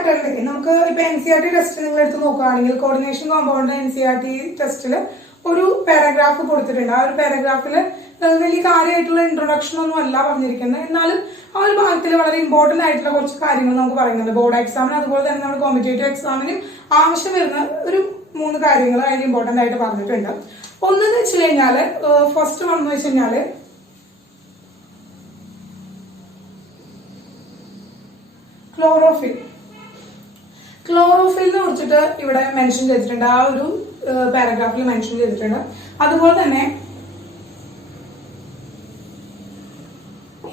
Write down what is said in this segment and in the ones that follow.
പാറ്റേണിലേക്ക് നമുക്ക് ഇപ്പൊ NCERT test നിങ്ങൾ എടുത്ത് നോക്കുകയാണെങ്കിൽ കോർഡിനേഷൻ കോമ്പൗണ്ട് NCERT ടെസ്റ്റിൽ ഒരു പാരഗ്രാഫ് കൊടുത്തിട്ടുണ്ട്. ആ ഒരു പാരഗ്രാഫിൽ വലിയ കാര്യമായിട്ടുള്ള ഇൻട്രൊഡക്ഷൻ ഒന്നും അല്ല പറഞ്ഞിരിക്കുന്നത്. എന്നാലും ആ ഒരു ഭാഗത്തിൽ വളരെ ഇമ്പോർട്ടന്റ് ആയിട്ടുള്ള കുറച്ച് കാര്യങ്ങൾ നമുക്ക് പറയുന്നുണ്ട്. ബോർഡ് എക്സാമിന് അതുപോലെ തന്നെ നമ്മുടെ കോമ്പറ്റേറ്റീവ് എക്സാമിന് ആവശ്യം വരുന്ന ഒരു 3 കാര്യങ്ങൾ അതിന് ഇമ്പോർട്ടന്റ് ആയിട്ട് പറഞ്ഞിട്ടുണ്ട്. ഒന്നെന്ന് വെച്ച് കഴിഞ്ഞാല് ഫസ്റ്റ് വന്നു വെച്ച് കഴിഞ്ഞാല് ക്ലോറോഫിലിനെ കുറിച്ചിട്ട് ഇവിടെ മെൻഷൻ ചെയ്തിട്ടുണ്ട്. ആ ഒരു പാരഗ്രാഫിൽ മെൻഷൻ ചെയ്തിട്ടുണ്ട്. അതുപോലെ തന്നെ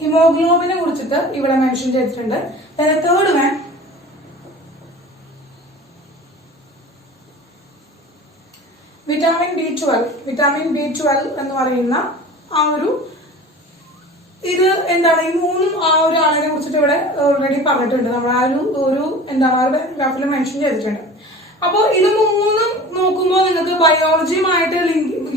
ഹിമോഗ്ലോബിനെ കുറിച്ചിട്ട് ഇവിടെ മെൻഷൻ ചെയ്തിട്ടുണ്ട്. തേർഡ് വൺ വിറ്റാമിൻ B12 എന്ന് പറയുന്ന ആ ഒരു ഇത് എന്താണ് ഈ 3 ആ ഒരു ആളിനെ കുറിച്ചിട്ട് ഇവിടെ ഓൾറെഡി പറഞ്ഞിട്ടുണ്ട്. നമ്മൾ ആ ഒരു എന്താണ് ആ ഒരു പാരഗ്രാഫിൽ മെൻഷൻ ചെയ്തിട്ടുണ്ട്. അപ്പോൾ ഇത് 3 നോക്കുമ്പോൾ നിങ്ങൾക്ക് ബയോളജിയുമായിട്ട്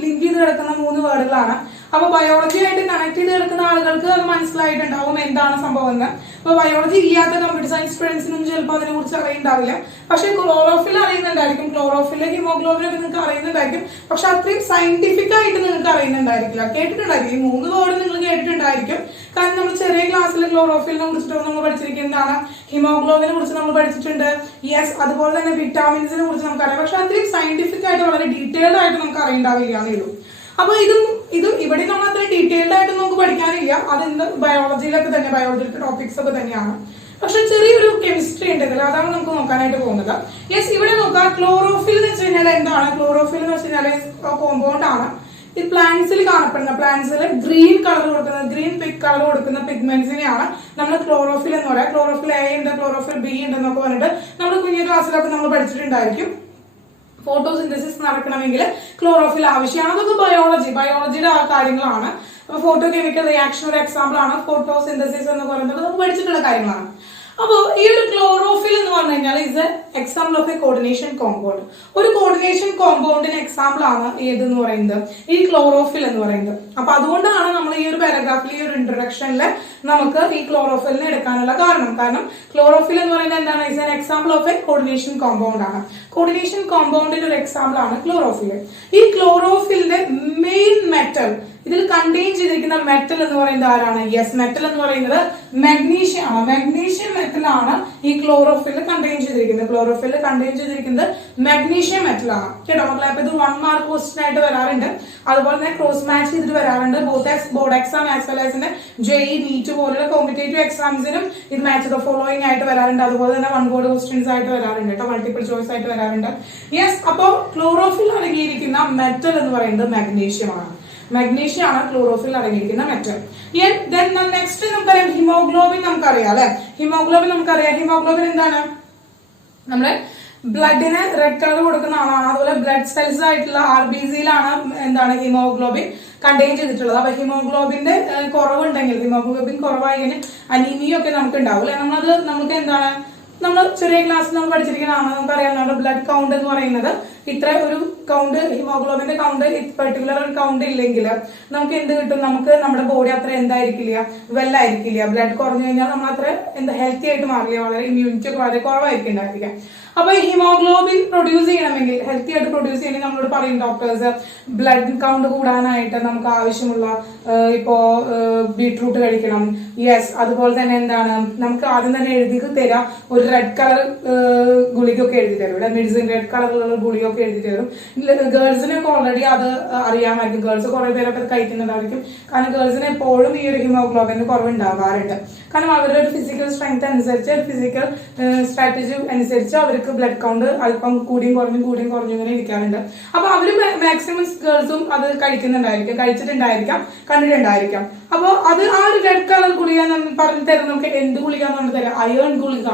ലിങ്ക് ചെയ്ത് കിടക്കുന്ന 3 വേർഡുകളാണ്. അപ്പൊ ബയോളജി ആയിട്ട് കണക്ട് ചെയ്ത് കിടക്കുന്ന ആളുകൾക്ക് അത് മനസ്സിലായിട്ടുണ്ടാവും എന്താണ് സംഭവം എന്ന്. അപ്പൊ ബയോളജി ഇല്ലാത്ത കമ്പ്യൂട്ടർ സയൻസ് സ്റ്റുഡൻസിനും ചിലപ്പോൾ അതിനെ കുറിച്ച് അറിയുന്നുണ്ടാവില്ല. പക്ഷെ ക്ലോറോഫിൽ അറിയുന്നുണ്ടായിരിക്കും, ക്ലോറോഫിൽ ഹിമോഗ്ലോബിനൊക്കെ നിങ്ങൾക്ക് അറിയുന്നുണ്ടായിരിക്കും. പക്ഷെ അത്രയും സയന്റിഫിക് ആയിട്ട് നിങ്ങൾക്ക് അറിയുന്നുണ്ടായിരിക്കില്ല. കേട്ടിട്ടുണ്ടായിരിക്കും, ഈ 3 വേർഡ് നിങ്ങൾ കേട്ടിട്ടുണ്ടായിരിക്കും. കാരണം നമ്മൾ ചെറിയ ക്ലാസ്സിൽ ക്ലോറോഫിലിനെ കുറിച്ചിട്ട് നമ്മൾ പഠിച്ചിരിക്കുന്നതാണ്, ഹിമോഗ്ലോബിനെ കുറിച്ച് നമ്മൾ പഠിച്ചിട്ടുണ്ട്, യെസ്. അതുപോലെ തന്നെ വിറ്റാമിൻസിനെ കുറിച്ച് നമുക്കറിയാം. പക്ഷെ അത്രയും സയന്റിഫിക് ആയിട്ട് വളരെ ഡീറ്റെയിൽഡ് ആയിട്ട് നമുക്ക് അറിയുണ്ടാവില്ല എന്നേ ഉള്ളൂ. അപ്പൊ ഇത് ഇവിടെ നമ്മൾ അത്ര ഡീറ്റെയിൽഡ് ആയിട്ട് നമുക്ക് പഠിക്കാനില്ല. അത് ഇന്ന് ബയോളജിയിലൊക്കെ തന്നെ, ബയോളജിയിലത്തെ ടോപ്പിക്സ് ഒക്കെ തന്നെയാണ്. പക്ഷെ ചെറിയൊരു കെമിസ്ട്രി ഉണ്ടെങ്കിൽ അതാണ് നമുക്ക് നോക്കാനായിട്ട് പോകുന്നത്. യെസ്, ഇവിടെ നോക്കാം. ക്ലോറോഫിൽ എന്ന് വെച്ച് കഴിഞ്ഞാൽ എന്താണ്? ക്ലോറോഫിൽ എന്ന് വെച്ച് കഴിഞ്ഞാൽ കോമ്പൗണ്ട് ആണ്. ഈ പ്ലാന്റ്സിൽ കാണപ്പെടുന്ന, പ്ലാന്റ്സിൽ ഗ്രീൻ കളർ കൊടുക്കുന്ന, ഗ്രീൻ കളർ കൊടുക്കുന്ന പിഗ്മെന്റ്സിനെയാണ് നമ്മൾ ക്ലോറോഫിൽ എന്ന് പറയാം. ക്ലോറോഫിൽ A ഉണ്ട്, ക്ലോറോഫിൽ B ഉണ്ട് എന്നൊക്കെ പറഞ്ഞിട്ട് നമ്മൾ കുഞ്ഞു ക്ലാസ്സിലൊക്കെ നമ്മൾ പഠിച്ചിട്ടുണ്ടായിരിക്കും. ഫോട്ടോസിന്തസിസ് നടക്കണമെങ്കിൽ ക്ലോറോഫിൽ ആവശ്യമാണ്. അതൊക്കെ ബയോളജിയുടെ ആ കാര്യങ്ങളാണ്. അപ്പൊ ഫോട്ടോ കെമിക്കൽ റിയാക്ഷൻ ഒരു എക്സാമ്പിൾ ആണ് ഫോട്ടോസിന്തസിസ് എന്ന് പറയുന്നത്. നമുക്ക് പഠിച്ചിട്ടുള്ള കാര്യങ്ങളാണ്. അപ്പോ ഈ ഒരു ക്ലോറോഫിൽ എന്ന് പറഞ്ഞു കഴിഞ്ഞാൽ is example of A coordination compound. ഒരു കോർഡിനേഷൻ കോമ്പൗണ്ടിന് എക്സാമ്പിൾ ആണ് ഏതെന്ന് പറയുന്നത് ഈ ക്ലോറോഫിൽ എന്ന് പറയുന്നത്. അപ്പൊ അതുകൊണ്ടാണ് നമ്മൾ ഈ ഒരു പാരഗ്രാഫിൽ, ഈ ഒരു ഇൻട്രൊഡക്ഷനിൽ നമുക്ക് ഈ ക്ലോറോഫിലിനെ എടുക്കാനുള്ള കാരണം ക്ലോറോഫിൽ എന്ന് പറയുന്നത് എന്താണ്? Is an example of A coordination compound ആണ്. കോർഡിനേഷൻ കോമ്പൗണ്ടിന്റെ ഒരു എക്സാമ്പിൾ ആണ് ക്ലോറോഫിൽ. ഈ ക്ലോറോഫിലിന്റെ മെയിൻ മെറ്റൽ, ഇതിൽ കണ്ടെയ്ൻ ചെയ്തിരിക്കുന്ന മെറ്റൽ എന്ന് പറയുന്നത് ആരാണ്? യെസ്, മെറ്റൽ എന്ന് പറയുന്നത് മഗ്നീഷ്യം ആണ്. മഗ്നീഷ്യം മെറ്റൽ ആണ് ഈ ക്ലോറോഫിൽ കണ്ടെയ്ൻ ചെയ്തിരിക്കുന്നത്. ക്ലോറോഫിൽ കണ്ടെയ്ൻ ചെയ്തിരിക്കുന്നത് മഗ്നീഷ്യം മെറ്റൽ ആണ്. കേട്ടോ മക്കളെ? അപ്പൊ ഇത് 1 മാർക്ക് ക്വസ്റ്റ്യൻ ആയിട്ട് വരാറുണ്ട്. അതുപോലെ തന്നെ ക്രോസ് മാച്ച് ചെയ്തിട്ട് വരാറുണ്ട്. Board exam as well as JEE NEET പോലുള്ള കോമ്പറ്റേറ്റീവ് എക്സാംസിനും ഇത് മാച്ച് ദ ഫോളോയിങ് ആയിട്ട് വരാറുണ്ട്. അതുപോലെ തന്നെ 1 വേർഡ് ക്വസ്റ്റ്യൻസ് ആയിട്ട് വരാറുണ്ട് കേട്ടോ, മൾട്ടിപ്പിൾ ചോയ്സ് ആയിട്ട് വരാറുണ്ട്. യെസ്, അപ്പോ ക്ലോറോഫിൽ അടങ്ങിയിരിക്കുന്ന മെറ്റൽ എന്ന് പറയുന്നത് മഗ്നീഷ്യം ആണ്. മഗ്നീഷ്യം ആണ് ക്ലോറോഫിൽ അടങ്ങിയിരിക്കുന്ന മെറ്റൽ. നെക്സ്റ്റ് നമുക്കറിയാം ഹിമോഗ്ലോബിൻ. നമുക്കറിയാം അല്ലെ, ഹിമോഗ്ലോബിൻ നമുക്കറിയാം. ഹിമോഗ്ലോബിൻ എന്താണ്? നമ്മുടെ ബ്ലഡിന് റെഡ് കളർ കൊടുക്കുന്ന ആളാണ്. അതുപോലെ ബ്ലഡ് സെൽസ് ആയിട്ടുള്ള RBCയിലാണ് എന്താണ് ഹിമോഗ്ലോബിൻ കണ്ടെയ്ൻ ചെയ്തിട്ടുള്ളത്. അപ്പൊ ഹിമോഗ്ലോബിന്റെ കുറവുണ്ടെങ്കിൽ, ഹിമോഗ്ലോബിൻ കുറവായി കഴിഞ്ഞാൽ അനീമിയ ഒക്കെ നമുക്ക് ഉണ്ടാവും അല്ലെ. നമുക്ക് എന്താണ്, നമ്മൾ ചെറിയ ക്ലാസ്സിൽ നമ്മൾ പഠിച്ചിരിക്കുന്നതാണ്, നമുക്കറിയാം നമ്മുടെ ബ്ലഡ് കൗണ്ട് എന്ന് പറയുന്നത് ഇത്ര ഒരു കൗണ്ട്, ഹിമോഗ്ലോബിന്റെ കൗണ്ട് പെർട്ടിക്കുലർ ഒരു കൗണ്ട് ഇല്ലെങ്കിൽ നമുക്ക് എന്ത് കിട്ടും? നമുക്ക് നമ്മുടെ ബോഡി അത്ര എന്തായിരിക്കില്ല, വെല്ലായിരിക്കില്ല. ബ്ലഡ് കുറഞ്ഞു കഴിഞ്ഞാൽ നമ്മൾ അത്ര ഹെൽത്തി ആയിട്ട് മാറില്ല, വളരെ ഇമ്മ്യൂണിറ്റി ഒക്കെ വളരെ കുറവായിരിക്കും ഉണ്ടായിരിക്കാം. അപ്പൊ ഹീമോഗ്ലോബിൻ പ്രൊഡ്യൂസ് ചെയ്യണമെങ്കിൽ, ഹെൽത്തി ആയിട്ട് പ്രൊഡ്യൂസ് ചെയ്യണമെങ്കിൽ നമ്മളോട് പറയും ഡോക്ടേഴ്സ് ബ്ലഡ് കൗണ്ട് കൂടാനായിട്ട് നമുക്ക് ആവശ്യമുള്ള ഇപ്പോ ബീട്രൂട്ട് കഴിക്കണം. യെസ്, അതുപോലെ തന്നെ എന്താണ്, നമുക്ക് ആദ്യം തന്നെ എഴുതി തരാം ഒരു റെഡ് കളർ ഗുളികൊക്കെ എഴുതി തരും. ഇവിടെ മെഡിസിൻ റെഡ് കളറിലുള്ള ഗുളികൊക്കെ എഴുതി തരും. ഗേൾസിനൊക്കെ ഓൾറെഡി അത് അറിയാമായിരിക്കും. ഗേൾസ് കുറെ പേരൊക്കെ കഴിക്കുന്നുണ്ടായിരിക്കും. കാരണം ഗേൾസിന് എപ്പോഴും ഈ ഒരു ഹിമോഗ്ലോബിന് കുറവുണ്ടാവാറുണ്ട്. കാരണം അവരുടെ ഒരു ഫിസിക്കൽ സ്ട്രെങ്ത് അനുസരിച്ച്, ഫിസിക്കൽ സ്ട്രാറ്റജി അനുസരിച്ച് അവർക്ക് ബ്ലഡ് കൗണ്ട് അല്പം കൂടിയും കുറഞ്ഞു ഇങ്ങനെ ഇരിക്കാറുണ്ട്. അപ്പൊ അവര് മാക്സിമം ഗേൾസും അത് കഴിക്കുന്നുണ്ടായിരിക്കും, കഴിച്ചിട്ടുണ്ടായിരിക്കാം, കണ്ടിട്ടുണ്ടായിരിക്കാം. അപ്പൊ അത് ആ ഒരു റെഡ് കളർ ഗുളിക പറഞ്ഞു തരും. നമുക്ക് എന്ത് ഗുളിക എന്ന് പറഞ്ഞിട്ട് തരാം? അയേൺ ഗുളിക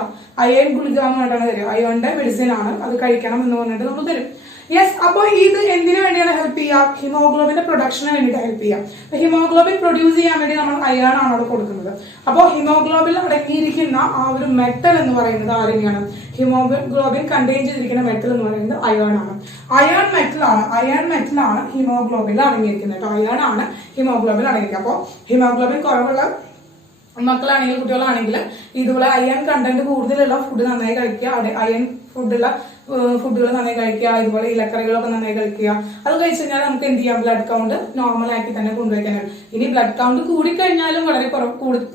എന്ന് പറഞ്ഞിട്ടാണ് തരും. അയേണിന്റെ മെഡിസിൻ ആണ്, അത് കഴിക്കണം എന്ന് പറഞ്ഞിട്ട് നമുക്ക് തരും. യെസ്, അപ്പൊ ഇത് എന്തിനു വേണ്ടിയാണ് ഹെൽപ്പ് ചെയ്യുക? ഹിമോഗ്ലോബിന്റെ പ്രൊഡക്ഷന് വേണ്ടിയിട്ട് ഹെൽപ്പ് ചെയ്യാം. ഹിമോഗ്ലോബിൻ പ്രൊഡ്യൂസ് ചെയ്യാൻ വേണ്ടി നമ്മൾ അയൺ ആണ് അവിടെ കൊടുക്കുന്നത്. അപ്പോൾ ഹിമോഗ്ലോബിൻ അടങ്ങിയിരിക്കുന്ന ആ ഒരു മെറ്റൽ എന്ന് പറയുന്നത് ആരെയാണ്? ഹിമോഗ്ലോബിൻ കണ്ടെയ്ൻ ചെയ്തിരിക്കുന്ന മെറ്റൽ എന്ന് പറയുന്നത് അയൺ ആണ്. അയൺ മെറ്റൽ ആണ് ഹിമോഗ്ലോബിൻ അടങ്ങിയിരിക്കുന്നത്. അയൺ ആണ് ഹിമോഗ്ലോബിൻ അടങ്ങിയിരിക്കുക. അപ്പോൾ ഹിമോഗ്ലോബിൻ കുറവുള്ള മക്കളാണെങ്കിലും കുട്ടികളാണെങ്കിലും ഇതുപോലെ അയൺ കണ്ടന്റ് കൂടുതലുള്ള ഫുഡ് നന്നായി കഴിക്കുക, അയൺ ഫുഡുകൾ നന്നായി കഴിക്കുക, ഇതുപോലെ ഇലക്കറികളൊക്കെ നന്നായി കഴിക്കുക. അത് കഴിച്ചു കഴിഞ്ഞാൽ നമുക്ക് എന്ത് ചെയ്യാം, ബ്ലഡ് കൗണ്ട് നോർമൽ ആക്കി തന്നെ കൊണ്ടുവയ്ക്കാനാണ്. ഇനി ബ്ലഡ് കൗണ്ട് കൂടിക്കഴിഞ്ഞാലും വളരെ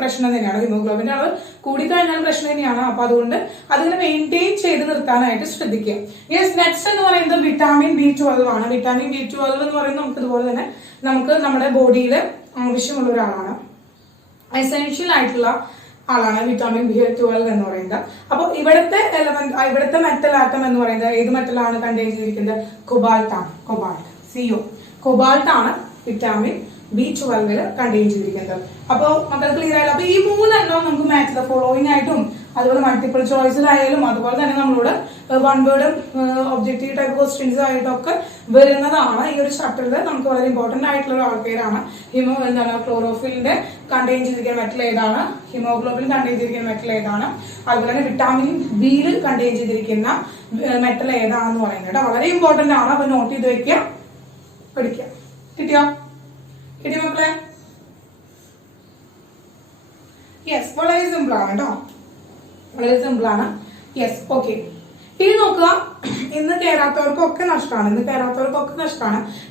പ്രശ്നം തന്നെയാണ്, ഹിമോഗ്ലോബിന്റെ അളവ് കൂടിക്കഴിഞ്ഞാലും പ്രശ്നം തന്നെയാണ്. അപ്പൊ അതുകൊണ്ട് അതിനെ മെയിൻറ്റെയിൻ ചെയ്ത് നിർത്താനായിട്ട് ശ്രദ്ധിക്കുക. യെസ്, നെക്സ്റ്റ് എന്ന് പറയുന്നത് വിറ്റാമിൻ B12 ആണ്. വിറ്റാമിൻ B12 എന്ന് പറയുന്നത് നമുക്ക് ഇതുപോലെ തന്നെ നമുക്ക് നമ്മുടെ ബോഡിയിൽ ആവശ്യമുള്ള ഒരാളാണ്, എസെൻഷ്യൽ ആയിട്ടുള്ള ആളാണ് വിറ്റാമിൻ B12 എന്ന് പറയുന്നത്. അപ്പോൾ ഇവിടുത്തെ മെറ്റൽ ആറ്റം എന്ന് പറയുന്നത് ഏത് മെറ്റലാണ് കണ്ടെയ്ൻ ചെയ്തിരിക്കുന്നത്? കൊബാൾട്ട് ആണ്. കൊബാൾട്ട് ആണ് വിറ്റാമിൻ B12 കണ്ടെയ്ൻ ചെയ്തിരിക്കുന്നത്. അപ്പൊ മക്കൾ ക്ലിയർ ആയാലും അപ്പൊ ഈ 3 എണ്ണം നമുക്ക് മാച്ച് ദ ഫോളോയിങ് ആയിട്ടും അതുപോലെ മൾട്ടിപ്പിൾ ചോയ്സിലായാലും അതുപോലെ തന്നെ നമ്മളോട് വൺ വേർഡും ഒബ്ജക്റ്റീവ് ടൈപ്പ് ക്വസ്റ്റ്യൻസ് ആയിട്ടൊക്കെ വരുന്നതാണ്. ഈ ഒരു ചാപ്റ്ററിൽ നമുക്ക് വളരെ ഇമ്പോർട്ടന്റ് ആയിട്ടുള്ള ആൾക്കാരാണ്. ക്ലോറോഫിലിന്റെ കണ്ടെയ്ൻ ചെയ്തിരിക്കുന്ന മെറ്റൽ ഏതാണ്, ഹിമോഗ്ലോബിൻ കണ്ടെയ്ൻ ചെയ്തിരിക്കുന്ന മെറ്റൽ ഏതാണ്, അതുപോലെ തന്നെ വിറ്റാമിൻ ബിയിൽ കണ്ടെയ്ൻ ചെയ്തിരിക്കുന്ന മെറ്റൽ ഏതാണെന്ന് പറയുന്നത് വളരെ ഇമ്പോർട്ടന്റ് ആണ്. അപ്പൊ നോട്ട് ചെയ്ത് വെക്കുക, പഠിക്കുക. കിട്ടിയോ മക്കളെ? യെസ്, വളരെ സിമ്പിൾ ആണ് കേട്ടോ, വളരെ സിമ്പിൾ ആണ്. Yes, okay. ഇനി നോക്കുക, ഇന്ന് കയറാത്തവർക്കൊക്കെ നഷ്ടമാണ്.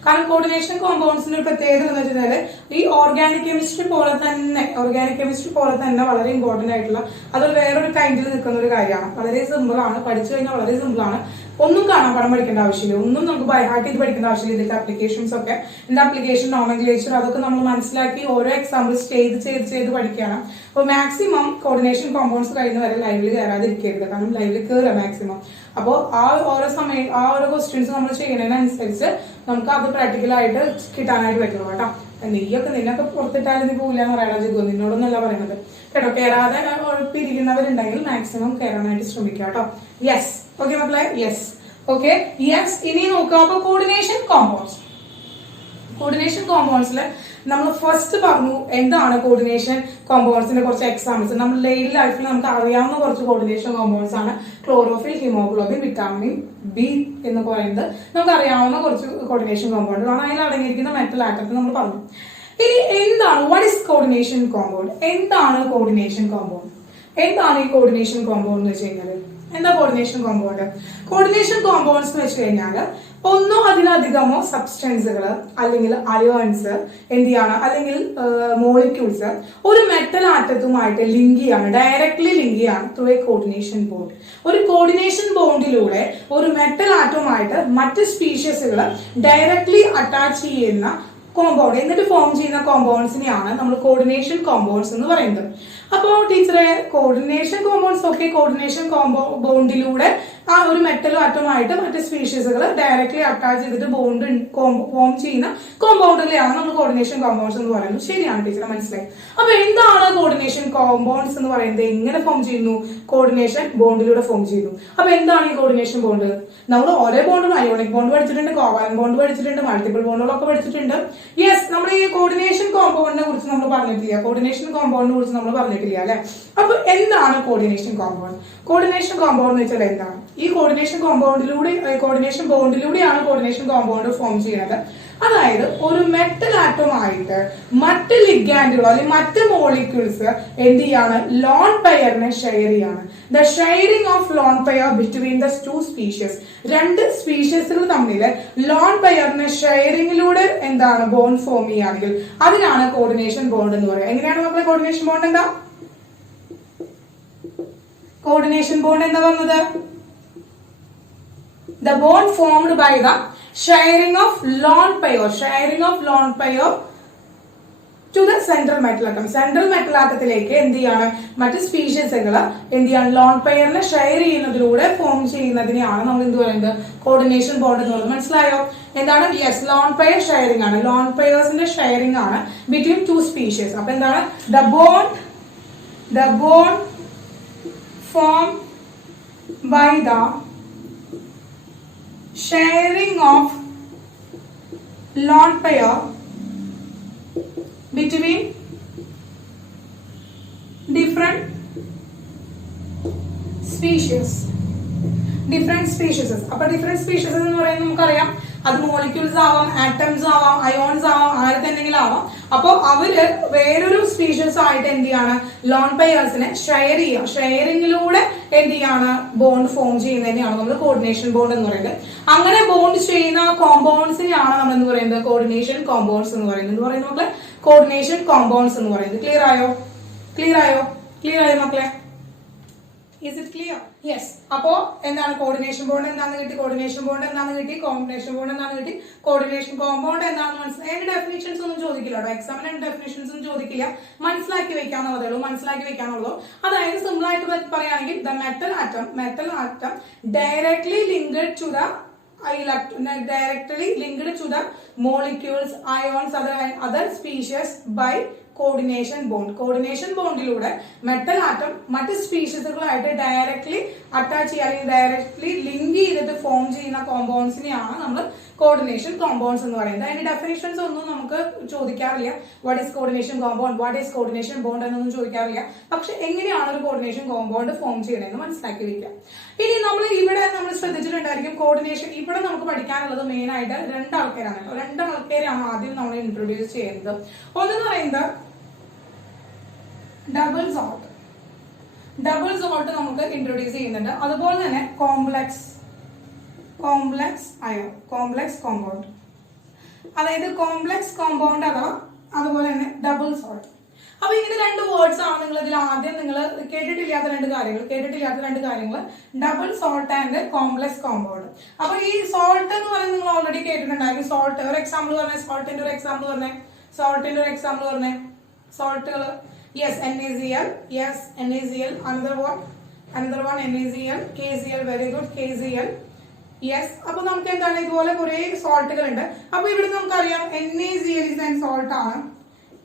കാരണം കോർഡിനേഷൻ കോമ്പൗണ്ട്സിന്റെ ഒരു പ്രത്യേകത എന്ന് വെച്ചാൽ ഈ ഓർഗാനിക് കെമിസ്ട്രി പോലെ തന്നെ വളരെ ഇമ്പോർട്ടന്റ് ആയിട്ടുള്ള അത് വേറൊരു കൈൻഡിൽ നിൽക്കുന്ന ഒരു കാര്യമാണ്. വളരെ സിമ്പിൾ ആണ്, പഠിച്ചു കഴിഞ്ഞാൽ വളരെ സിമ്പിൾ ആണ്. ഒന്നും കാണാൻ പണം പഠിക്കേണ്ട ആവശ്യമില്ല, ഒന്നും നമുക്ക് ബൈഹാർട്ട് ചെയ്ത് പഠിക്കേണ്ട ആവശ്യമില്ല. ഇതിന്റെ അപ്ലിക്കേഷൻസ് ഒക്കെ, ഇതിന്റെ അപ്ലിക്കേഷൻ നോമൻക്ലേച്ചർ അതൊക്കെ നമ്മൾ മനസ്സിലാക്കി ഓരോ എക്സാമ്പിൾസ് ചെയ്ത് പഠിക്കുകയാണ്. അപ്പോൾ മാക്സിമം കോർഡിനേഷൻ കോമ്പൗണ്ട്സ് കഴിയുന്ന വരെ ലൈവിൽ കയറാതിരിക്കരുത്, കാരണം ലൈവിൽ കയറുക മാക്സിമം. അപ്പോൾ ആ ഓരോ ക്വസ്റ്റ്യൻസ് നമ്മൾ ചെയ്യുന്നതിനനുസരിച്ച് നമുക്ക് അത് പ്രാക്ടിക്കലായിട്ട് കിട്ടാനായിട്ട് പറ്റുള്ളൂ കേട്ടോ. നിന്നൊക്കെ പുറത്തിട്ടാലും നീ പോകില്ല എന്ന് പറയാൻ ജിഗോ, നിന്നോടൊന്നല്ല പറയുന്നത് കേട്ടോ. കയറാതെ പിരിക്കുന്നവരുണ്ടെങ്കിൽ മാക്സിമം കയറാനായിട്ട് ശ്രമിക്കുക കേട്ടോ. യെസ്, ഓക്കെ മക്കളെ? Yes, okay. യെസ്, ഇനി നോക്കുക. അപ്പൊ കോർഡിനേഷൻ കോമ്പൗണ്ട്സിൽ നമ്മൾ ഫസ്റ്റ് പറഞ്ഞു എന്താണ് കോർഡിനേഷൻ കോമ്പൗണ്ട്സിന്റെ കുറച്ച് എക്സാമ്പിൾസ്. നമ്മൾ ഡെയിലി ലൈഫിൽ നമുക്ക് അറിയാവുന്ന കുറച്ച് കോർഡിനേഷൻ കോമ്പൗണ്ട്സ് ആണ് ക്ലോറോഫിൽ, ഹിമോഗ്ലോബിൻ, വിറ്റാമിൻ ബി എന്ന് പറയുന്നത് നമുക്ക് അറിയാവുന്ന കുറച്ച് കോർഡിനേഷൻ കോമ്പൗണ്ടുകളാണ്. അതിൽ അടങ്ങിയിരിക്കുന്ന മെറ്റൽ ആറ്റത്തെ നമ്മൾ പറഞ്ഞു. ഇനി എന്താണ് വാട്ട് ഈസ് കോർഡിനേഷൻ കോമ്പൗണ്ട്? എന്താണ് ഈ കോർഡിനേഷൻ കോമ്പൗണ്ട് എന്ന് വെച്ച് കഴിഞ്ഞാൽ എന്താ കോർഡിനേഷൻ കോമ്പൗണ്ട്സ് എന്ന് വെച്ച് കഴിഞ്ഞാൽ ഒന്നോ അതിലധികമോ സബ്സ്റ്റൻസുകൾ അല്ലെങ്കിൽ അയോൺസ് അല്ലെങ്കിൽ മോളിക്യൂൾസ് ഒരു മെറ്റൽ ആറ്റത്തുമായിട്ട് ഡയറക്ട്ലി ലിങ്ക് ചെയ്യാണ് ത്രൂ എ കോർഡിനേഷൻ ബോണ്ട്. ഒരു കോർഡിനേഷൻ ബോണ്ടിലൂടെ ഒരു മെറ്റൽ ആറ്റവുമായിട്ട് മറ്റ് സ്പീഷീസുകൾ ഡയറക്ട്ലി അറ്റാച്ച് ചെയ്യുന്ന കോമ്പൗണ്ട് എന്നിട്ട് ഫോം ചെയ്യുന്ന കോമ്പൗണ്ട്സിനെയാണ് നമ്മൾ കോർഡിനേഷൻ കോമ്പൗണ്ട്സ് എന്ന് പറയുന്നത്. അപ്പോൾ ടീച്ചറെ കോർഡിനേഷൻ ബോണ്ടിലൂടെ ആ ഒരു മെറ്റൽ ആറ്റമായിട്ട് മറ്റ് സ്പീഷീസുകൾ ഡയറക്ട്ലി അറ്റാച്ച് ചെയ്തിട്ട് ബോണ്ട് ഫോം ചെയ്യുന്ന കോമ്പൗണ്ടുകളെയാണ് നമ്മൾ കോർഡിനേഷൻ കോമ്പൗണ്ട്സ് എന്ന് പറയുന്നത്. ശരിയാണ് ടീച്ചറെ, മനസ്സിലായി. അപ്പൊ എന്താണ് കോർഡിനേഷൻ കോമ്പൗണ്ട്സ് എന്ന് പറയുന്നത്? എങ്ങനെ ഫോം ചെയ്യുന്നു? കോർഡിനേഷൻ ബോണ്ടിലൂടെ ഫോം ചെയ്യുന്നു. അപ്പൊ എന്താണ് ഈ കോർഡിനേഷൻ ബോണ്ട്? നമ്മൾ ഓരോ ബോണ്ടും അയോണിക് ബോണ്ട് പഠിച്ചിട്ടുണ്ട്, കോവാലന്റ് ബോണ്ട് പഠിച്ചിട്ടുണ്ട്, മൾട്ടിപ്പിൾ ബോണ്ടുകളൊക്കെ പഠിച്ചിട്ടുണ്ട്. യെസ്, നമ്മൾ ഈ കോർഡിനേഷൻ കോമ്പൗണ്ടിനെ കുറിച്ച് നമ്മൾ പറഞ്ഞിട്ടില്ല അല്ലെ? അപ്പൊ എന്താണ് കോർഡിനേഷൻ കോമ്പൗണ്ട് എന്ന് വെച്ചാൽ എന്താണ്? ഈ കോർഡിനേഷൻ ബോണ്ടിലൂടെയാണ് കോർഡിനേഷൻ കോമ്പൗണ്ട് ഫോം ചെയ്യുന്നത്. അതായത് ഒരു മെറ്റൽ ആറ്റമായിട്ട് മറ്റ് ലിഗാൻഡുകളോ അല്ലെങ്കിൽ മറ്റ് മോളിക്യൂൾസ് എന്ത് ചെയ്യാണ്? ലോൺ പെയറിനെ ഷെയർ ചെയ്യാണ്. The sharing of lone pair between the two species. രണ്ട് സ്പീഷീസുകൾ തമ്മിൽ ലോൺ പെയറിനെ ഷെയറിംഗിലൂടെ എന്താണ് ബോണ്ട് ഫോം ചെയ്യുകയാണെങ്കിൽ അതിനാണ് കോർഡിനേഷൻ ബോണ്ട് എന്ന് പറയുന്നത്. എങ്ങനെയാണ് മക്കളെ കോർഡിനേഷൻ ബോണ്ട്? എന്താ പറഞ്ഞത്? The bond formed by the sharing of lone pair to the central metal atom. Central metal ആറ്റത്തിലേക്ക് എന്ത് ചെയ്യാണ്? മറ്റ് സ്പീഷീസുകൾ എന്ത് ചെയ്യാണ്? ലോൺ പെയറിനെ ഷെയർ ചെയ്യുന്നതിലൂടെ ഫോം ചെയ്യുന്നതിനെയാണ് നമ്മൾ എന്ത് പറയുന്നത്? കോർഡിനേഷൻ ബോണ്ട് എന്ന് പറയുന്നത്. മനസ്സിലായോ? എന്താണ്? യെസ്, ലോൺ പെയർ ഷെയറിംഗ് ആണ്. ലോൺ പെയേഴ്സിന്റെ ഷെയറിംഗ് ആണ് ബിറ്റ്വീൻ ടു സ്പീഷീസ്. അപ്പൊ എന്താണ്? The bond formed by the sharing of lone pair between different species. അപ്പൊ ഡിഫറെന്റ് സ്പീഷീസ് എന്ന് പറയുന്നത് നമുക്കറിയാം അത് മോളിക്യൂൾസ് ആവാം, ആറ്റംസ് ആവാം, അയോൺസ് ആവാം, ആരുടെ എന്തെങ്കിലും ആവാം. അപ്പോൾ അവര് വേറൊരു സ്പീഷീസ് ആയിട്ട് എന്ത് ചെയ്യാണ്, ലോൺ പെയേഴ്സിനെ ഷെയർ ചെയ്യുക. ഷെയറിങ്ങിലൂടെ എന്ത് ചെയ്യാണ്, ബോണ്ട് ഫോം ചെയ്യുന്നതിനെയാണ് നമ്മൾ കോർഡിനേഷൻ ബോണ്ട് എന്ന് പറയുന്നത്. അങ്ങനെ ബോണ്ട് ചെയ്യുന്ന കോമ്പൗണ്ട്സിനെയാണ് നമ്മൾ എന്ന് പറയുന്നത് കോർഡിനേഷൻ കോമ്പൗണ്ട്സ് എന്ന് പറയുന്നത്. എന്ന് പറയുന്നത് മക്കളെ കോർഡിനേഷൻ കോമ്പൗണ്ട്സ് എന്ന് പറയുന്നത്. ക്ലിയർ ആയോ? ക്ലിയർ ആയോ? ക്ലിയർ ആയോ മക്കളെ? Is it clear? Yes. അപ്പോ എന്താണ് കോർഡിനേഷൻ ബോണ്ട് എന്താണെന്ന് കിട്ടി, കോർഡിനേഷൻ ബോണ്ട് എന്താണെന്ന് കിട്ടി, കോമ്പിനേഷൻ ബോണ്ട് എന്താണെന്ന് കിട്ടി, കോർഡിനേഷൻ കോമ്പൗണ്ട് എന്താണെന്ന് മനസ്സിലായി. അതിന്റെ ഡെഫിനിഷൻസ് ഒന്നും ചോദിക്കില്ല കേട്ടോ, എക്സാമിന് ഡെഫിനിഷൻസ് ഒന്നും ചോദിക്കില്ല, മനസ്സിലാക്കി വെക്കാനുള്ളതേ ഉള്ളൂ, മനസ്സിലാക്കി വെക്കാനുള്ളൂ. അതായത് സിമ്പിൾ ആയിട്ട് പറയുകയാണെങ്കിൽ the metal atom directly linked to the molecules, ions, other species by coordination bond. Coordination ബോണ്ടിലൂടെ മെറ്റൽ ആറ്റം മറ്റ് സ്പീഷീസുകളായിട്ട് ഡയറക്ട്ലി അറ്റാച്ച് ചെയ്യുക അല്ലെങ്കിൽ ഡയറക്ട്ലി ലിങ്ക് ചെയ്തിട്ട് ഫോം ചെയ്യുന്ന കോമ്പൗണ്ട്സിനെയാണ് നമ്മൾ കോർഡിനേഷൻ കോമ്പൗണ്ട്സ് എന്ന് പറയുന്നത്. അതിന്റെ ഡെഫിനിഷൻസ് ഒന്നും നമുക്ക് ചോദിക്കാറില്ല. What is coordination compound, what is coordination bond എന്നൊന്നും ചോദിക്കാറില്ല. പക്ഷെ എങ്ങനെയാണ് ഒരു കോർഡിനേഷൻ കോമ്പൗണ്ട് ഫോം ചെയ്യണമെന്ന് മനസ്സിലാക്കി വയ്ക്കുക. ഇനി നമ്മൾ ഇവിടെ നമ്മൾ ശ്രദ്ധിച്ചിട്ടുണ്ടായിരിക്കും കോർഡിനേഷൻ. ഇവിടെ നമുക്ക് പഠിക്കാനുള്ളത് മെയിൻ ആയിട്ട് രണ്ട് ആൾക്കാരാണ് ആദ്യം നമ്മൾ ഇൻട്രൊഡ്യൂസ് ചെയ്യുന്നത്. ഒന്നെന്ന് പറയുന്നത് ഡബിൾ സോൾട്ട് നമുക്ക് ഇൻട്രൊഡ്യൂസ് ചെയ്യുന്നുണ്ട്. അതുപോലെ തന്നെ കോംപ്ലക്സ് കോമ്പൗണ്ട്, അതായത് കോംപ്ലക്സ് കോമ്പൗണ്ട് അഥവാ അതുപോലെ തന്നെ ഡബിൾ സോൾട്ട്. അപ്പൊ ഇങ്ങനെ രണ്ട് വേർഡ്സ് ആണ് നിങ്ങൾ ഇതിൽ ആദ്യം നിങ്ങൾ കേട്ടിട്ടില്ലാത്ത രണ്ട് കാര്യങ്ങൾ double salt and complex compound. അപ്പൊ ഈ സോൾട്ട് എന്ന് പറയുന്നത് നിങ്ങൾ ഓൾറെഡി കേട്ടിട്ടുണ്ടായിരിക്കും. സോൾട്ട് ഒരു എക്സാമ്പിൾ പറഞ്ഞേ, സോൾട്ടിന്റെ ഒരു എക്സാമ്പിൾ പറഞ്ഞേ, സോൾട്ടുകൾ. Yes, NaCl. Yes, NaCl. Another one NaCl. KCl. Very good. KCl. Yes. അപ്പൊ നമുക്ക് എന്താണ് ഇതുപോലെ കുറെ സോൾട്ടുകൾ ഉണ്ട്. അപ്പൊ ഇവിടെ നമുക്കറിയാം NaCl is a salt ആണ്,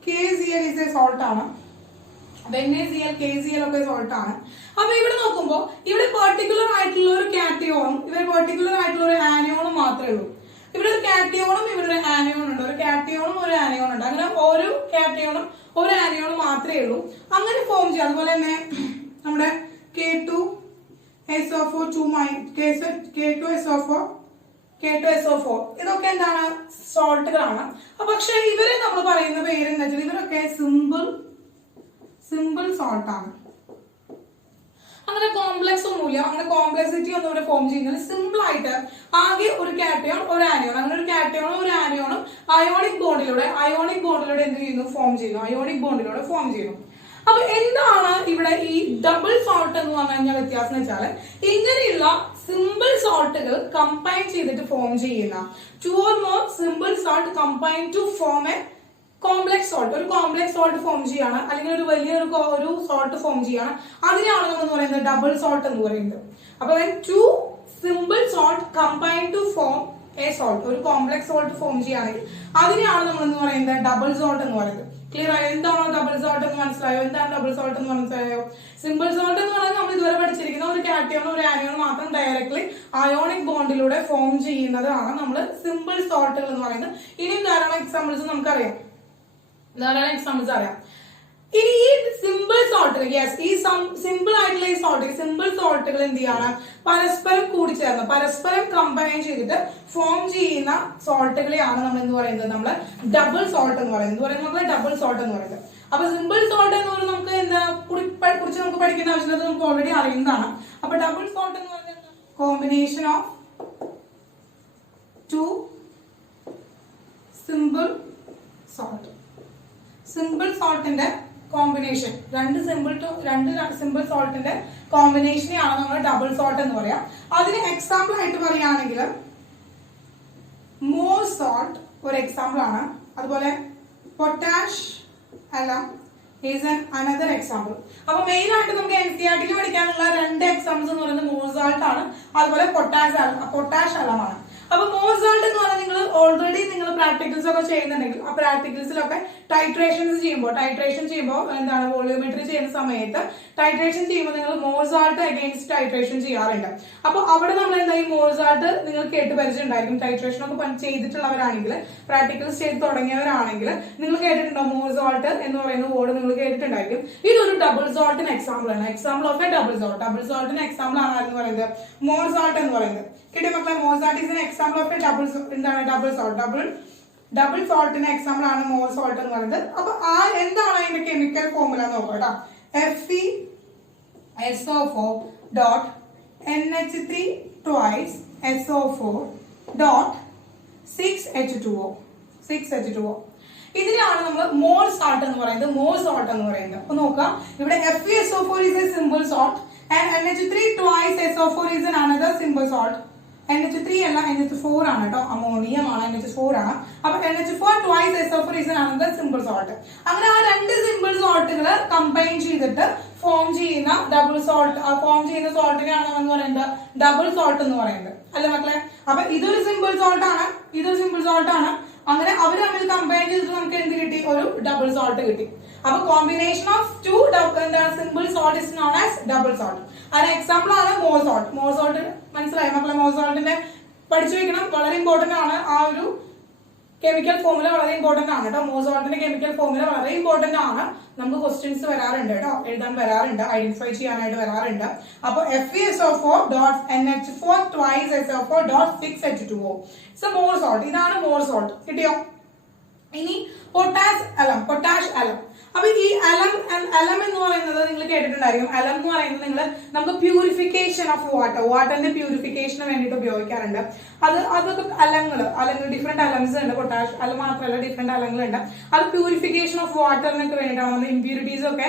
KCl is a salt ആണ്. NaCl, KCl ഒക്കെ സോൾട്ട് ആണ്. അപ്പൊ ഇവിടെ നോക്കുമ്പോൾ ഇവിടെ പെർട്ടിക്കുലർ ആയിട്ടുള്ള ഒരു കാറ്റയോണും പെർട്ടിക്കുലർ ആയിട്ടുള്ള ഒരു ആനിയോണും മാത്രമേ ഉള്ളൂ. ഇവിടെ ഒരു കാറ്റയോണും ഇവിടെ ഒരു ആനിയോൺ ഉണ്ട്, ഒരു കാറ്റയോണും ഒരു ആനിയോൺ ഉണ്ട്. അങ്ങനെ ഓരോ കാറ്റയോണും ഒരു ആനിയോണും മാത്രമേ ഉള്ളൂ. അങ്ങനെ ഫോം ചെയ്യാം. അതുപോലെ തന്നെ നമ്മുടെ K2SO4 ഇതൊക്കെ എന്താണ്, സോൾട്ടുകളാണ്. പക്ഷെ ഇവരെ നമ്മൾ പറയുന്ന പേര് എന്താ വെച്ചാൽ ഇവരൊക്കെ സിമ്പിൾ സോൾട്ട് ആണ്. അങ്ങനെ കോംപ്ലക്സ് ഒന്നുമില്ല, അങ്ങനെ കോംപ്ലക്സിറ്റി ഒന്നും ഇവിടെ ഫോം ചെയ്യുന്നില്ല. സിമ്പിൾ ആയിട്ട് ആകെ ഒരു കാറ്റയോൺ ഒരു ആനിയോൺ, അങ്ങനെ ഒരു കാറ്റയോണും ഒരു ആനിയോണും അയോണിക് ബോണ്ടിലൂടെ എന്ത് ചെയ്യുന്നു, ഫോം ചെയ്യുന്നു. അപ്പൊ എന്താണ് ഇവിടെ ഈ ഡബിൾ സോൾട്ട് എന്ന് പറഞ്ഞു കഴിഞ്ഞാൽ വ്യത്യാസം എന്ന് വെച്ചാൽ ഇങ്ങനെയുള്ള സിമ്പിൾ സോൾട്ടുകൾ കമ്പൈൻ ചെയ്തിട്ട് ഫോം ചെയ്യുന്ന 2 or more simple salt combine to form a complex salt. ഒരു കോംപ്ലക്സ് സോൾട്ട് ഫോം ചെയ്യാണ് അല്ലെങ്കിൽ ഒരു വലിയൊരു സോൾട്ട് ഫോം ചെയ്യാണ്, അതിനെയാണ് നമ്മൾ പറയുന്നത് ഡബിൾ സോൾട്ട് എന്ന് പറയുന്നത്. അപ്പൊ 2 simple salt combine to form a salt, ഒരു കോംപ്ലക്സ് സോൾട്ട് ഫോം ചെയ്യുകയാണെങ്കിൽ അതിനെയാണ് നമ്മൾ എന്ന് പറയുന്നത് ഡബിൾ സോൾട്ട് എന്ന് പറയുന്നത്. ക്ലിയർ ആയോ? എന്താണോ ഡബിൾ സോൾട്ട് എന്ന് മനസ്സിലായോ? എന്താണ് ഡബിൾ സോൾട്ട് എന്ന് മനസ്സിലായോ? സിമ്പിൾ സോൾട്ട് എന്ന് പറയുന്നത് നമ്മൾ ഇതുവരെ പഠിച്ചിരിക്കുന്ന ഒരു കാറ്റയോണും ഒരു ആനിയോണും മാത്രം ഡയറക്ട്ലി അയോണിക് ബോണ്ടിലൂടെ ഫോം ചെയ്യുന്നതാണ് നമ്മൾ സിമ്പിൾ സോൾട്ടുകൾ എന്ന് പറയുന്നത്. ഇനിയും ധാരാളം എക്സാമ്പിൾസ് നമുക്കറിയാം, ഇനി ഈ സിമ്പിൾ സോൾട്ടുകൾ, ഈ സിമ്പിൾ ആയിട്ടുള്ള ഈ സിമ്പിൾ സോൾട്ടുകൾ എന്ത് ചെയ്യാണ്, പരസ്പരം കൂടിച്ചേർന്ന് പരസ്പരം കമ്പൈൻ ചെയ്തിട്ട് ഫോം ചെയ്യുന്ന സോൾട്ടുകളെയാണ് നമ്മൾ എന്ന് പറയുന്നത് നമ്മൾ ഡബിൾ സോൾട്ട് എന്ന് പറയുന്നത്. ഡബിൾ സോൾട്ട് എന്ന് പറയുന്നത്. അപ്പൊ സിമ്പിൾ സോൾട്ട് എന്ന് പറയുന്നത് നമുക്ക് എന്താ കുറിച്ച് നമുക്ക് പഠിക്കേണ്ട ആവശ്യമില്ല, നമുക്ക് ഓൾറെഡി അറിയുന്നതാണ്. അപ്പൊ ഡബിൾ സോൾട്ട് എന്ന് പറയുന്നത് combination of 2 simple salt. Simple സോൾട്ടിന്റെ കോമ്പിനേഷൻ, രണ്ട് സിമ്പിൾ സോൾട്ടിന്റെ കോമ്പിനേഷനെയാണ് നമ്മൾ ഡബിൾ സോൾട്ട് എന്ന് പറയാം. അതിന് എക്സാമ്പിൾ ആയിട്ട് പറയുകയാണെങ്കിൽ മോർ സോൾട്ട് ഒരു എക്സാമ്പിൾ ആണ്. അതുപോലെ potash Alam is another example. അപ്പൊ മെയിൻ ആയിട്ട് നമുക്ക് NCERT പഠിക്കാനുള്ള 2 എക്സാമ്പിൾസ് എന്ന് പറയുന്നത് മോർ സോൾട്ട് ആണ്, അതുപോലെ പൊട്ടാഷ് അലമാണ്. അപ്പൊ മോർ സോൾട്ട് എന്ന് പറഞ്ഞാൽ നിങ്ങൾ ഓൾറെഡി നിങ്ങൾ പ്രാക്ടിക്കൽസ് ഒക്കെ ചെയ്യുന്നുണ്ടെങ്കിൽ ആ പ്രാക്ടിക്കൽസിലൊക്കെ ടൈട്രേഷൻ ചെയ്യുമ്പോൾ എന്താണ് വോളിയോമെട്രി ചെയ്യുന്ന സമയത്ത് ടൈട്രേഷൻ ചെയ്യുമ്പോൾ നിങ്ങൾ മോർ സോൾട്ട് അഗെയിൻസ്റ്റ് ടൈട്രേഷൻ ചെയ്യാറുണ്ട്. അപ്പൊ അവിടെ നമ്മൾ എന്താ ഈ മോർ സോൾട്ട് നിങ്ങൾ കേട്ട് പരിചയമുണ്ടായിരിക്കും. ടൈട്രേഷൻ ഒക്കെ ചെയ്തിട്ടുള്ളവരാണെങ്കിൽ, പ്രാക്ടിക്കൽസ് ചെയ്ത് തുടങ്ങിയവരാണെങ്കിൽ നിങ്ങൾ കേട്ടിട്ടുണ്ടോ മോർ സോൾട്ട് എന്ന് പറയുന്ന വേർഡ് നിങ്ങൾ കേട്ടിട്ടുണ്ടായിരിക്കും. ഇതൊരു ഡബിൾ സോൾട്ടിന് എക്സാമ്പിൾ ആണ്. എക്സാമ്പിൾ ഓഫ് എ ഡബിൾ സോൾട്ടിന് എക്സാമ്പിൾ ആണ് എന്ന് പറയുന്നത് മോർ സോൾട്ട് എന്ന് പറയുന്നത്. കിട്ടിയ മക്കളെ, Mohr salt is an example of a double salt double സോൾട്ടിന്റെ എക്സാമ്പിൾ ആണ് മോൾ സോൾട്ട് എന്ന് പറയുന്നത്. അപ്പൊ എന്താണ് അതിന്റെ കെമിക്കൽ ഫോർമുല നോക്കാം കേട്ടോ. FeSO4 dot NH3 twice SO4 dot 6H2O. ഇതിനാണ് നമ്മൾ മോൾ സാൾട്ട് എന്ന് പറയുന്നത്. അപ്പൊ നോക്കാം, ഇവിടെ FeSO4 is a simple salt and NH3 twice SO4 is another simple salt. NH3 അല്ല, NH4 ആണ് കേട്ടോ, അമോണിയം ആണ്, NH4 ആണ്. അപ്പൊ NH4 twice SO4 is another simple salt. അങ്ങനെ ആ രണ്ട് സിമ്പിൾ സോൾട്ടുകൾ കമ്പൈൻ ചെയ്തിട്ട് ഫോം ചെയ്യുന്ന ഡബിൾ സോൾട്ട്, ആ ഫോം ചെയ്യുന്ന സോൾട്ടിനെയാണ് നമ്മൾ പറയുന്നത് ഡബിൾ സോൾട്ട് എന്ന് പറയുന്നത്, അല്ലേ മക്കളെ? അപ്പൊ ഇതൊരു സിമ്പിൾ സോൾട്ട് ആണ്. അങ്ങനെ അവർ തമ്മിൽ കമ്പൈൻ ചെയ്തിട്ട് നമുക്ക് എന്ത് കിട്ടി? ഒരു ഡബിൾ സോൾട്ട് കിട്ടി. അപ്പൊ combination of two simple salt is known as double salt. അതിന് എക്സാമ്പിൾ ആണ് മോൾ സോൾട്ട്. മനസ്സിലായി മക്കളെ? മോൾ സോൾട്ടിന്റെ പഠിച്ചു വെക്കണം, വളരെ ഇമ്പോർട്ടന്റ് ആണ്. ആ ഒരു കെമിക്കൽ ഫോർമുല വളരെ ഇമ്പോർട്ടന്റ് ആണ് കേട്ടോ. മോൾ സോൾട്ടിന്റെ കെമിക്കൽ ഫോർമുല വളരെ ഇമ്പോർട്ടന്റ് ആണ്. നമുക്ക് ക്വസ്റ്റ്യൻസ് വരാറുണ്ട് കേട്ടോ, എഴുതാൻ വരാറുണ്ട്, ഐഡന്റിഫൈ ചെയ്യാനായിട്ട് വരാറുണ്ട്. അപ്പൊ FeSO4 dot NH4 twice SO4 dot 6H2O. മോൾ സോൾട്ട്, ഇതാണ് മോൾ സോൾട്ട്. കിട്ടിയോ? ഇനി പൊട്ടാഷ് അലം. അപ്പൊ ഈ അലം എന്ന് പറയുന്നത് നിങ്ങൾ കേട്ടിട്ടുണ്ടായിരിക്കും. അലം എന്ന് പറയുന്നത് നമുക്ക് പ്യൂരിഫിക്കേഷൻ ഓഫ് വാട്ടറിന്റെ പ്യൂരിഫിക്കേഷന് വേണ്ടിയിട്ട് ഉപയോഗിക്കാറുണ്ട്. അതൊക്കെ അലങ്ങൾ ഡിഫറെന്റ് അലംസ് ഉണ്ട്. പൊട്ടാഷ് അലം മാത്രമല്ല, ഡിഫറെന്റ് അലങ്ങളുണ്ട്. അത് പ്യൂരിഫിക്കേഷൻ ഓഫ് വാട്ടറിനൊക്കെ വേണ്ടിയിട്ടാണ്. നമ്മൾ ഇമ്പ്യൂരിറ്റീസ് ഒക്കെ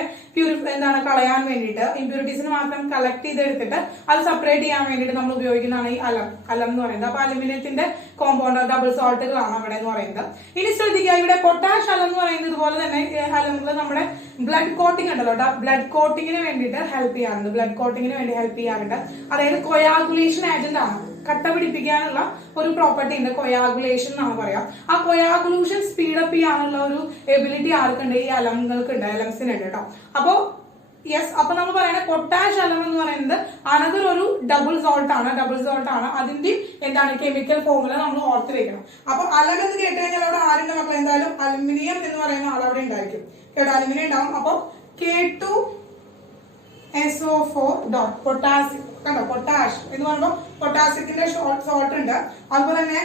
കളയാൻ വേണ്ടിയിട്ട്, ഇമ്പ്യൂരിറ്റീസിന് മാത്രം കളക്ട് ചെയ്തെടുത്തിട്ട് അത് സെപ്പറേറ്റ് ചെയ്യാൻ വേണ്ടിയിട്ട് നമ്മൾ ഉപയോഗിക്കുന്നതാണ് ഈ അലം എന്ന് പറയുന്നത്. അപ്പൊ അലുമിനിയത്തിന്റെ കോമ്പൗണ്ട് ഡബിൾ സോൾട്ടുകളാണ് അവിടെ എന്ന് പറയുന്നത്. ഇനി ശ്രദ്ധിക്കുക, ഇവിടെ പൊട്ടാഷ് അലം എന്ന് പറയുന്നത് ഇതുപോലെ തന്നെ അലങ്ങൾ നമ്മുടെ ബ്ലഡ് കോട്ടിംഗ് ഉണ്ടല്ലോ, ബ്ലഡ് കോട്ടിങ്ങിന് വേണ്ടിയിട്ട് ഹെൽപ്പ് ചെയ്യാറുണ്ട്. അതായത് കൊയാഗുലേഷൻ ഏജന്റ് ആണ്. കട്ട പിടിപ്പിക്കാനുള്ള ഒരു പ്രോപ്പർട്ടി ഉണ്ട്, കൊയാഗുലേഷൻ എന്നാണ് പറയാം. ആ കൊയാഗുലേഷൻ സ്പീഡപ്പ് ചെയ്യാനുള്ള ഒരു എബിലിറ്റി ആർക്കുണ്ട്? ഈ അലംസിനുണ്ട് കേട്ടോ. അപ്പൊ അപ്പൊ നമ്മൾ പറയുന്നത് പൊട്ടാഷ് അലം എന്ന് പറയുന്നത് അനദർ ഒരു ഡബിൾ സോൾട്ട് ആണ്. അതിന്റെ കെമിക്കൽ ഫോർമുല നമ്മൾ ഓർത്ത് വെക്കണം. അപ്പൊ അലം എന്ന് കേട്ട് കഴിഞ്ഞാൽ അവിടെ ആരുണ്ട് മക്കൾ? എന്തായാലും അലുമിനിയം എന്ന് പറയുന്ന ആൾ അവിടെ ഉണ്ടായിരിക്കും കേട്ടോ, അലുമിനിയം ഉണ്ടാവും. അപ്പൊ K2SO4 dot പൊട്ടാസ്യം കണ്ടോ, പൊട്ടാഷ് എന്ന് പറയുമ്പോൾ പൊട്ടാസ്യത്തിന്റെ സോൾട്ട് ഉണ്ട്. അതുപോലെ തന്നെ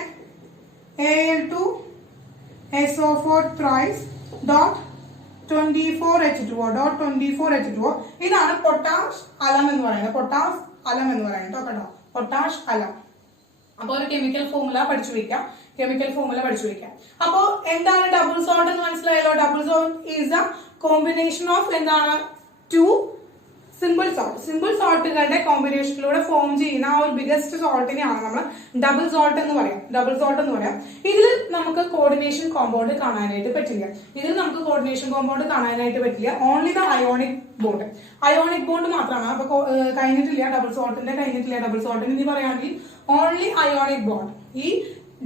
Al2SO4 thrice dot 24H2O. ഇതാണ് പൊട്ടാഷ് അലം എന്ന് പറയുന്നത്. കേട്ടോ, പൊട്ടാഷ് അലം. അപ്പൊ ഒരു കെമിക്കൽ ഫോർമുല പഠിച്ചു വെക്കാം. അപ്പോ എന്താണ് ഡബിൾ സോൾട്ട് എന്ന് മനസ്സിലായല്ലോ. Double salt is a combination of two simple സോൾട്ടുകളുടെ കോമ്പിനേഷനിലൂടെ ഫോം ചെയ്യുന്ന ആ ഒരു ബിഗസ്റ്റ് സോൾട്ടിനെയാണ് നമ്മൾ ഡബിൾ സോൾട്ട് എന്ന് പറയാം. ഇതിൽ നമുക്ക് കോർഡിനേഷൻ കോമ്പൗണ്ട് കാണാനായിട്ട് പറ്റില്ല. ഓൺലി ദ അയോണിക് ബോണ്ട് മാത്രമാണ്. അപ്പൊ കഴിഞ്ഞിട്ടില്ല ഡബിൾ സോൾട്ടിന് ഇനി പറയുകയാണെങ്കിൽ ഓൺലി അയോണിക് ബോണ്ട്. ഈ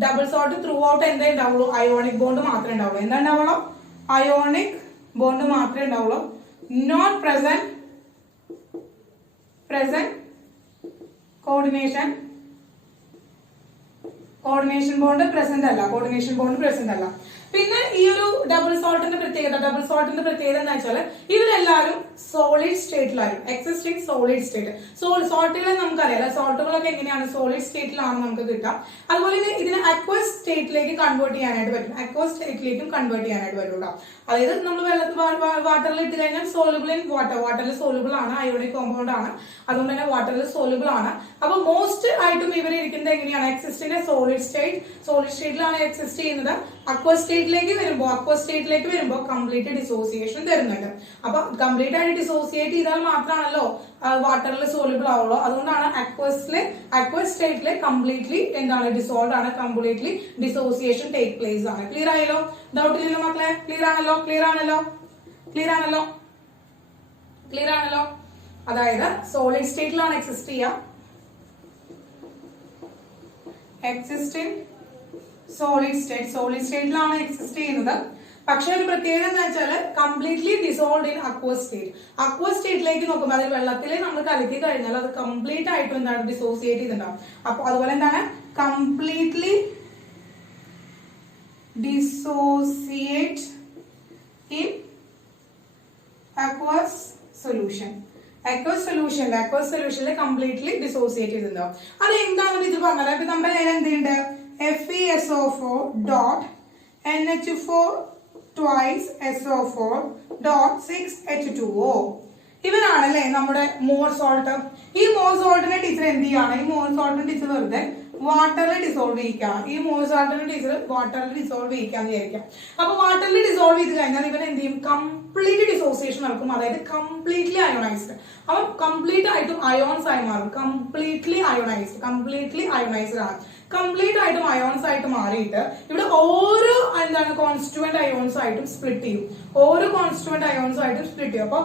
ഡബിൾ സോൾട്ട് ത്രൂ ഔട്ട് എന്തേ ഉണ്ടാവുള്ളൂ? അയോണിക് ബോണ്ട് മാത്രമേ ഉണ്ടാവുള്ളൂ. എന്താ ഉണ്ടാവുള്ളൂ? അയോണിക് ബോണ്ട് മാത്രമേ ഉണ്ടാവുള്ളൂ. Not present coordination bond present അല്ല. പിന്നെ ഈ ഒരു ഡബിൾ സോൾട്ടിന്റെ പ്രത്യേകത എന്ന് വെച്ചാൽ ഇവരെല്ലാവരും സോളിഡ് സ്റ്റേറ്റിലായിരിക്കും, എക്സിസ്റ്റിംഗ് സോളിഡ് സ്റ്റേറ്റ്. സോൾട്ടുകളെ നമുക്കറിയാം, സോൾട്ടുകളൊക്കെ എങ്ങനെയാണ്? സോളിഡ് സ്റ്റേറ്റിലാണ് നമുക്ക് കിട്ടുക. അതുപോലെ ഇതിനെ അക്വസ് സ്റ്റേറ്റിലേക്ക് കൺവേർട്ട് ചെയ്യാനായിട്ട് പറ്റും. അതായത് നമ്മൾ വാട്ടറിൽ ഇട്ട് കഴിഞ്ഞാൽ സോലുബിൾ ഇൻ വാട്ടറിൽ സോലുബിൾ ആണ്, അയോണിക് കോമ്പൗണ്ട് ആണ്. അതുകൊണ്ട് തന്നെ വാട്ടറിൽ സോലുബിൾ ആണ്. അപ്പൊ മോസ്റ്റ് ആയിട്ടും ഇവർ ഇരിക്കുന്നത് എങ്ങനെയാണ്? എക്സിസ്റ്റിന്റെ സോളിഡ് സ്റ്റേറ്റിലാണ് എക്സിസ്റ്റ് ചെയ്യുന്നത്. അക്വസ് സ്റ്റേറ്റിലേക്ക് വരുമ്പോൾ കംപ്ലീറ്റ് ഡിസോസിയേഷൻ തരുന്നുണ്ട്. അപ്പൊ കംപ്ലീറ്റ് ആയിട്ട് ഡിസോസിയേറ്റ് ചെയ്താൽ മാത്രമാണല്ലോ വാട്ടറിൽ സോലുബിൾ ആവുള്ളൂ. അതുകൊണ്ടാണ് അക്വസ് സ്റ്റേറ്റിലെ കംപ്ലീറ്റ്ലി ഡിസോൾവ് ആണ്, കംപ്ലീറ്റ്ലി ഡിസോസിയേഷൻ ടേക്ക് പ്ലേസ് ആണ്. ക്ലിയർ ആയല്ലോ? ഡൗട്ട് ഇല്ലല്ലോ മക്കളെ? ക്ലിയർ ആണല്ലോ? അതായത് സോളിഡ് സ്റ്റേറ്റിലാണ് എക്സിസ്റ്റ് ചെയ്യുക, സോളിഡ് സ്റ്റേറ്റിലാണ് എക്സിസ്റ്റ് ചെയ്യുന്നത്. പക്ഷെ ഒരു പ്രത്യേകത എന്ന് വെച്ചാൽ കംപ്ലീറ്റ്ലി ഡിസോൾവ് ഇൻ അക്വസ് സ്റ്റേറ്റിലേക്ക് നോക്കുമ്പോൾ അതിൽ വെള്ളത്തിൽ നമ്മൾ കലക്കി കഴിഞ്ഞാൽ അത് കംപ്ലീറ്റ് ആയിട്ടും ഡിസോസിയേറ്റ് ചെയ്തിട്ടുണ്ടാവും. അപ്പൊ അതുപോലെ എന്താണ്? Completely dissociate in aqueous solution. aqueous solution completely dissociate ചെയ്തിട്ടുണ്ടാവും. അത് എന്താണെന്ന് ഇത് പറഞ്ഞാൽ ഇപ്പൊ നമ്മുടെ കയ്യിൽ എന്തുണ്ട്, FeSO4 dot NH4 twice SO4 dot 6H2O. ഇവരാണല്ലേ നമ്മുടെ മോർ സോൾട്ട്. ഈ മോർ സോൾട്ടിനെ ടീച്ചർ എന്ത് ചെയ്യാണ്, ഈ മോർ സോൾട്ടിനെ ടീച്ചർ വെറുതെ വാട്ടറിൽ ഡിസോൾവ് ചെയ്യിക്കാം. ഈ മോർ സോൾട്ടിനെ ടീച്ചർ വാട്ടറിൽ ഡിസോൾവ് ചെയ്യിക്കാന്ന് വിചാരിക്കാം. അപ്പൊ വാട്ടറിൽ ഡിസോൾവ് ചെയ്ത് കഴിഞ്ഞാൽ ഇവൻ എന്ത് ചെയ്യും, കംപ്ലീറ്റ് ഡിസോസിയേഷൻ നടക്കും. അതായത് കംപ്ലീറ്റ്ലി അയോണൈസ്ഡ്. അവൻ കംപ്ലീറ്റ് ആയിട്ടും അയോൺസ് ആയി മാറും. കംപ്ലീറ്റ്ലി അയോണൈസ്ഡ് ആണ്. കംപ്ലീറ്റ് ആയിട്ടും അയോൺസ് ആയിട്ട് മാറിയിട്ട് ഇവിടെ ഓരോ കോൺസ്റ്റുവന്റ് അയോൺസ് ആയിട്ടും സ്പ്ലിറ്റ് ചെയ്യും. അപ്പൊ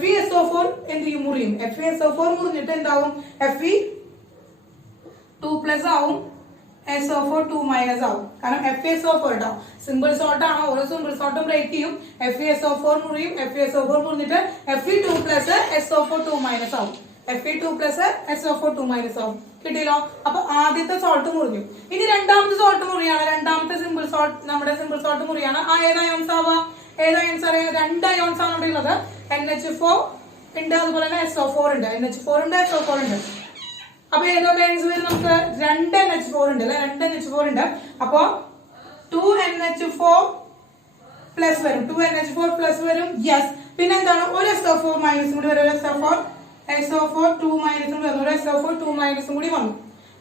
FeSO4 എന്ത് ചെയ്യും, മുറിയും. FeSO4 മുറിഞ്ഞിട്ട് എന്താവും, Fe2+ ആവും, SO4 2- ആവും. കാരണം FeSO4 കേട്ടോ സിമ്പിൾ സോൾട്ട് ആണ്. ഓരോ സിമ്പിൾ സോൾട്ടും ബ്രേക്ക് ചെയ്യും. FeSO4 മുറിയും. FeSO4 മുറിഞ്ഞിട്ട് Fe2+ SO4 2- ആവും. Fe2+ SO4 ആവും. കിട്ടിയല്ലോ. അപ്പൊ ആദ്യത്തെ സോൾട്ട് മുറിഞ്ഞു. ഇനി രണ്ടാമത്തെ സോൾട്ട് മുറിയാണ്. രണ്ടാമത്തെ സിമ്പിൾ സോൾട്ട്, നമ്മുടെ സിമ്പിൾ സോൾട്ട് മുറിയാണ്. ആ ഏത് അയോൺസ് ആവാം, അറിയാം, 2 അയോൺസ് ആണ് ഇവിടെ ഉള്ളത്. NH4 ഉണ്ട്, അതുപോലെ തന്നെ SO4 ഉണ്ട്. NH4 ഉണ്ട്, SO4 ഉണ്ട്. അപ്പൊ ഏതൊക്കെ അയോൺസ് വരും, നമുക്ക് 2 NH4 ഉണ്ട് അല്ലെ, 2 NH4 ഉണ്ട്. അപ്പൊ 2NH4 പ്ലസ് വരും, 2NH4 വരും. യെസ്. പിന്നെ എന്താണ്, ഒരു SO4 മൈനസ് കൂടി വരും. SO4 2- കൂടി വന്നു. ഒരു SO4 2- കൂടി വന്നു.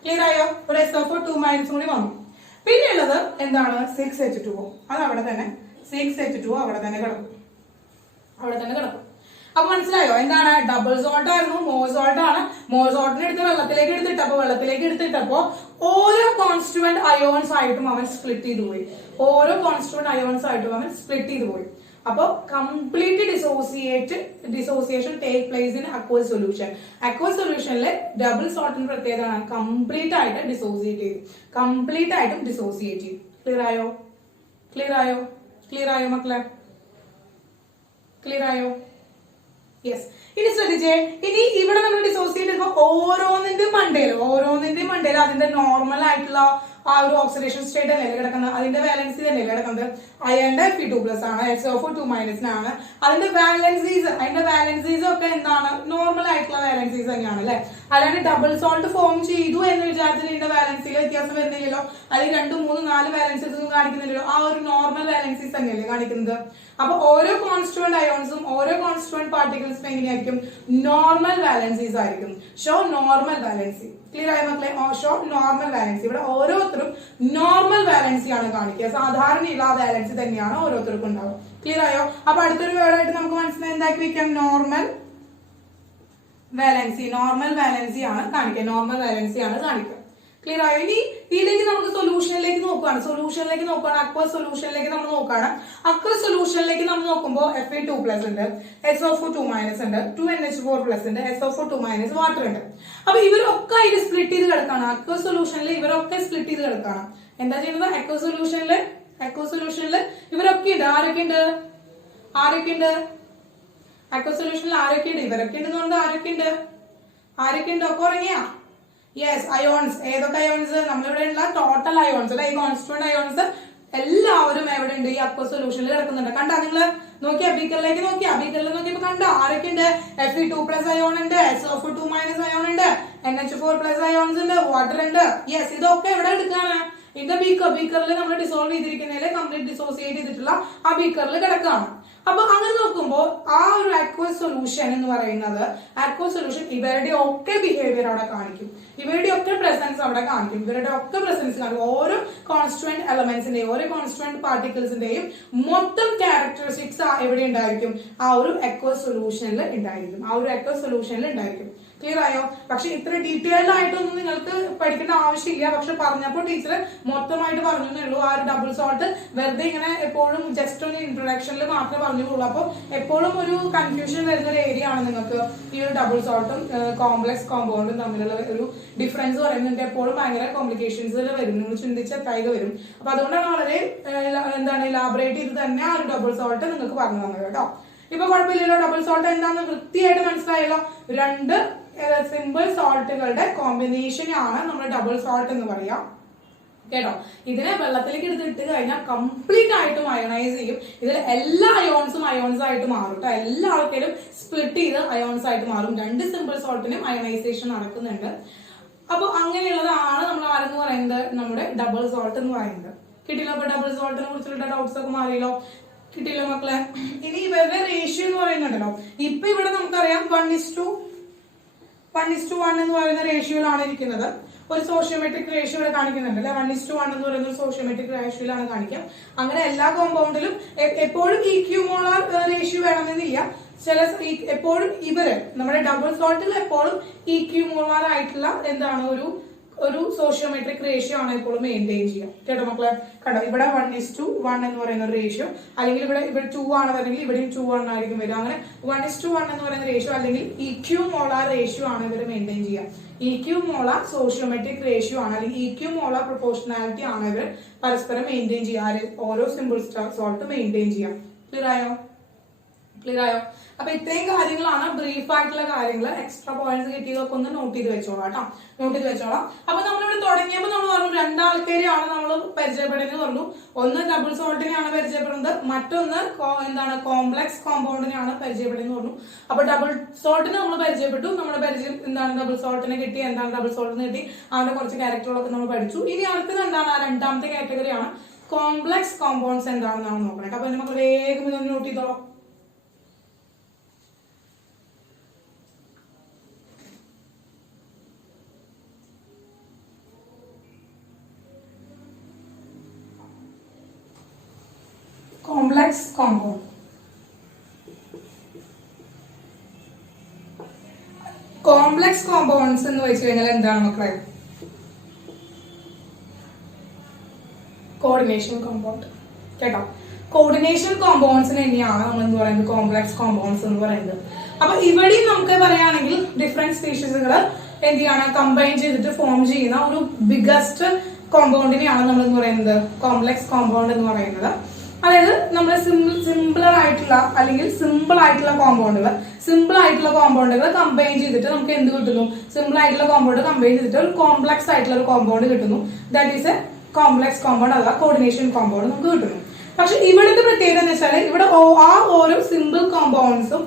ക്ലിയർ ആയോ? ഒരു SO4 2- കൂടി വന്നു. പിന്നെയുള്ളത് എന്താണ്, 6H2O. അത് അവിടെ തന്നെ 6H2O അവിടെ തന്നെ കിടക്കും. അപ്പൊ മനസ്സിലായോ, എന്താണ്, ഡബിൾ സോൾട്ട് ആയിരുന്നു, മോർ സോൾട്ട് ആണ്. മോർ സോൾട്ടിനെ എടുത്ത് വെള്ളത്തിലേക്ക് എടുത്തിട്ടപ്പോ ഓരോ കോൺസ്റ്റുവന്റ് അയോൺസ് ആയിട്ടും അവൻ സ്പ്ലിറ്റ് ചെയ്തു പോയി. അപ്പൊ complete dissociation take place in aqueous solution. Aqueous സൊല്യൂഷനിലെ ഡബിൾ സോൾട്ടിന്റെ പ്രത്യേകത കംപ്ലീറ്റ് ആയിട്ടും ഡിസോസിയേറ്റ് ചെയ്യും. ക്ലിയർ ആയോ മക്കളെ? ക്ലിയർ ആയോ? യെസ്. ഇനി ശ്രദ്ധിച്ചേ, ഇനി ഇവിടെ നമ്മൾ ഡിസോസിയേറ്റ് ചെയ്യുമ്പോൾ ഓരോന്നിന്റെയും മണ്ടയിൽ അതിന്റെ നോർമൽ ആയിട്ടുള്ള ആ ഒരു ഓക്സിഡേഷൻ സ്റ്റേറ്റ് തന്നെയല്ലേ കിടക്കുന്നത്, അതിന്റെ വാലൻസി തന്നെയല്ലേ കിടക്കുന്നത്. അയണിന്റെ Fe2+ ആണ്, SO4 2- ആണ്. അതിന്റെ വാലൻസീസ് ഒക്കെ എന്താണ്, നോർമൽ ആയിട്ടുള്ള വാലൻസീസ് തന്നെയാണ് അല്ലെ. അല്ലാണ്ട് ഡബിൾ സോൾട്ട് ഫോം ചെയ്തു എന്ന് വിചാരിച്ചിട്ട് ഇതിന്റെ വാലൻസിയിൽ വ്യത്യാസം വരുന്നില്ലല്ലോ, അല്ലെങ്കിൽ 2, 3, 4 വാലൻസീസ് ഒന്നും കാണിക്കുന്നില്ലല്ലോ. ആ ഒരു നോർമൽ വാലൻസീസ് തന്നെയല്ലേ കാണിക്കുന്നത്. അപ്പൊ ഓരോ കോൺസ്റ്റുവന്റ് അയോൺസും ഓരോ കോൺസ്റ്റുവന്റ് പാർട്ടിക്കിൾസും എങ്ങനെയായിരിക്കും, നോർമൽ വാലൻസീസ് ആയിരിക്കും. Show normal valency. ക്ലിയർ ആയ മക്കളെ? Show normal valency. ഇവിടെ ഓരോരുത്തരും നോർമൽ വാലൻസി ആണ് കാണിക്കുക. സാധാരണയുള്ള വാലൻസി തന്നെയാണ് ഓരോരുത്തർക്കും ഉണ്ടാവുക. ക്ലിയർ ആയോ? അപ്പൊ അടുത്തൊരു വേർഡായിട്ട് നമുക്ക് മനസ്സിലായി എന്താക്കി വെക്കാം, നോർമൽ വാലൻസി ആണ് കാണിക്കുക. ക്ലിയർ ആയോ? ഇനി ഇതിലേക്ക് നമുക്ക് സൊല്യൂഷനിലേക്ക് നോക്കുകയാണ്. അക്വസ് സൊല്യൂഷനിലേക്ക് നമ്മൾ നോക്കുകയാണ്. അക്വസ് സൊല്യൂഷനിലേക്ക് നമ്മൾ നോക്കുമ്പോൾ Fe2+ ഉണ്ട്, SO4 2- ഉണ്ട്, 2NH4+ ഉണ്ട്, SO4 2- വാട്ടർ ഉണ്ട്. അപ്പൊ ഇവരൊക്കെ അതിൽ സ്പ്ലിറ്റ് ചെയ്ത് കിടക്കാണ്. അക്വസ് സൊല്യൂഷനിൽ ഇവരൊക്കെ സ്പ്ലിറ്റ് ചെയ്ത് കിടക്കാണ്. എന്താ ചെയ്യുന്നത്, അക്വസ് സൊല്യൂഷനിൽ ഇവരൊക്കെ ഉണ്ട്. ആരൊക്കെ ഉണ്ട്? അക്വസ് സൊല്യൂഷനിൽ ആരൊക്കെ ഉണ്ട്? ഇവരൊക്കെ ഉണ്ടെന്ന് പറഞ്ഞാൽ ആരൊക്കെ ഉണ്ട്? ഒക്കെ ഉറങ്ങിയാ? യെസ്. അയോൺസ്. ഏതൊക്കെ അയോൺസ്? നമ്മളിവിടെ ഉള്ള ടോട്ടൽ അയോൺസ് അല്ലെ, ഈ കോൺസ്റ്റുവന്റ് അയോൺസ് എല്ലാവരും എവിടെ ഉണ്ട്, ഈ അക്വസ് സൊല്യൂഷനിൽ കിടക്കുന്നുണ്ട്. കണ്ടാ നിങ്ങള് നോക്കിയാ, ബീക്കറിലേക്ക് നോക്കിയപ്പോ കണ്ടോ ആരൊക്കെ ഉണ്ട്? Fe2+ അയോൺ ഉണ്ട്, SO4 2- അയോൺ ഉണ്ട്, NH4+ അയോൺസ് ഉണ്ട്, വാട്ടർ ഉണ്ട്. യെസ്. ഇതൊക്കെ എവിടെ എടുക്കാണ്, ഇത് ബീക്കറിൽ നമ്മൾ ഡിസോൾവ് ചെയ്തിരിക്കുന്നതിൽ കംപ്ലീറ്റ് ഡിസോസിയേറ്റ് ചെയ്തിട്ടുള്ള ആ ബീക്കറിൽ കിടക്കാണ്. അപ്പൊ അങ്ങനെ നോക്കുമ്പോൾ ആ ഒരു അക്വസ് സൊല്യൂഷൻ എന്ന് പറയുന്നത്, ഇവരുടെ ഒക്കെ ബിഹേവിയർ അവിടെ കാണിക്കും, ഇവരുടെ ഒക്കെ പ്രസൻസ് അവിടെ കാണിക്കും, ഓരോ കോൺസ്റ്റുവന്റ് എലമെന്റ്സിന്റെയും ഓരോ കോൺസ്റ്റുവന്റ് പാർട്ടിക്കിൾസിന്റെയും മൊത്തം ക്യാരക്ടറിസ്റ്റിക്സ് എവിടെ ഉണ്ടായിരിക്കും, ആ ഒരു അക്വസ് സൊല്യൂഷനിൽ ഉണ്ടായിരിക്കും. ക്ലിയർ ആയോ? പക്ഷെ ഇത്ര ഡീറ്റെയിൽഡ് ആയിട്ടൊന്നും നിങ്ങൾക്ക് പഠിക്കേണ്ട ആവശ്യമില്ല. പക്ഷെ പറഞ്ഞപ്പോൾ ടീച്ചർ മൊത്തമായിട്ട് പറഞ്ഞേ ഉള്ളൂ. ആ ഒരു ഡബിൾ സോൾട്ട് വെറുതെ ഇങ്ങനെ എപ്പോഴും ജസ്റ്റ് ഒരു ഇൻട്രൊഡക്ഷനിൽ മാത്രമേ പറഞ്ഞുള്ളൂ. അപ്പോൾ എപ്പോഴും ഒരു കൺഫ്യൂഷൻ വരുന്ന ഒരു ഏരിയ ആണ് നിങ്ങൾക്ക് ഈ ഒരു ഡബിൾ സോൾട്ടും കോംപ്ലക്സ് കോമ്പൗണ്ടും തമ്മിലുള്ള ഒരു ഡിഫറൻസ് പറയുന്നത്. എപ്പോഴും ഭയങ്കര കോംപ്ലിക്കേഷൻസിൽ വരും, നിങ്ങൾ ചിന്തിച്ചെത്തായിക വരും. അപ്പൊ അതുകൊണ്ടാണ് വളരെ ഇലാബറേറ്റ് ചെയ്ത് തന്നെ ആ ഒരു ഡബിൾ സോൾട്ട് നിങ്ങൾക്ക് പറഞ്ഞു തന്നത് കേട്ടോ. ഇപ്പൊ കുഴപ്പമില്ലല്ലോ, ഡബിൾ സോൾട്ട് എന്താണെന്ന് വൃത്തിയായിട്ട് മനസ്സിലായല്ലോ. 2 സിമ്പിൾ സോൾട്ടുകളുടെ കോമ്പിനേഷൻ ആണ് നമ്മൾ ഡബിൾ സോൾട്ട് എന്ന് പറയാം. കേട്ടോ. ഇതിനെ വെള്ളത്തിലേക്ക് എടുത്തിട്ട് കഴിഞ്ഞാൽ കംപ്ലീറ്റ് ആയിട്ടും അയണൈസ് ചെയ്യും. ഇതിൽ എല്ലാ അയോൺസും അയോൺസ് ആയിട്ട് മാറും കേട്ടോ. എല്ലാ ആൾക്കാരും സ്പ്ലിറ്റ് ചെയ്ത് അയോൺസ് ആയിട്ട് മാറും. 2 സിമ്പിൾ സോൾട്ടിനും അയണൈസേഷൻ നടക്കുന്നുണ്ട്. അപ്പൊ അങ്ങനെയുള്ളതാണ് നമ്മൾ ആരെന്ന് പറയുന്നത്, നമ്മുടെ ഡബിൾ സോൾട്ട് എന്ന് പറയുന്നത്. കിട്ടിയല്ലോ. അപ്പൊ ഡബിൾ സോൾട്ടിനെ കുറിച്ചുള്ള ഡൗട്ട്സ് ഒക്കെ മാറിയല്ലോ. കിട്ടിയല്ലോ മക്കളെ. ഇനി ഇവരുടെ റേഷ്യോ എന്ന് പറയുന്നുണ്ടല്ലോ. ഇപ്പൊ ഇവിടെ നമുക്കറിയാം 1:1 എന്ന് പറയുന്ന റേഷ്യോയിലാണ് ഇരിക്കുന്നത്. ഒരു സോഷ്യോമെട്രിക് റേഷ്യോ ഇവിടെ കാണിക്കുന്നുണ്ട് അല്ലെ. 1:1 എന്ന് പറയുന്ന ഒരു സോഷ്യോമെട്രിക് റേഷ്യോയിലാണ് കാണിക്കുക. അങ്ങനെ എല്ലാ കോമ്പൗണ്ടിലും എപ്പോഴും ഈക്വിമോളാർ റേഷ്യോ വേണമെന്നില്ല. ചില എപ്പോഴും ഇവര് നമ്മുടെ ഡബിൾ സോൾട്ടിൽ എപ്പോഴും ഈക്വിമോളാർ ആയിട്ടുള്ള എന്താണ് ഒരു സോഷ്യോമെട്രിക് റേഷ്യോ ആണ് എപ്പോഴും മെയിൻറ്റെയിൻ ചെയ്യുക. കേട്ടോ മക്കളെ. കണ്ടോ ഇവിടെ 1:1 എന്ന് പറയുന്ന റേഷ്യോ, അല്ലെങ്കിൽ ഇവിടെ 2 ആണ് അല്ലെങ്കിൽ ഇവിടെയും 2 ആയിരിക്കും വരും. അങ്ങനെ 1:1 എന്ന് പറയുന്ന റേഷ്യോ അല്ലെങ്കിൽ ഈക്വിമോളാർ റേഷ്യോ ആണ് ഇവർ മെയിൻറ്റെയിൻ ചെയ്യുക. ഈക്വിമോളാർ സോഷ്യോമെട്രിക് റേഷ്യോ ആണ് അല്ലെങ്കിൽ ഈക്വിമോളാർ പ്രൊപ്പോർഷണാലിറ്റി ആണ് ഇവർ പരസ്പരം മെയിൻറ്റെയിൻ ചെയ്യുക. ഓരോ സിമ്പിൾ സോൾട്ട് മെയിൻറ്റെയിൻ ചെയ്യാം. ക്ലിയർ ആയോ? അപ്പൊ ഇത്രയും കാര്യങ്ങളാണ് ബ്രീഫ് ആയിട്ടുള്ള കാര്യങ്ങൾ. എക്സ്ട്രാ പോയിന്റ്സ് കിട്ടിയതൊക്കെ ഒന്ന് നോട്ട് ചെയ്ത് വെച്ചോളാം കേട്ടോ. അപ്പൊ നമ്മളിവിടെ തുടങ്ങിയപ്പോൾ നമ്മൾ പറഞ്ഞു 2 ആൾക്കാരെയാണ് നമ്മൾ പരിചയപ്പെടുന്നത് പറഞ്ഞു. ഒന്ന് ഡബിൾ സോൾട്ടിനെയാണ് പരിചയപ്പെടുന്നത്, മറ്റൊന്ന് എന്താണ് കോംപ്ലക്സ് കോമ്പൗണ്ടിനെയാണ് പരിചയപ്പെടുന്നത് പറഞ്ഞു. അപ്പൊ ഡബിൾ സോൾട്ടിനെ നമ്മൾ പരിചയപ്പെട്ടു. നമ്മുടെ പരിചയം എന്താണ്, ഡബിൾ സോൾട്ടിനെ കിട്ടി, എന്താണ് ഡബിൾ സോൾട്ടിന് കിട്ടി, അവരുടെ കുറച്ച് ക്യാരക്ടറുകളൊക്കെ നമ്മൾ പഠിച്ചു. ഇനി അടുത്തത് എന്താണ്, 2ാമത്തെ കാറ്റഗറിയാണ് കോംപ്ലക്സ് കോമ്പൗണ്ട്സ് എന്താണെന്നാണ് നോക്കണേ. അപ്പൊ നമുക്ക് വേഗം ഇതൊന്ന് നോട്ട് ചെയ്തോളാം. Complex compound. കോംപ്ലക്സ് കോമ്പൗണ്ട്സ് എന്ന് വെച്ച് കഴിഞ്ഞാൽ എന്താണ് മക്കളെ? Coordination compound. കേട്ടോ. കോർഡിനേഷൻ കോമ്പൗണ്ട്സിന് തന്നെയാണ് നമ്മൾ എന്ത് പറയുന്നത്, കോംപ്ലക്സ് കോമ്പൗണ്ട്സ് എന്ന് പറയുന്നത്. അപ്പൊ ഇവിടെയും നമുക്ക് പറയുകയാണെങ്കിൽ ഡിഫറെന്റ് സ്പീഷീസുകൾ എന്ത് ചെയ്യാണ്, കമ്പൈൻ ചെയ്തിട്ട് ഫോം ചെയ്യുന്ന ഒരു ബിഗസ്റ്റ് കോമ്പൗണ്ടിനെയാണ് നമ്മൾ എന്ന് പറയുന്നത് കോംപ്ലക്സ് കോമ്പൗണ്ട് എന്ന് പറയുന്നത്. അതായത് നമ്മുടെ സിമ്പിൾ ആയിട്ടുള്ള കോമ്പൗണ്ടുകൾ കമ്പൈൻ ചെയ്തിട്ട് നമുക്ക് എന്ത് കിട്ടുന്നു, സിമ്പിൾ ആയിട്ടുള്ള കോമ്പൗണ്ട് കമ്പൈൻ ചെയ്തിട്ട് ഒരു കോംപ്ലക്സ് ആയിട്ടുള്ള ഒരു കോമ്പൗണ്ട് കിട്ടുന്നു. That is A complex compound അഥവാ കോർഡിനേഷൻ കോമ്പൗണ്ട് നമുക്ക് കിട്ടുന്നു. പക്ഷെ ഇവിടുത്തെ പ്രത്യേകത എന്ന് വെച്ചാൽ ഇവിടെ ഓരോ സിമ്പിൾ കോമ്പൗണ്ട്സും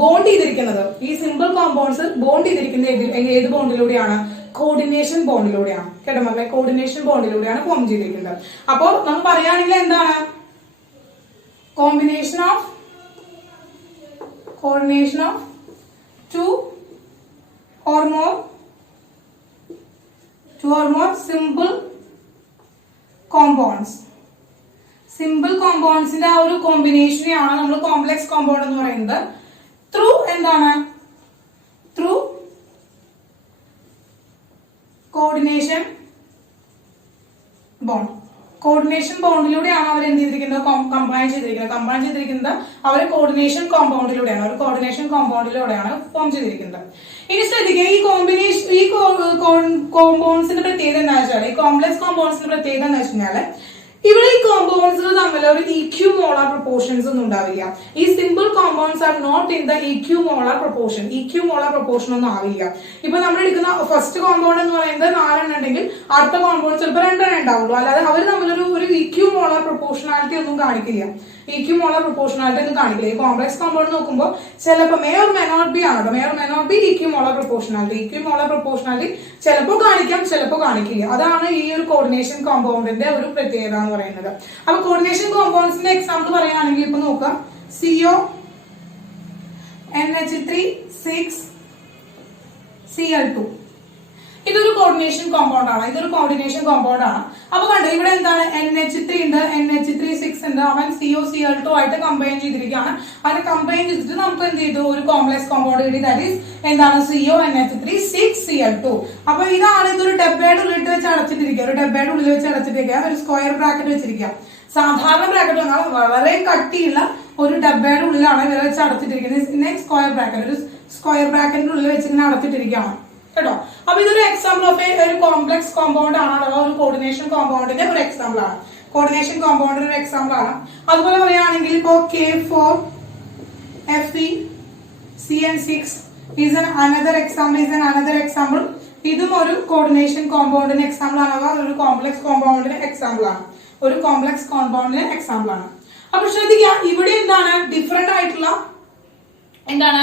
ബോണ്ട് ചെയ്തിരിക്കുന്നത്, ഈ സിമ്പിൾ കോമ്പൗണ്ട്സ് ബോണ്ട് ചെയ്തിരിക്കുന്നത് ഏത് ബോണ്ടിലൂടെയാണ്, കോർഡിനേഷൻ ബോണ്ടിലൂടെയാണ്. കേട്ടോ മക്കളെ, കോർഡിനേഷൻ ബോണ്ടിലൂടെയാണ് ഫോം ചെയ്തിരിക്കുന്നത്. അപ്പോൾ നമ്മൾ പറയുകയാണെങ്കിൽ എന്താണ്, coordination of 2 or more simple compounds. Simple കോമ്പൗണ്ട്സിന്റെ ആ ഒരു കോമ്പിനേഷനെയാണ് നമ്മൾ കോംപ്ലക്സ് കോമ്പൗണ്ട് എന്ന് പറയുന്നത്. ത്രൂ എന്താണ്, ത്രൂ കോർഡിനേഷൻ ബോണ്ട്. കോർഡിനേഷൻ ബോണ്ടിലൂടെയാണ് അവർ എന്ത് ചെയ്തിരിക്കുന്നത്, കമ്പൈൻ ചെയ്തിരിക്കുന്നത് അവർ കോർഡിനേഷൻ കോമ്പൗണ്ടിലൂടെയാണ് ഫോം ചെയ്തിരിക്കുന്നത്. ഇനി ശ്രദ്ധിക്കുക, ഈ കോമ്പൗണ്ട്സിന്റെ പ്രത്യേകത എന്താ വെച്ചാൽ, ഈ കോംപ്ലക്സ് കോമ്പൗണ്ട്സിന്റെ പ്രത്യേകത എന്ന് വെച്ചാൽ ഇവിടെ ഈ കോമ്പൗണ്ട്സുകൾ തമ്മിൽ ഒരു ഈക്വിമോളാർ പ്രൊപ്പോർഷൻസ് ഒന്നും ഉണ്ടാവില്ല. ഈ simple compounds are not in the equimolar proportion ഒന്നും ആവില്ല. ഇപ്പൊ നമ്മൾ എടുക്കുന്ന ഫസ്റ്റ് കോമ്പൗണ്ട് എന്ന് പറയുന്നത് 4 ഉണ്ടെങ്കിൽ അടുത്ത കോമ്പൗണ്ട് ചിലപ്പോൾ 2 ഉണ്ടാവുള്ളൂ. അല്ലാതെ അവർ തമ്മിലൊരു ഈക്വിമോളാർ പ്രൊപ്പോർഷനാലിറ്റി ഒന്നും കാണിക്കില്ല. ഈ കോംപ്ലക്സ് കോമ്പൗണ്ട് നോക്കുമ്പോൾ ചിലപ്പോൾ may or may not be equimolar പ്രൊപ്പോർഷനാലിറ്റി ചിലപ്പോൾ കാണിക്കാം, ചിലപ്പോൾ കാണിക്കില്ല. അതാണ് ഈ ഒരു കോർഡിനേഷൻ കോമ്പൗണ്ടിന്റെ ഒരു പ്രത്യേകത എന്ന് പറയുന്നത്. അപ്പൊ കോർഡിനേഷൻ കോമ്പൗണ്ട്സിന്റെ എക്സാമ്പിൾ പറയുകയാണെങ്കിൽ ഇപ്പൊ നോക്കാം, CO NH3 6Cl2. ഇതൊരു കോർഡിനേഷൻ കോമ്പൗണ്ട് ആണ്. അപ്പൊ കണ്ടോ, ഇവിടെ എന്താണ്, NH3 ഉണ്ട്, NH3 6 ഉണ്ട്. അവൻ COCl2 ആയിട്ട് കമ്പൈൻ ചെയ്തിരിക്കുകയാണ്. അതിനെ കമ്പൈൻ ചെയ്തിട്ട് നമുക്ക് എന്ത് ചെയ്തു, ഒരു കോംപ്ലക്സ് കോമ്പൗണ്ട് കിട്ടി. ദാറ്റ് ഈസ് എന്താണ്, CONH3 6Cl2. അപ്പൊ ഇതാണ്, ഇതൊരു ഡബ്ബയുടെ ഉള്ളിൽ വെച്ച് അടച്ചിട്ടിരിക്കുക, ഒരു സ്ക്വയർ ബ്രാക്കറ്റ് വെച്ചിരിക്കുക. സാധാരണ ബ്രാക്കറ്റ് വന്നാൽ വളരെ കട്ടിയുള്ള ഒരു ഡബ്ബയുടെ ഉള്ളിലാണ് ഇവരെ വെച്ച് അടച്ചിട്ടിരിക്കുന്നത്. സ്ക്വയർ ബ്രാക്കറ്റിന്റെ ഉള്ളിൽ വെച്ച് ഇങ്ങനെ അടച്ചിട്ടിരിക്കുകയാണ് കേട്ടോ. അപ്പൊ ഇതൊരു എക്സാമ്പിൾ ഓഫ് ഒരു കോംപ്ലക്സ് കോമ്പൗണ്ട് ആണ്, അഥവാ ഒരു കോർഡിനേഷൻ കോമ്പൗണ്ടിന്റെ ഒരു എക്സാമ്പിൾ ആണ്. അതുപോലെ പറയുകയാണെങ്കിൽ ഇപ്പോ K4FeCN6 is another example. ഇതും ഒരു കോർഡിനേഷൻ കോമ്പൗണ്ടിന് എക്സാമ്പിൾ ആണ്, ഒരു കോംപ്ലക്സ് കോമ്പൗണ്ടിന് എക്സാമ്പിൾ ആണ്, ഒരു കോംപ്ലക്സ് കോമ്പൗണ്ടിന് എക്സാമ്പിൾ ആണ്. അപ്പൊ ശ്രദ്ധിക്കുക, ഇവിടെ എന്താണ് ഡിഫറെന്റ് ആയിട്ടുള്ള എന്താണ്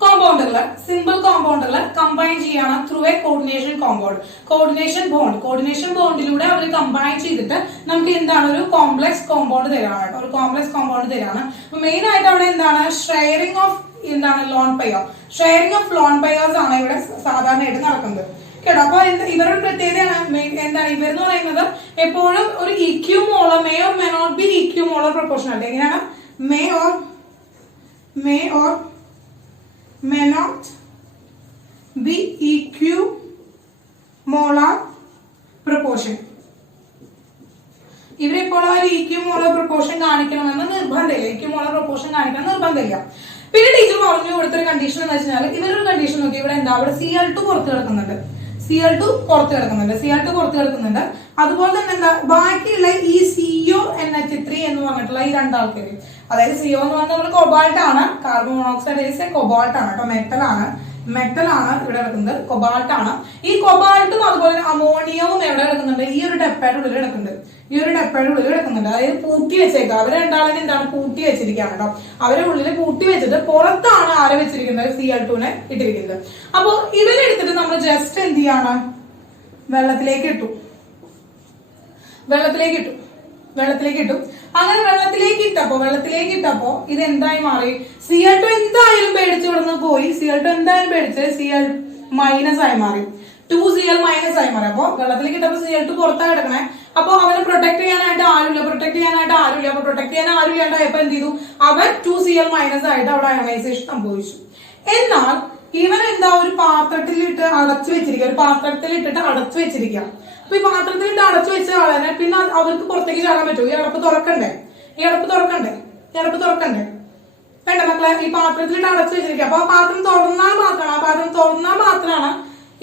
കോമ്പൗണ്ടുകൾ, സിമ്പിൾ കോമ്പൗണ്ടുകൾ കമ്പൈൻ ചെയ്യാണ് through a coordination compound, coordination bond. Coordination ബോണ്ടിലൂടെ അവർ കമ്പൈൻ ചെയ്തിട്ട് നമുക്ക് എന്താണ് ഒരു കോംപ്ലക്സ് കോമ്പൗണ്ട് തരാണ് കേട്ടോ, ഒരു കോംപ്ലക്സ് കോമ്പൗണ്ട് തരാണ്. മെയിൻ ആയിട്ട് അവിടെ എന്താണ് ഷെയറിംഗ് ഓഫ് എന്താണ് loan pair, sharing of lone pairs ആണ് ഇവിടെ സാധാരണയായിട്ട് നടക്കുന്നത് കേട്ടോ. അപ്പൊ ഇവരുടെ പ്രത്യേകതയാണ് എന്താണ് ഇവരെന്ന് പറയുന്നത് എപ്പോഴും ഒരു equimolar, may or may not be equimolar proportionality. എങ്ങനെയാണ് may or may not be equimolar proportion. ഇവരെപ്പോഴും ഒരു ഇക്യൂമോളർ പ്രൊപ്പോർഷൻ കാണിക്കണമെന്ന് നിർബന്ധമില്ല, ഇക്യൂമോളർ പ്രൊപ്പോർഷൻ കാണിക്കണം നിർബന്ധമില്ല. പിന്നെ ടീച്ചർ പറഞ്ഞു കൊടുത്തൊരു കണ്ടീഷൻ എന്ന് വെച്ചാൽ ഇവരൊരു കണ്ടീഷൻ നോക്കി, ഇവിടെ എന്താ അവിടെ Cl2 പുറത്ത് കിടക്കുന്നുണ്ട്, Cl2 പുറത്ത് കിടക്കുന്നുണ്ട്. അതുപോലെ തന്നെ എന്താ ബാക്കിയുള്ള ഈ CONH3 എന്ന് പറഞ്ഞിട്ടുള്ള ഈ രണ്ടാൾക്കാര്, അതായത് CO എന്ന് പറഞ്ഞാൽ നമ്മൾ കൊബാൾട്ട് ആണ്, കാർബൺ മോണോക്സൈഡ് കൊബാൾട്ട് ആണ് കേട്ടോ, മെറ്റൽ ആണ് ഇവിടെ കിടക്കുന്നത്, കൊബാൾട്ട് ആണ്. ഈ കൊബാൾട്ടും അതുപോലെ തന്നെ അമോണിയവും എവിടെ കിടക്കുന്നുണ്ട്, ഈ ഒരു ഡെപ്പയുടെ ഉള്ളിൽ കിടക്കുന്നുണ്ട്, അതായത് പൂട്ടി വെച്ചേക്കാം. അവരെ രണ്ടാളെ എന്താണ് പൂട്ടി വെച്ചിരിക്കുകയാണ് കേട്ടോ, അവരെ ഉള്ളിൽ പൂട്ടി വെച്ചിട്ട് പുറത്താണ് ആരെ വെച്ചിരിക്കുന്നത്, Cl2നെ ഇട്ടിരിക്കുന്നത്. അപ്പൊ ഇവരെടുത്തിട്ട് നമ്മൾ ജസ്റ്റ് എന്ത് ചെയ്യാണ്, വെള്ളത്തിലേക്ക് ഇട്ടു. അങ്ങനെ വെള്ളത്തിലേക്ക് ഇട്ടപ്പോ ഇത് എന്തായി മാറി, Cl2 എന്തായാലും പേടിച്ച് ഇവിടുന്ന് പോയി, Cl2 എന്തായാലും പേടിച്ച് Cl മൈനസ് ആയി മാറി, 2Cl മൈനസ് ആയി മാറി. അപ്പൊ വെള്ളത്തിലേക്ക് ഇട്ടപ്പോ Cl2 പുറത്താ കിടക്കണേ. അപ്പൊ അവനെ പ്രൊട്ടക്ട് ചെയ്യാനായിട്ട് ആരുമില്ല. അപ്പൊ പ്രൊട്ടക്ട് ചെയ്യാൻ ആരുമില്ലാണ്ടായപ്പോ എന്ത് ചെയ്തു, അവൻ 2Cl മൈനസ് ആയിട്ട് അവിടെ അയണൈസേഷൻ സംഭവിച്ചു. എന്നാൽ ഇവൻ എന്താ ഒരു പാത്രത്തിലിട്ട് അടച്ചു വെച്ചിരിക്കുക. അപ്പൊ ഈ പാത്രത്തിലിട്ട് അടച്ചു വെച്ച ആളെ പിന്നെ അവർക്ക് പുറത്തേക്ക് ചാടാൻ പറ്റുമോ? ഈ അടപ്പ് തുറക്കണ്ടേ? വേണ്ട മക്കളെ, ഈ പാത്രത്തിലിട്ട് അടച്ചു വെച്ചിരിക്കുക. അപ്പൊ ആ പാത്രം തുറന്നാൽ മാത്രമാണ്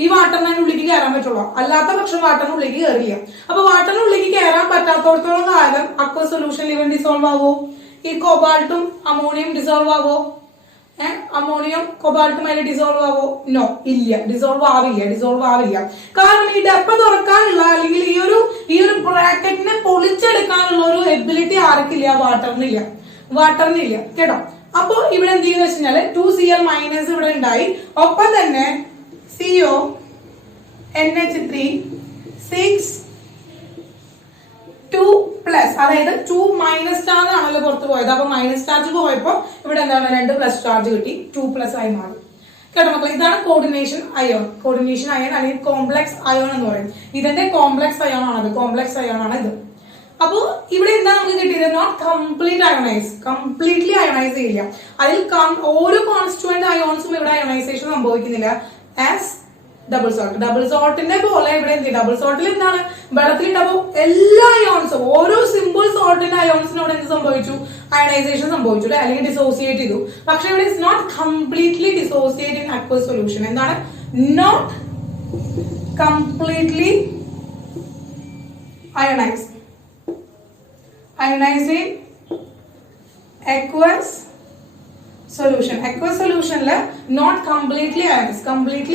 ഈ വാട്ടറിന് ഉള്ളിലേക്ക് കയറാൻ പറ്റുള്ളൂ, അല്ലാത്ത പക്ഷം വാട്ടറിന് ഉള്ളിലേക്ക് കയറില്ല. അപ്പൊ വാട്ടറിന് ഉള്ളിലേക്ക് കയറാൻ പറ്റാത്തോടത്തോളം കാലം അക്വ സൊല്യൂഷൻ ഇവൻ ഡിസോൾവ് ആവോ, ഈ കൊബാൾട്ടും അമോണിയം ഡിസോൾവ് ആവോ, അമോണിയം കൊബാൾട്ടും അതിൽ ഡിസോൾവ് ആവോ? നോ, ഇല്ല, ഡിസോൾവ് ആവില്ല. കാരണം ഈ ഡപ്പ തുറക്കാനുള്ള അല്ലെങ്കിൽ ഈ ഒരു ബ്രാക്കറ്റിനെ പൊളിച്ചെടുക്കാനുള്ള ഒരു എബിലിറ്റി ആർക്കില്ല, വാട്ടറിനില്ല കേട്ടോ. അപ്പൊ ഇവിടെ എന്ത് ചെയ്യുന്ന വെച്ചാൽ 2Cl മൈനസ് ഇവിടെ ഉണ്ടായി, ഒപ്പം തന്നെ CONH3 6 2+, അതായത് 2 മൈനസ് ചാർജ് ആണല്ലോ പുറത്ത് പോയത്. അപ്പൊ മൈനസ് ചാർജ് പോയപ്പോ ഇവിടെ എന്താണ് 2 പ്ലസ് ചാർജ് കിട്ടി, 2+ ആയി മാറി കേട്ടോ മക്കളെ. ഇതാണ് കോർഡിനേഷൻ അയോൺ അല്ലെങ്കിൽ കോംപ്ലക്സ് അയോൺ എന്ന് പറയും. ഇതിന്റെ കോംപ്ലക്സ് അയോൺ ആണ് ഇത്. അപ്പോ ഇവിടെ എന്താ നമുക്ക് കിട്ടിയത്, നോട്ട് കംപ്ലീറ്റ്ലി അയോണൈസ് ചെയ്യില്ല. അതിൽ ഓരോ കോൺസ്റ്റുവന്റ് അയോൺസും ഇവിടെ അയോണൈസേഷൻ സംഭവിക്കുന്നില്ല. ആസ് ഡബിൾ സോൾട്ടിന്റെ പോലെ ഇവിടെ എന്ത് ചെയ്യും, ഡബിൾ സോൾട്ടിൽ എന്താണ് വെള്ളത്തിലിട്ടപ്പോ എല്ലാ അയോൺസും ഓരോ സിമ്പിൾ സോൾട്ടിന്റെ അയോൺസിനോട് എന്ത് സംഭവിച്ചു, അയണൈസേഷൻ സംഭവിച്ചു അല്ലെങ്കിൽ ഡിസോസിയേറ്റ് ചെയ്തു. പക്ഷെ ഇവിടെ it's not completely dissociate in aqueous solution. എന്താണ് not completely ionise in aqueous സൊല്യൂഷനില് നോട്ട് കംപ്ലീറ്റ്ലി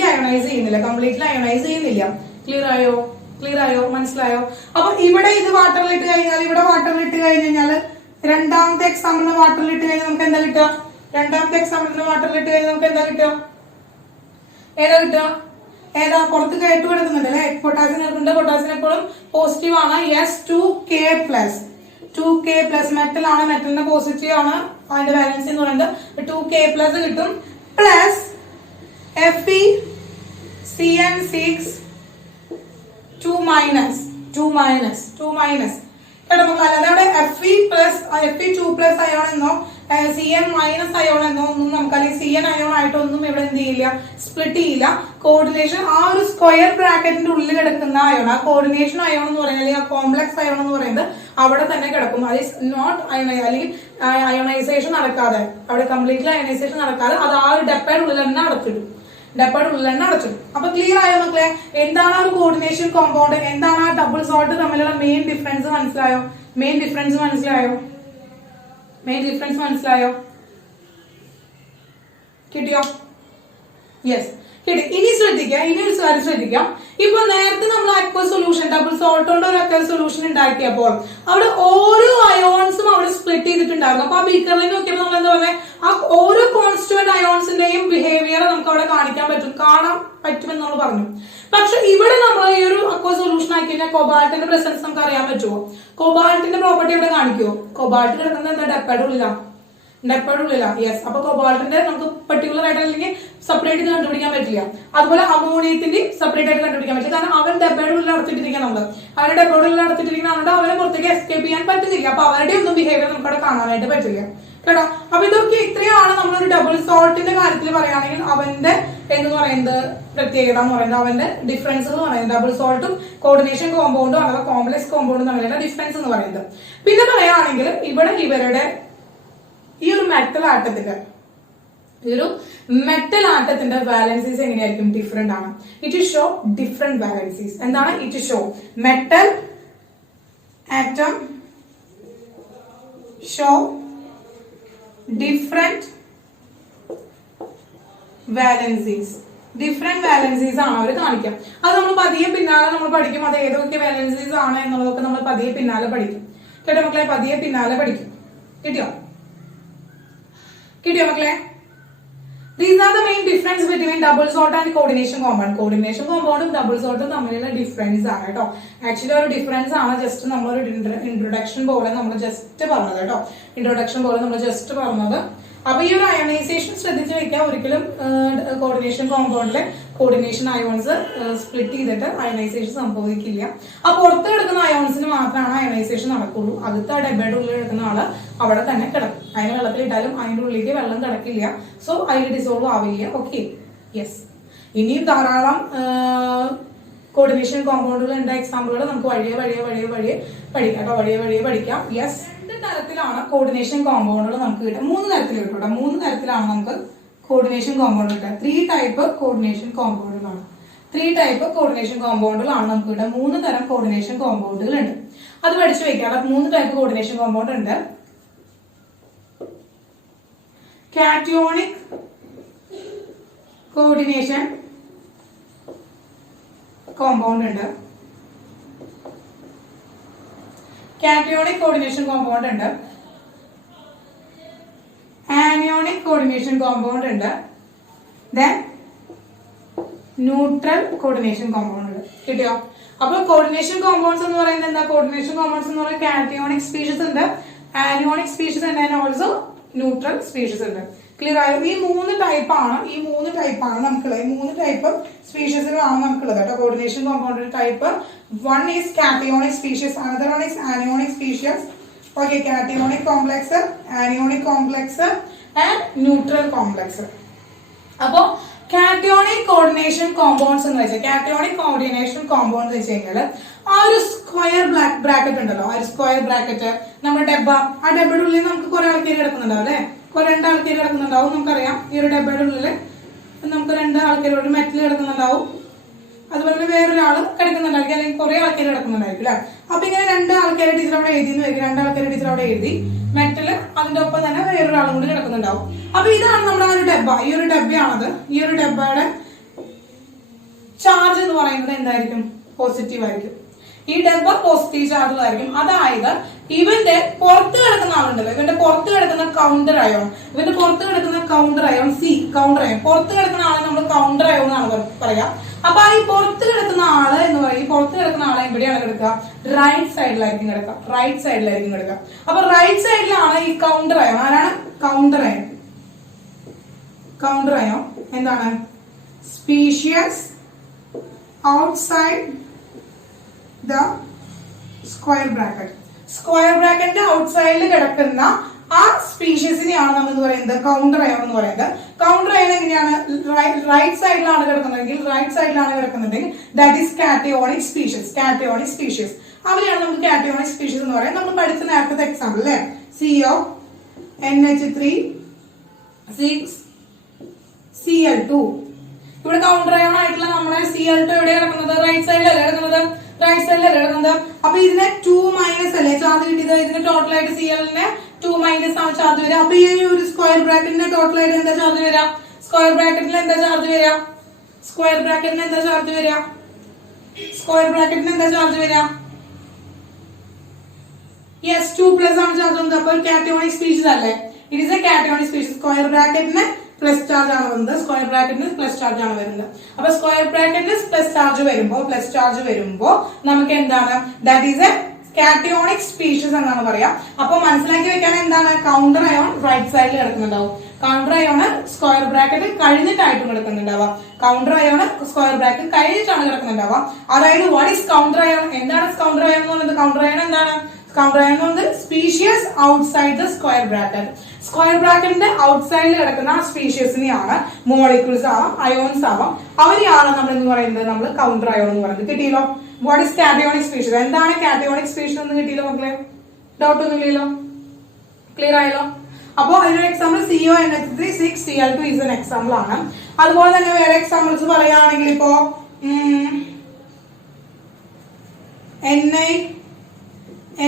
അയണൈസ് ചെയ്യുന്നില്ല. ക്ലിയർ ആയോ മനസ്സിലായോ? അപ്പൊ ഇവിടെ ഇത് വാട്ടറിലിട്ട് കഴിഞ്ഞാൽ രണ്ടാമത്തെ എക്സാമ്പിളിന് വാട്ടറിലിട്ട് കഴിഞ്ഞാൽ നമുക്ക് എന്താ കിട്ടുക, ഏതാ പുറത്ത് കേട്ട് കിടക്കുന്നുണ്ട് അല്ലെ, പൊട്ടാസ്യം എപ്പോഴും പോസിറ്റീവ് ആണ്. യെസ്, 2K+, മെറ്റൽ ആണ്, മെറ്റലിന്റെ പോസിറ്റീവ് ആണ്, അതിന്റെ വാലൻസി എന്ന് പറയുന്നത് 2K+ കിട്ടും. പ്ലസ് FeCN6 2 മൈനസ് കേട്ടോ നമുക്ക്. അല്ലാതെ Fe2+ അയോൺ എന്നോ Cn മൈനസ് അയോൺ എന്നോ ഒന്നും നമുക്ക്, അല്ലെങ്കിൽ Cn അയോൺ ആയിട്ടൊന്നും ഇവിടെ എന്ത് ചെയ്യില്ല, സ്പ്ലിറ്റ് ചെയ്യില്ല. കോർഡിനേഷൻ ആ ഒരു സ്ക്വയർ ബ്രാക്കറ്റിന്റെ ഉള്ളിൽ കിടക്കുന്ന അയോൺ, ആ കോർഡിനേഷൻ അയോൺ എന്ന് പറയുന്നത് അല്ലെങ്കിൽ ആ കോംപ്ലക്സ് അയോൺ എന്ന് പറയുന്നത് അവിടെ തന്നെ കിടക്കും. അത് നോട്ട് അല്ലെങ്കിൽ അയോണൈസേഷൻ നടക്കാതെ, അവിടെ കംപ്ലീറ്റ്ലി അയോണൈസേഷൻ നടക്കാതെ അത് ആ ഒരു ഡപ്പയുടെ ഉള്ളിൽ തന്നെ അടച്ചിടും. അപ്പൊ ക്ലിയർ ആയോ മക്കളെ, എന്താണ് ആ ഒരു കോർഡിനേഷൻ കോമ്പൗണ്ട്, എന്താണ് ആ ഡബിൾ സോൾട്ട് തമ്മിലുള്ള മെയിൻ ഡിഫറൻസ് മനസ്സിലായോ? കിട്ടിയോ? യെസ്, ശരി, ഇനി ശ്രദ്ധിക്കാം, ഇനി ഒരു കാര്യം ശ്രദ്ധിക്കാം. ഇപ്പൊ നേരത്തെ നമ്മൾ അക്വ സൊല്യൂഷൻ ഡബിൾ സോൾട്ട് കൊണ്ട് ഒരു അക്വ സൊല്യൂഷൻ ഉണ്ടാക്കിയപ്പോൾ അവിടെ ഓരോ അയോൺസും അവിടെ സ്പ്ലിറ്റ് ചെയ്തിട്ടുണ്ടായിരുന്നു. അപ്പൊ ആ ബീക്കറിലേക്ക് നോക്കിയപ്പോൾ നമ്മൾ എന്താ പറയുക, ആ ഓരോ കോൺസ്റ്റുവന്റ് അയോൺസിന്റെയും ബിഹേവിയർ നമുക്ക് അവിടെ കാണാൻ പറ്റുമെന്ന് നമ്മൾ പറഞ്ഞു. പക്ഷെ ഇവിടെ നമ്മൾ ഈ ഒരു അക്വ സൊല്യൂഷൻ ആക്കി കഴിഞ്ഞാൽ കൊബാൾട്ടിന്റെ പ്രസൻസ് നമുക്ക് അറിയാൻ പറ്റുമോ? കൊബാൾട്ടിന്റെ പ്രോപ്പർട്ടി ഇവിടെ കാണിക്കുമോ? കൊബാൾട്ട് കിടക്കുന്നത് എന്താ, ഡെപ്പയുടെ ഉള്ളിലാ. യെസ്. അപ്പൊ കൊബാൾട്ടിന്റെ നമുക്ക് പെർട്ടിക്കുലർ ആയിട്ട് അല്ലെങ്കിൽ സെപ്പറേറ്റ് ചെയ്ത് കണ്ടുപിടിക്കാൻ പറ്റില്ല. അതുപോലെ അമോണിയത്തിന്റെ സെപ്പറേറ്റ് ആയിട്ട് കണ്ടുപിടിക്കാൻ പറ്റില്ല. കാരണം അവൻ ഡെപ്പയുടെ ഉള്ളിൽ അടച്ചിട്ടിരിക്കുക, നമ്മള് അവരുടെ ഡെപ്പയുടെ ഉള്ളിൽ അടച്ചിട്ടിരിക്കുന്നതുകൊണ്ട് അവരെ പുറത്തേക്ക് എസ്കേപ്പ് ചെയ്യാൻ പറ്റുന്നില്ല. അപ്പൊ അവരുടെ ഒന്നും ബിഹേവിയർ നമുക്ക് അവിടെ കാണാനായിട്ട് പറ്റില്ല കേട്ടോ. അപ്പൊ ഇതൊക്കെ ഇത്രയാണ് നമ്മളൊരു ഡബിൾ സോൾട്ടിന്റെ കാര്യത്തിൽ പറയുകയാണെങ്കിൽ അവന്റെ എന്ന് പറയുന്നത് പ്രത്യേകത എന്ന് പറയുന്നത്, അവന്റെ ഡിഫറൻസ് എന്ന് പറയുന്നത് ഡബിൾ സോൾട്ടും കോർഡിനേഷൻ കോമ്പൗണ്ടും അഥവാ കോംപ്ലക്സ് കോമ്പൗണ്ടും തമ്മിലുള്ള ഡിഫറൻസ് എന്ന് പറയുന്നത്. പിന്നെ പറയുകയാണെങ്കിൽ ഇവിടെ ഇവരുടെ ഈ ഒരു മെറ്റൽ ആറ്റത്തിന്റെ വാലൻസീസ് എങ്ങനെയായിരിക്കും? ഡിഫറെന്റ് ആണ്. It show different valencies. എന്താണ് it show? Metal atom show different valencies. Different valencies ആണ് അവർ കാണിക്കാം. അത് നമ്മൾ പതിയെ പിന്നാലെ നമ്മൾ പഠിക്കും. അത് ഏതൊക്കെ വാലൻസീസ് ആണ് എന്നുള്ളതൊക്കെ നമ്മൾ പതിയെ പിന്നാലെ പഠിക്കും കേട്ടോ മക്കളെ. പതിയെ പിന്നാലെ പഠിക്കും. കിട്ടിയോ മക്കളെ? These are the main difference between double salt and coordination compound. Coordination compound ഉം double salt ഉം തമ്മിലുള്ള ഡിഫറൻസ് ആണ് കേട്ടോ. ആക്ച്വലി ഒരു ഡിഫറൻസ് ആണ് ജസ്റ്റ് നമ്മളൊരു ഇൻട്രൊഡക്ഷൻ പോലെ നമ്മൾ ജസ്റ്റ് പറഞ്ഞത് കേട്ടോ. അപ്പൊ ഈ ഒരു അയണൈസേഷൻ ശ്രദ്ധിച്ചു വെക്കാം. ഒരിക്കലും കോർഡിനേഷൻ കോമ്പൗണ്ടിലെ കോർഡിനേഷൻ അയോൺസ് സ്പ്ലിറ്റ് ചെയ്തിട്ട് അയണൈസേഷൻ സംഭവിക്കില്ല. ആ പുറത്ത് കിടക്കുന്ന അയോൺസിന് മാത്രമാണ് അയണൈസേഷൻ നടക്കുള്ളൂ. അകത്ത് ആ ഡെബയുടെ ഉള്ളിൽ കിടക്കുന്ന ആള് അവിടെ തന്നെ കിടക്കും. അതിന് വെള്ളത്തിൽ ഇട്ടാലും അതിന്റെ ഉള്ളിലേക്ക് വെള്ളം കിടക്കില്ല. സോ അതിൽ ഡിസോൾവ് ആവില്ല. Okay, yes. ഇനിയും ധാരാളം കോർഡിനേഷൻ കോമ്പൗണ്ടുകൾ ഉണ്ട്. എക്സാമ്പിളുകൾ നമുക്ക് വഴിയെ പഠിക്കാം. യെസ്. തരത്തിലാണ് കോർഡിനേഷൻ കോമ്പൗണ്ടുകൾ നമുക്ക് കിട്ടുക. 3 തരത്തിൽ കിട്ടും. 3 തരത്തിലാണ് നമുക്ക് കോർഡിനേഷൻ കോമ്പൗണ്ട് കിട്ടുക. 3 ടൈപ്പ് കോർഡിനേഷൻ കോമ്പൗണ്ടുകളാണ്. 3 ടൈപ്പ് കോർഡിനേഷൻ കോമ്പൗണ്ടുകളാണ് നമുക്ക് കിട്ടുക. 3 തരം കോർഡിനേഷൻ കോമ്പൗണ്ടുകൾ ഉണ്ട്. അത് പഠിച്ചു വെക്കാം. 3 ടൈപ്പ് കോർഡിനേഷൻ കോമ്പൗണ്ട് ഉണ്ട്. കാറ്റയോണിക് കോർഡിനേഷൻ കോമ്പൗണ്ട് ഉണ്ട്. കാറ്റയോണിക് കോർഡിനേഷൻ കോമ്പൗണ്ട് ഉണ്ട്. ആനിയോണിക് കോർഡിനേഷൻ കോമ്പൗണ്ട് ഉണ്ട്. ദെൻ ന്യൂട്രൽ കോർഡിനേഷൻ കോമ്പൗണ്ട് ഉണ്ട്. കിട്ടിയോ? അപ്പൊ കോർഡിനേഷൻ കോമ്പൗണ്ട്സ് എന്ന് പറയുന്നത് എന്താ? കോർഡിനേഷൻ കോമ്പൗണ്ട്സ് എന്ന് പറയുന്നത് കാറ്റയോണിക് സ്പീഷീസ് ഉണ്ട്, ആനിയോണിക് സ്പീഷീസ് ഉണ്ട്, ആൻഡ് ഓൾസോ ന്യൂട്രൽ സ്പീഷീസ് ഉണ്ട്. ക്ലിയർ ആയോ? ഈ 3 ടൈപ്പാണ് നമുക്കുള്ളത്. ഈ 3 ടൈപ്പ് സ്പീഷീസുകളാണ് നമുക്കുള്ളത് കേട്ടോ. Coordination compound type 1 is cationic species, another one is anionic species. Okay, cationic complex, anionic complex and neutral complex. അപ്പോ കാറ്റയോണിക് കോർഡിനേഷൻ കോമ്പൗണ്ട്സ് എന്ന് വെച്ചാൽ ആ ഒരു സ്ക്വയർ ബ്രാക്കറ്റ് ഉണ്ടല്ലോ, ആ ഒരു സ്ക്വയർ ബ്രാക്കറ്റ് നമ്മുടെ ഡബ്ബ, ആ ഡബ്ബയുടെ ഉള്ളിൽ നമുക്ക് കുറെ ആൾക്കാർ കിടക്കുന്നുണ്ടാവും അല്ലെ, 2 ആൾക്കാർ കിടക്കുന്നുണ്ടാവും. നമുക്കറിയാം ഈ ഒരു ഡബ്ബയുടെ ഉള്ളിൽ നമുക്ക് 2 ആൾക്കാർ മെറ്റൽ കിടക്കുന്നുണ്ടാവും, അതുപോലെ വേറൊരാള് കിടക്കുന്നുണ്ടായിരിക്കും, അല്ലെങ്കിൽ കുറെ ആൾക്കാർ കിടക്കുന്നുണ്ടായിരിക്കും അല്ലെ. അപ്പൊ ഇങ്ങനെ 2 ആൾക്കാരെ ടീച്ചർ അവിടെ എഴുതി എന്ന് വെക്കും. 2 ആൾക്കാരെ ടീച്ചർ അവിടെ എഴുതി, മെറ്റല് അതിന്റെ ഒപ്പം തന്നെ വേറൊരാളും കൂടി കിടക്കുന്നുണ്ടാവും. അപ്പൊ ഇതാണ് നമ്മുടെ ആ ഒരു ഡബ്ബ. ഈ ഒരു ഡബ്ബയാണത്. ഈ ഒരു ഡബ്ബയുടെ ചാർജ് എന്ന് പറയുന്നത് എന്തായിരിക്കും? പോസിറ്റീവ് ആയിരിക്കും. ഈ ഡബ്ബ പോസിറ്റീവ് ചാർജുകളായിരിക്കും. അതായത് ഇവന്റെ പുറത്ത് കിടക്കുന്ന ആളുണ്ടല്ലോ, ഇവന്റെ പുറത്ത് കിടക്കുന്ന counter ion, C counter ion, പുറത്ത് കിടക്കുന്ന ആളെ നമ്മൾ കൗണ്ടർ അയോൺ എന്നാണ് പറയാ. അപ്പൊ ഈ പുറത്ത് കിടക്കുന്ന ആള് എന്ന് പറയും, പുറത്ത് കിടക്കുന്ന ആളെ എവിടെയാണ് കിടക്കുക? റൈറ്റ് സൈഡിലായിരിക്കും കിടക്കുക. അപ്പൊ റൈറ്റ് സൈഡിലാണ് ഈ കൗണ്ടർ അയോൺ. ആരാണ് കൗണ്ടർ അയോൺ? എന്താണ്? Species outside the square bracket ഔട്ട്സൈഡിൽ കിടക്കുന്ന ആ സ്പീഷീസിനെയാണ് നമ്മൾ എന്ന് പറയുന്നത് കൗണ്ടർ അയോൺ എന്ന് പറയുന്നത്. കൗണ്ടർ അയോൺ എങ്ങനെയാണ്? റൈറ്റ് സൈഡിലാണ് കിടക്കുന്നതെങ്കിൽ ദാറ്റ് ഈസ് കാറ്റയോണിക് സ്പീഷീസ്. അവരെയാണ് നമുക്ക് കാറ്റയോണിക് സ്പീഷീസ് എന്ന് പറയുന്നത്. നമ്മൾ പഠിച്ച നേരത്തെ എക്സാമ്പിൾ അല്ലെ, CONH3 6Cl2. ഇവിടെ കൗണ്ടർ അയോൺ ആയിട്ടുള്ള നമ്മുടെ Cl2 എവിടെ കിടക്കുന്നത്? റൈറ്റ് സൈഡിലല്ലേ കിടക്കുന്നത്. അപ്പൊ ഇതിനെ 2- അല്ലേ ചാർജ് കിട്ടിയത്. ഇതിന് ടോട്ടലായിട്ട് Cl-നെ 2- ആണ് ചാർജ് വരിക. അപ്പൊ ഈ ഒരു സ്ക്വയർ ബ്രാക്കറ്റിന്റെ ടോട്ടലായിട്ട് എന്താ ചാർജ് വരിക? സ്ക്വയർ ബ്രാക്കറ്റിൽ എന്താ ചാർജ് വരിക? സ്ക്വയർ ബ്രാക്കറ്റിന് എന്താ ചാർജ് വരിക? സ്ക്വയർ ബ്രാക്കറ്റിന് എന്താ ചാർജ് വരിക? യെസ് 2+ ആണ് ചാർജ് വന്നത്. അപ്പോൾ കാറ്റയോണിക് സ്പീഷീസ് അല്ലേ? It is a cationic species. Square ബ്രാക്കറ്റിന് പ്ലസ് ചാർജ് ആണ് വരുന്നത്. സ്ക്വയർ ബ്രാക്കറ്റിന് പ്ലസ് ചാർജ് ആണ് വരുന്നത്. അപ്പൊ സ്ക്വയർ ബ്രാക്കറ്റിന് പ്ലസ് ചാർജ് വരുമ്പോ നമുക്ക് എന്താണ്? That is a cationic species എന്നാണ് പറയാ. അപ്പൊ മനസ്സിലാക്കി വെക്കാൻ എന്താണ്? കൗണ്ടർ അയോൺ റൈറ്റ് സൈഡിൽ കിടക്കുന്നുണ്ടാവും. കൗണ്ടർ അയോണ് സ്ക്വയർ ബ്രാക്കറ്റ് കഴിഞ്ഞിട്ടായിട്ടും കിടക്കുന്നുണ്ടാവാം. കൗണ്ടർ അയോണ് സ്ക്വയർ ബ്രാക്കറ്റ് കഴിഞ്ഞിട്ടാണ് കിടക്കുന്നുണ്ടാവാം. അതായത് വാട്ട് ഈസ് കൗണ്ടർ അയോൺ? എന്താണ് കൗണ്ടർ അയോൺ എന്ന് പറയുന്നത്? കൗണ്ടർ അയോൺ എന്താണ്? കൗണ്ടർ അയോൺ എന്ന് species outside the square bracket. Square ബ്രാക്കറ്റിന്റെ ഔട്ട്സൈഡിൽ കിടക്കുന്ന സ്പീഷ്യസിനെയാണ് മോളിക്യൂൾസ് ആവാം, അയോൺസ് ആവാം, അവരെയാണ് നമ്മൾ എന്ന് പറയുന്നത് നമ്മൾ കൗണ്ടർ അയോൺ എന്ന് പറയുന്നത്. കിട്ടിയല്ലോ? What is cationic species? എന്താണ് കാറ്റയോണിക് സ്പീഷീസ് എന്ന് കിട്ടിയല്ലോ മക്കളെ? ഡൗട്ട് ഒന്നും ഇല്ലല്ലോ? ക്ലിയർ ആയല്ലോ? അപ്പോ അതിനൊരു example CONH3 6Cl2 is an example ആണ്. അതുപോലെ തന്നെ വേറെ എക്സാമ്പിൾസ് പറയുകയാണെങ്കിൽ ഇപ്പോ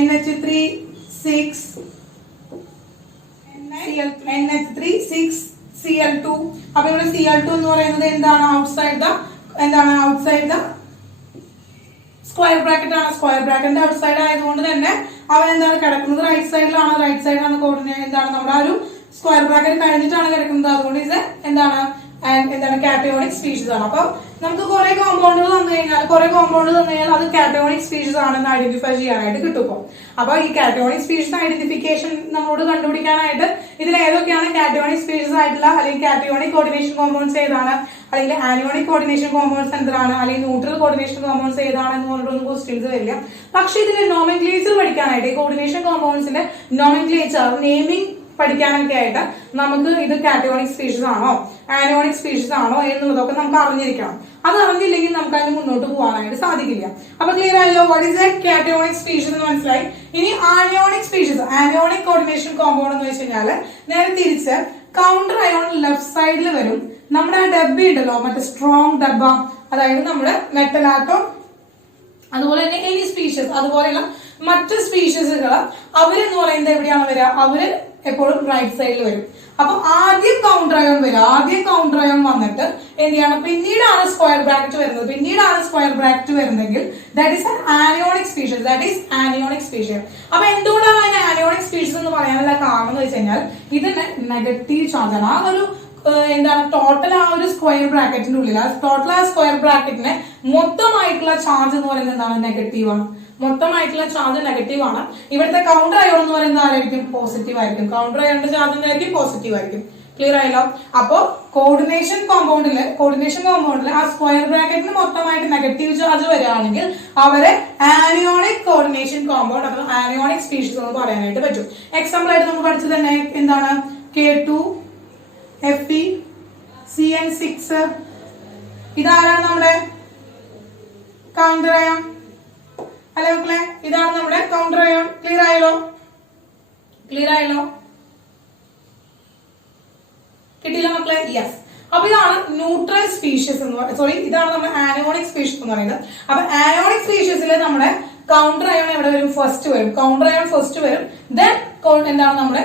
NH3 6Cl2. അപ്പൊ ഇവിടെ Cl2 എന്ന് പറയുന്നത് എന്താണ്? ഔട്ട്സൈഡ് ദ സ്ക്വയർ ബ്രാക്കറ്റ് ആണ്. സ്ക്വയർ ബ്രാക്കറ്റിന്റെ ഔട്ട്സൈഡ് ആയതുകൊണ്ട് തന്നെ അവൻ എന്താണ് കിടക്കുന്നത്? റൈറ്റ് സൈഡിലാണ് കോർഡിനേറ്റ് എന്താണ് നമ്മുടെ ആ ഒരു സ്ക്വയർ ബ്രാക്കറ്റ് കഴിഞ്ഞിട്ടാണ് കിടക്കുന്നത്. അതുകൊണ്ട് ഇത് എന്താണ് കാറ്റയോണിക് സ്പീഷീസ് ആണ്. അപ്പൊ നമുക്ക് കുറെ കോമ്പൗണ്ടുകൾ തന്നു കഴിഞ്ഞാൽ അത് കാറ്റയോണിക് സ്പീഷീസ് ആണെന്ന് ഐഡന്റിഫൈ ചെയ്യാനായിട്ട് കിട്ടും. അപ്പൊ ഈ കാറ്റയോണിക് സ്പീഷീസ് ഐഡന്റിഫിക്കേഷൻ നമ്മളോട് കണ്ടുപിടിക്കാനായിട്ട് ഇതിൽ ഏതൊക്കെയാണ് കാറ്റയോണിക് സ്പീഷീസ് ആയിട്ടുള്ള, അല്ലെങ്കിൽ കാറ്റയോണിക് കോർഡിനേഷൻ കോമ്പൗണ്ട്സ് ഏതാണ്, അല്ലെങ്കിൽ ആനിയോണിക് കോർഡിനേഷൻ കോമ്പൗണ്ട്സ് എന്താണ്, അല്ലെങ്കിൽ ന്യൂട്രൽ കോർഡിനേഷൻ കോമ്പൗണ്ട്സ് ഏതാണ് എന്ന് പറഞ്ഞിട്ടൊന്നും ക്വസ്റ്റ്യൻസ് വരില്ല. പക്ഷെ ഇതിന്റെ നോമെൻക്ലേച്ചർ പഠിക്കാനായിട്ട്, ഈ കോർഡിനേഷൻ കോമ്പൗണ്ട്സിന്റെ നോമെൻക്ലേച്ചർ നെയിമിംഗ് പഠിക്കാനൊക്കെ ആയിട്ട് നമുക്ക് ഇത് കാറ്റയോണിക് സ്പീഷീസ് ആണോ ആനിയോണിക് സ്പീഷീസ് ആണോ എന്നുള്ളതൊക്കെ നമുക്ക് അറിഞ്ഞിരിക്കണം. അത് അറിഞ്ഞില്ലെങ്കിൽ നമുക്ക് അതിന് മുന്നോട്ട് പോകാനായിട്ട് സാധിക്കില്ല. അപ്പൊ ക്ലിയർ ആയല്ലോ? What is a cationic species എന്ന് മനസ്സിലായി. ഇനി anionic species, anionic coordination compound എന്ന് വെച്ച് കഴിഞ്ഞാൽ നേരെ തിരിച്ച് കൗണ്ടർ അയോൺ ലെഫ്റ്റ് സൈഡിൽ വരും. നമ്മുടെ ആ ഡബ്ബ ഉണ്ടല്ലോ, മറ്റേ സ്ട്രോങ് ഡബ്ബ, അതായത് നമ്മുടെ മെറ്റൽ ആറ്റം, അതുപോലെ തന്നെ എനി സ്പീഷീസ്, അതുപോലെയുള്ള മറ്റ് സ്പീഷീസുകൾ അവരെന്ന് പറയുന്നത് എവിടെയാണ് വരിക? അവര് എപ്പോഴും റൈറ്റ് സൈഡിൽ വരും. അപ്പൊ ആദ്യം കൗണ്ടർ അയോൺ വരും. ആദ്യം കൗണ്ടർ അയോൺ വന്നിട്ട് എന്ത് ചെയ്യണം? പിന്നീടാണ് സ്ക്വയർ ബ്രാക്കറ്റ് വരുന്നതെങ്കിൽ ദാറ്റ് ഈസ് ആനിയോണിക് സ്പീഷീസ്. അപ്പൊ എന്തുകൊണ്ടാണ് അതിന് ആനിയോണിക് സ്പീഷീസ് എന്ന് പറയാനുള്ള കാരണം എന്ന് വെച്ച് കഴിഞ്ഞാൽ ഇതിന് നെഗറ്റീവ് ചാർജ് ആണ്. ആ ഒരു ടോട്ടൽ ആ ഒരു സ്ക്വയർ ബ്രാക്കറ്റിന്റെ ഉള്ളിൽ, ടോട്ടൽ ആ സ്ക്വയർ ബ്രാക്കറ്റിന്റെ മൊത്തമായിട്ടുള്ള ചാർജ് എന്ന് പറയുന്നത് എന്താണ്? നെഗറ്റീവാണ്. മൊത്തമായിട്ടുള്ള ചാർജ് നെഗറ്റീവ് ആണ്. ഇവിടുത്തെ കൗണ്ടർ അയോൺ എന്ന് പറയുന്നത് ആരായിരിക്കും? പോസിറ്റീവ് ആയിരിക്കും. കൗണ്ടർ അയോണിന്റെ ചാർജ് എന്തായിരിക്കും? പോസിറ്റീവ് ആയിരിക്കും. ക്ലിയർ ആയല്ലോ? അപ്പോ കോർഡിനേഷൻ കോമ്പൗണ്ടില് ആ സ്ക്വയർ ബ്രാക്കറ്റിന് മൊത്തമായിട്ട് നെഗറ്റീവ് ചാർജ് വരികയാണെങ്കിൽ അവരെ ആനിയോണിക് കോർഡിനേഷൻ കോമ്പൗണ്ട്, അപ്പൊ ആനിയോണിക് സ്പീഷീസ് എന്ന് പറയാനായിട്ട് പറ്റും. എക്സാമ്പിൾ ആയിട്ട് നമുക്ക് പഠിച്ചത് തന്നെ എന്താണ്? K2FeCN6. ഇതാരാണ് നമ്മുടെ കൗണ്ടർ അയോൺ? അല്ലെ മക്കളെ? ഇതാണ് നമ്മുടെ കൗണ്ടർ അയോൺ. ക്ലിയർ ആയല്ലോ? കിട്ടിയില്ല മക്കളെ? യെസ്. അപ്പൊ ഇതാണ് ന്യൂട്രൽ സ്പീഷീസ് എന്ന് പറയുന്നത്. ഇതാണ് നമ്മുടെ ആനിയോണിക് സ്പീഷീസ് എന്ന് പറയുന്നത്. അപ്പൊ ആനിയോണിക് സ്പീഷീസിൽ നമ്മുടെ കൗണ്ടർ അയോൺ എവിടെ വരും? ഫസ്റ്റ് വരും. ദെൻ എന്താണ് നമ്മുടെ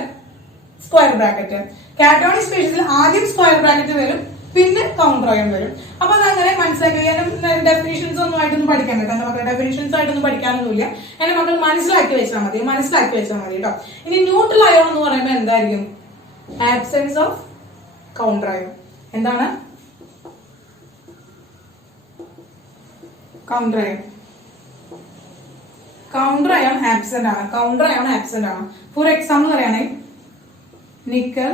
സ്ക്വയർ ബ്രാക്കറ്റ്. കാറ്റയോണിക് സ്പീഷീസിൽ ആദ്യം സ്ക്വയർ ബ്രാക്കറ്റ് വരും, പിന്നെ കൗണ്ടർ അയോൺ വരും. അപ്പൊ അതങ്ങനെ മനസ്സിലാക്കി. ഡെഫിനിഷൻസ് ഒന്നും ആയിട്ടൊന്നും പഠിക്കാൻ പറ്റും. എന്റെ മക്കൾ ഡെഫിനിഷൻസ് ആയിട്ടൊന്നും പഠിക്കാനൊന്നുമില്ല. എന്റെ മക്കൾ മനസ്സിലാക്കി വെച്ചാൽ മതി കേട്ടോ. ഇനി ന്യൂട്രൽ അയോൺ എന്ന് പറയുമ്പോൾ എന്തായിരിക്കും? Absence of counter ion. എന്താണ് കൗണ്ടർ അയോൺ? ആബ്സെന്റ് ആണ്. ഫോർ എക്സാമ്പിൾ പറയുകയാണെങ്കിൽ നിക്കൽ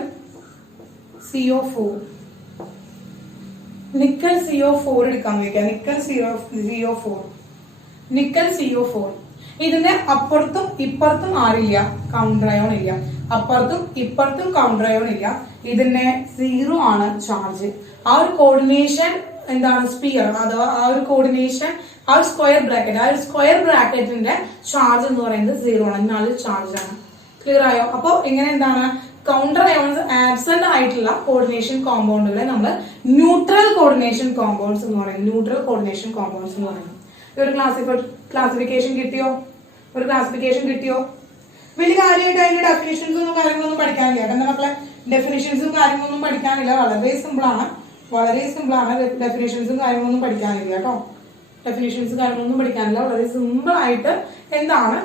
CO4 എടുക്കാൻ നോക്കിയാൽ നിക്കൽ CO4 ഇതിന്റെ അപ്പുറത്തും ഇപ്പുറത്തും ആരില്ല? കൗണ്ടർ അയോൺ ഇല്ല. അപ്പുറത്തും ഇപ്പുറത്തും കൗണ്ടർ അയോൺ ഇല്ല. ഇതിന്റെ 0 ആണ് ചാർജ്. ആ ഒരു കോർഡിനേഷൻ എന്താണ്? സ്പിയർ, അഥവാ ആ ഒരു കോർഡിനേഷൻ, ആ ഒരു സ്ക്വയർ ബ്രാക്കറ്റിന്റെ ചാർജ് എന്ന് പറയുന്നത് 0 ആണ്. നൾ ചാർജ് ആണ്. ക്ലിയർ ആയോ? അപ്പൊ ഇങ്ങനെ എന്താണ്? കൗണ്ടർ അയോൺസ് ആബ്സെന്റ് ആയിട്ടുള്ള കോർഡിനേഷൻ കോമ്പൗണ്ടുകളെ നമ്മൾ ന്യൂട്രൽ കോർഡിനേഷൻ കോമ്പൗണ്ട്സ് എന്ന് പറയുന്നത്. ഒരു ക്ലാസിഫിക്കേഷൻ കിട്ടിയോ? വലിയ കാര്യമായിട്ട് അതിന്റെ ഡെഫിനിഷൻസും കാര്യങ്ങളൊന്നും പഠിക്കാനില്ല. എന്താ മക്കളെ? ഡെഫിനിഷൻസും കാര്യങ്ങളൊന്നും പഠിക്കാനില്ല. വളരെ സിമ്പിൾ ആണ്. വളരെ സിമ്പിൾ ആണ്. ഡെഫിനേഷൻസും കാര്യങ്ങളൊന്നും പഠിക്കാനില്ല കേട്ടോ. ഡെഫിനേഷൻസ് കാര്യങ്ങളൊന്നും പഠിക്കാനില്ല. വളരെ സിമ്പിൾ ആയിട്ട് എന്താണ്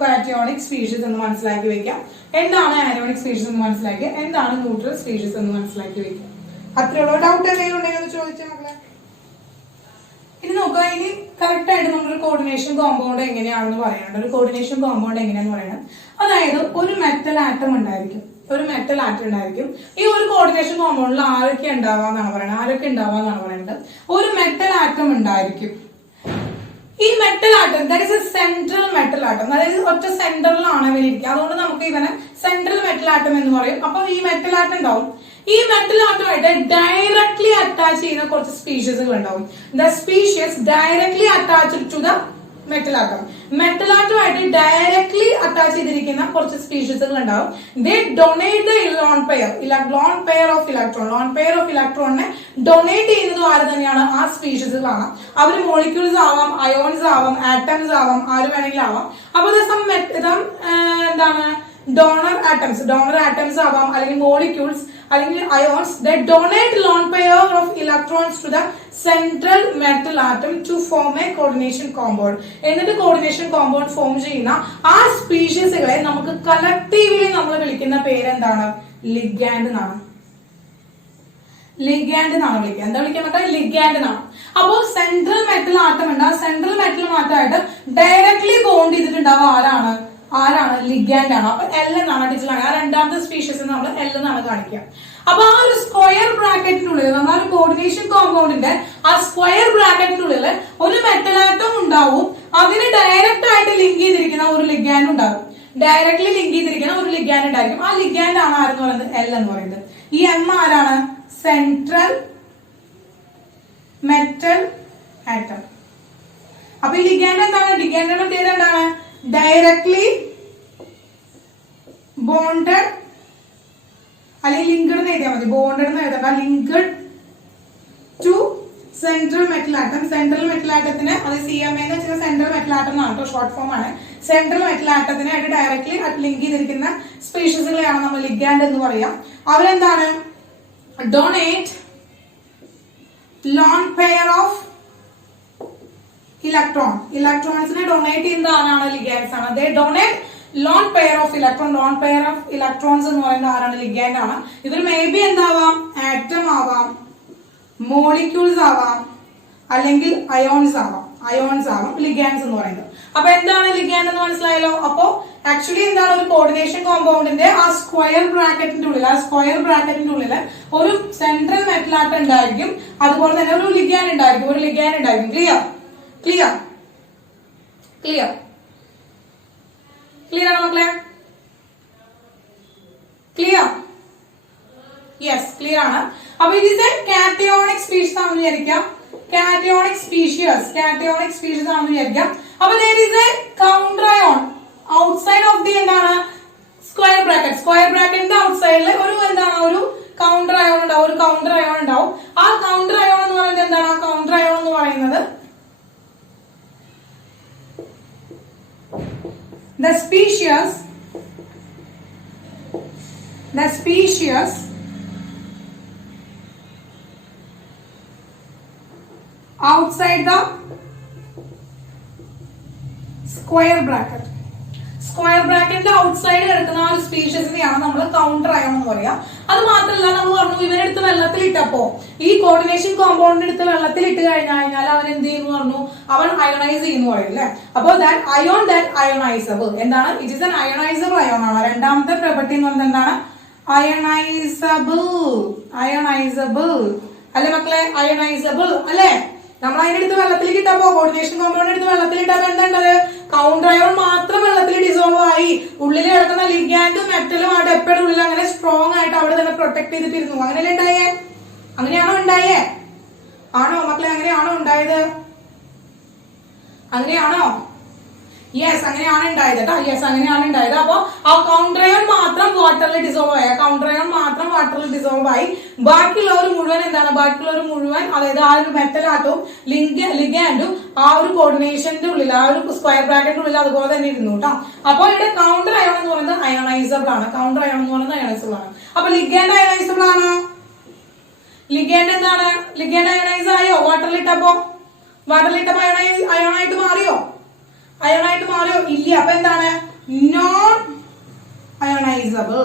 കാറ്റയോണിക് സ്പീഷീസ് എന്ന് മനസ്സിലാക്കി വെക്കാം, എന്താണ് ആനോണിക് സ്പീഷീസ് എന്ന് മനസ്സിലാക്കി, എന്താണ് ന്യൂട്രൽ സ്പീഷീസ് എന്ന് മനസ്സിലാക്കി വെക്കാം. അത്രയുള്ള ഡൗട്ട് എന്തെങ്കിലും ഉണ്ടെങ്കിൽ ചോദിച്ചാൽ മക്കളെ. ഇനി നോക്കുക, ഇനി കറക്റ്റ് ആയിട്ട് നമ്മളൊരു കോർഡിനേഷൻ കോമ്പൗണ്ട് എങ്ങനെയാണെന്ന് പറയാനുണ്ട്. ഒരു കോർഡിനേഷൻ കോമ്പൗണ്ട് എങ്ങനെയാന്ന് പറയണം. അതായത് ഒരു മെറ്റൽ ആറ്റം ഉണ്ടായിരിക്കും, ഒരു മെറ്റൽ ആറ്റം ഉണ്ടായിരിക്കും. ഈ ഒരു കോർഡിനേഷൻ കോമ്പൗണ്ടിൽ ആരൊക്കെ ഉണ്ടാവാന്നാണ് പറയുന്നത്, ആരൊക്കെ ഉണ്ടാവാന്നാണ് പറയുന്നത്. ഒരു മെറ്റൽ ആറ്റം ഉണ്ടായിരിക്കും. ഈ metal atom that is A central metal atom, അതായത് ഒറ്റ സെന്ററിലാണ് ഇവരിയ്ക്കുക. അതുകൊണ്ട് നമുക്ക് ഇവനെ സെൻട്രൽ മെറ്റൽ ആറ്റം എന്ന് പറയും. അപ്പൊ ഈ മെറ്റൽ ആറ്റം ഉണ്ടാവും. ഈ മെറ്റൽ ആറ്റമായിട്ട് ഡയറക്ട്ലി അറ്റാച്ച് ചെയ്യുന്ന കുറച്ച് സ്പീഷീസുകൾ ഉണ്ടാവും. The species directly attached to the metal atom. Metal ആറ്റമായിട്ട് ഡയറക്ട്ലി അറ്റാച്ച് ചെയ്തിരിക്കുന്ന കുറച്ച് സ്പീഷീസുകൾ ഉണ്ടാവും. They donate the lone pair of electron. Lone pair of ഇലക്ട്രോണിനെ ഡൊണേറ്റ് ചെയ്യുന്നത് ആര് തന്നെയാണ്? ആ സ്പീഷീസുകളാണ്. അവർ മോളിക്യൂൾസ് ആവാം, അയോൺസ് ആവാം, ആറ്റംസ് ആവാം, ആര് വേണമെങ്കിലും ആവാം. അപ്പൊ എന്താണ് ഡോണർ ആറ്റംസ് ആവാം, അല്ലെങ്കിൽ മോളിക്യൂൾസ്, അല്ലെങ്കിൽ ions. They donate lone pair of electrons to the central metal atom to form a coordination compound. എന്നിട്ട് കോർഡിനേഷൻ കോമ്പൗണ്ട് ഫോം ചെയ്യുന്ന ആ സ്പീഷീസുകളെ നമുക്ക് കളക്റ്റീവ്ലി നമ്മൾ വിളിക്കുന്ന പേരെന്താണ്? ലിഗാൻഡ് എന്നാണ്. ലിഗാൻഡ് എന്നാണ് വിളിക്കുക. എന്താ വിളിക്കാൻ പറ്റുക? ലിഗാൻഡ് എന്നാണ്. അപ്പോൾ സെൻട്രൽ മെറ്റൽ ആറ്റം ഉണ്ട്. ആ സെൻട്രൽ മെറ്റൽ ആറ്റമായിട്ട് ഡയറക്ട്ലി ബോണ്ട് ചെയ്തിട്ടുണ്ടാവുക ആരാണ്? ലിഗാൻഡ് ആണ്. അപ്പൊ എൽ എന്നാണ് ഡിജിറ്റലാണ്. ആ രണ്ടാമത്തെ സ്പീഷീസ് നമ്മൾ എൽ എന്നാണ് കാണിക്കുക. അപ്പൊ ആ ഒരു സ്ക്വയർ ബ്രാക്കറ്റിനുള്ളിൽ, നമ്മൾ ആ ഒരു കോർഡിനേഷൻ കോമ്പൗണ്ടിന്റെ ആ സ്ക്വയർ ബ്രാക്കറ്റിനുള്ളിൽ ഒരു മെറ്റൽ ആറ്റം ഉണ്ടാവും. അതിന് ഡയറക്റ്റ് ആയിട്ട് ലിങ്ക് ചെയ്തിരിക്കുന്ന ഒരു ലിഗാൻഡ് ഉണ്ടാവും. ഡയറക്ട്ലി ലിങ്ക് ചെയ്തിരിക്കുന്ന ഒരു ലിഗാൻഡ് ഉണ്ടായിരിക്കും. ആ ലിഗാൻഡ് ആണ് ആരെന്ന് പറയുന്നത്? എൽ എന്ന് പറയുന്നത്. ഈ എം ആരാണ്? Central metal atom. അപ്പൊ ഈ ലിഗാൻഡ് എന്താണ്? ലിഗാൻഡിന്റെ പേര് എന്താണ്? ഡയറക്ട്ലി ബോണ്ടഡ്, അല്ലെങ്കിൽ ലിങ്ക്ഡ് എന്ന് എഴുതിയാൽ മതി. ബോണ്ടഡ് എന്ന് എഴുതണ്ട, linked to central metal atom. Central metal ആറ്റത്തിന്, അത് CMA എന്ന് വെച്ചാൽ സെൻട്രൽ മെറ്റൽ ആറ്റം എന്നാണ് കേട്ടോ, ഷോർട്ട് ഫോം ആണ്. സെൻട്രൽ മെറ്റൽ ആറ്റത്തിന് ആയിട്ട് ഡയറക്ട്ലി ലിങ്ക് ചെയ്തിരിക്കുന്ന സ്പീഷീസുകളെയാണ് നമ്മൾ ലിഗാൻഡ് എന്ന് പറയാം. അവരെന്താണ്? ഡൊണേറ്റ് ലോൺ പെയർ ഓഫ് ഇലക്ട്രോൺസിനെ ഡൊണേറ്റ് ചെയ്യുന്ന ആരാണ്? ലിഗാൻഡ്സ് ആണ്. They donate lone pair of electrons എന്ന് പറയുന്നത് ആരാണ്? ലിഗാൻഡ് ആണ്. ഇവർ മേ ബി എന്താവാം? ആറ്റം ആവാം, മോളിക്യൂൾസ് ആവാം, അല്ലെങ്കിൽ അയോൺസ് ആവാം. ലിഗാൻഡ്സ് എന്ന് പറയുന്നത്. അപ്പൊ എന്താണ് ലിഗാൻഡ് എന്ന് മനസ്സിലായല്ലോ. അപ്പോ ആക്ച്വലി എന്താണ്? ഒരു കോർഡിനേഷൻ കോമ്പൗണ്ടിന്റെ ആ സ്ക്വയർ ബ്രാക്കറ്റിന്റെ ഉള്ളിൽ ഒരു സെൻട്രൽ മെറ്റൽ ആറ്റം ഉണ്ടായിരിക്കും. അതുപോലെ തന്നെ ഒരു ലിഗാൻഡ് ഉണ്ടായിരിക്കും. ക്ലിയർ ആണോ മക്കളെ? ക്ലിയർ? യെസ്, ക്ലിയർ ആണ്. അപ്പൊ ഇത് കാറ്റയോണിക് സ്പീഷീസ് ആണെന്ന് വിചാരിക്കാം. കാറ്റയോണിക് സ്പീഷീസ് ആണെന്ന് വിചാരിക്കാം. അപ്പൊ there is a counter ion outside of the എന്താണ്? സ്ക്വയർ ബ്രാക്കറ്റിന്റെ ഔട്ട്സൈഡിൽ ഒരു കൗണ്ടർ അയോൺ ഉണ്ടാവും. ആ കൗണ്ടർ അയോൺ എന്ന് പറയുന്നത് എന്താണ്? ആ കൗണ്ടർ അയോൺ എന്ന് പറയുന്നത് the species outside the square bracket. Square ബ്രാക്കറ്റിന്റെ ഔട്ട്സൈഡ് കിടക്കുന്ന ആ ഒരു സ്പീഷീസിനെയാണ് നമ്മൾ കൗണ്ടർ അയോൺ എന്ന് പറയാ. അത് മാത്രമല്ല, നമ്മൾ പറഞ്ഞു ഇവരെടുത്ത് വെള്ളത്തിലിട്ടപ്പോ, ഈ കോർഡിനേഷൻ കോമ്പൗണ്ടിന് എടുത്ത് വെള്ളത്തിലിട്ട് കഴിഞ്ഞാൽ അവൻ എന്ത് ചെയ്യുന്നു പറഞ്ഞു? അവൻ അയണൈസ് ചെയ്യുന്നു പറയും അല്ലെ. അപ്പോ ദാറ്റ് അയണൈസബിൾ എന്താണ്? It is N ionisable ion ആണ്. രണ്ടാമത്തെ പ്രോപ്പർട്ടി എന്ന് പറയുന്നത് എന്താണ്? അയണൈസബിൾ അല്ലെ മക്കളെ? അയണൈസബിൾ അല്ലെ. നമ്മൾ അതിനെടുത്ത് വെള്ളത്തിലേക്ക് ഇട്ടപ്പോ, കോർഡിനേഷൻ കോമ്പൗണ്ട് എടുത്ത് വെള്ളത്തിലിട്ടപ്പോ എന്താണ്ടത്? കൗണ്ടർ അയോൺ മാത്രം വെള്ളത്തിൽ ഡിസോൾവ് ആയി. ഉള്ളിൽ കിടക്കുന്ന ലിഗാൻഡും മെറ്റലും ആയിട്ട് എപ്പോഴും ഉള്ളിൽ അങ്ങനെ സ്ട്രോങ് ആയിട്ട് അവിടെ തന്നെ പ്രൊട്ടക്ട് ചെയ്തിട്ടിരുന്നു. അങ്ങനെയല്ലേ ഉണ്ടായേ? അങ്ങനെയാണോ ഉണ്ടായേ? ആണോ മക്കളെ? അങ്ങനെയാണോ ഉണ്ടായത്? അങ്ങനെയാണോ? യെസ്, അങ്ങനെയാണ് ഉണ്ടായത് കേട്ടോ. യെസ്, അങ്ങനെയാണ് ഉണ്ടായത്. അപ്പൊ ആ കൗണ്ടർ അയോൺ മാത്രം വാട്ടറിൽ ഡിസോൾവ് ആയി. ബാക്കിയുള്ളവർ മുഴുവൻ എന്താണ്? അതായത് ആ ഒരു മെറ്റൽ ആറ്റവും ലിഗാൻഡും ആ ഒരു കോർഡിനേഷന്റെ ഉള്ളിൽ, ആ ഒരു സ്ക്വയർ ബ്രാക്കറ്റിന്റെ ഉള്ളിൽ അതുപോലെ തന്നെ ഇരുന്നു കേട്ടോ. അപ്പൊ ഇവിടെ കൗണ്ടർ അയോൺ എന്ന് പറയുന്നത് അയണൈസബിൾ ആണ്. അപ്പൊ ലിഗാൻഡ് അയണൈസബിൾ ആണോ? ലിഗാൻഡ് എന്താണ്? ലിഗാൻഡ് അയോണൈസ് ആയോ? വാട്ടറിലിട്ടപ്പോ അയോണായിട്ട് മാറിയോ? അയോണായിട്ട് മാറിയോ? ഇല്ല. അപ്പൊ എന്താണ്? Non ionisable.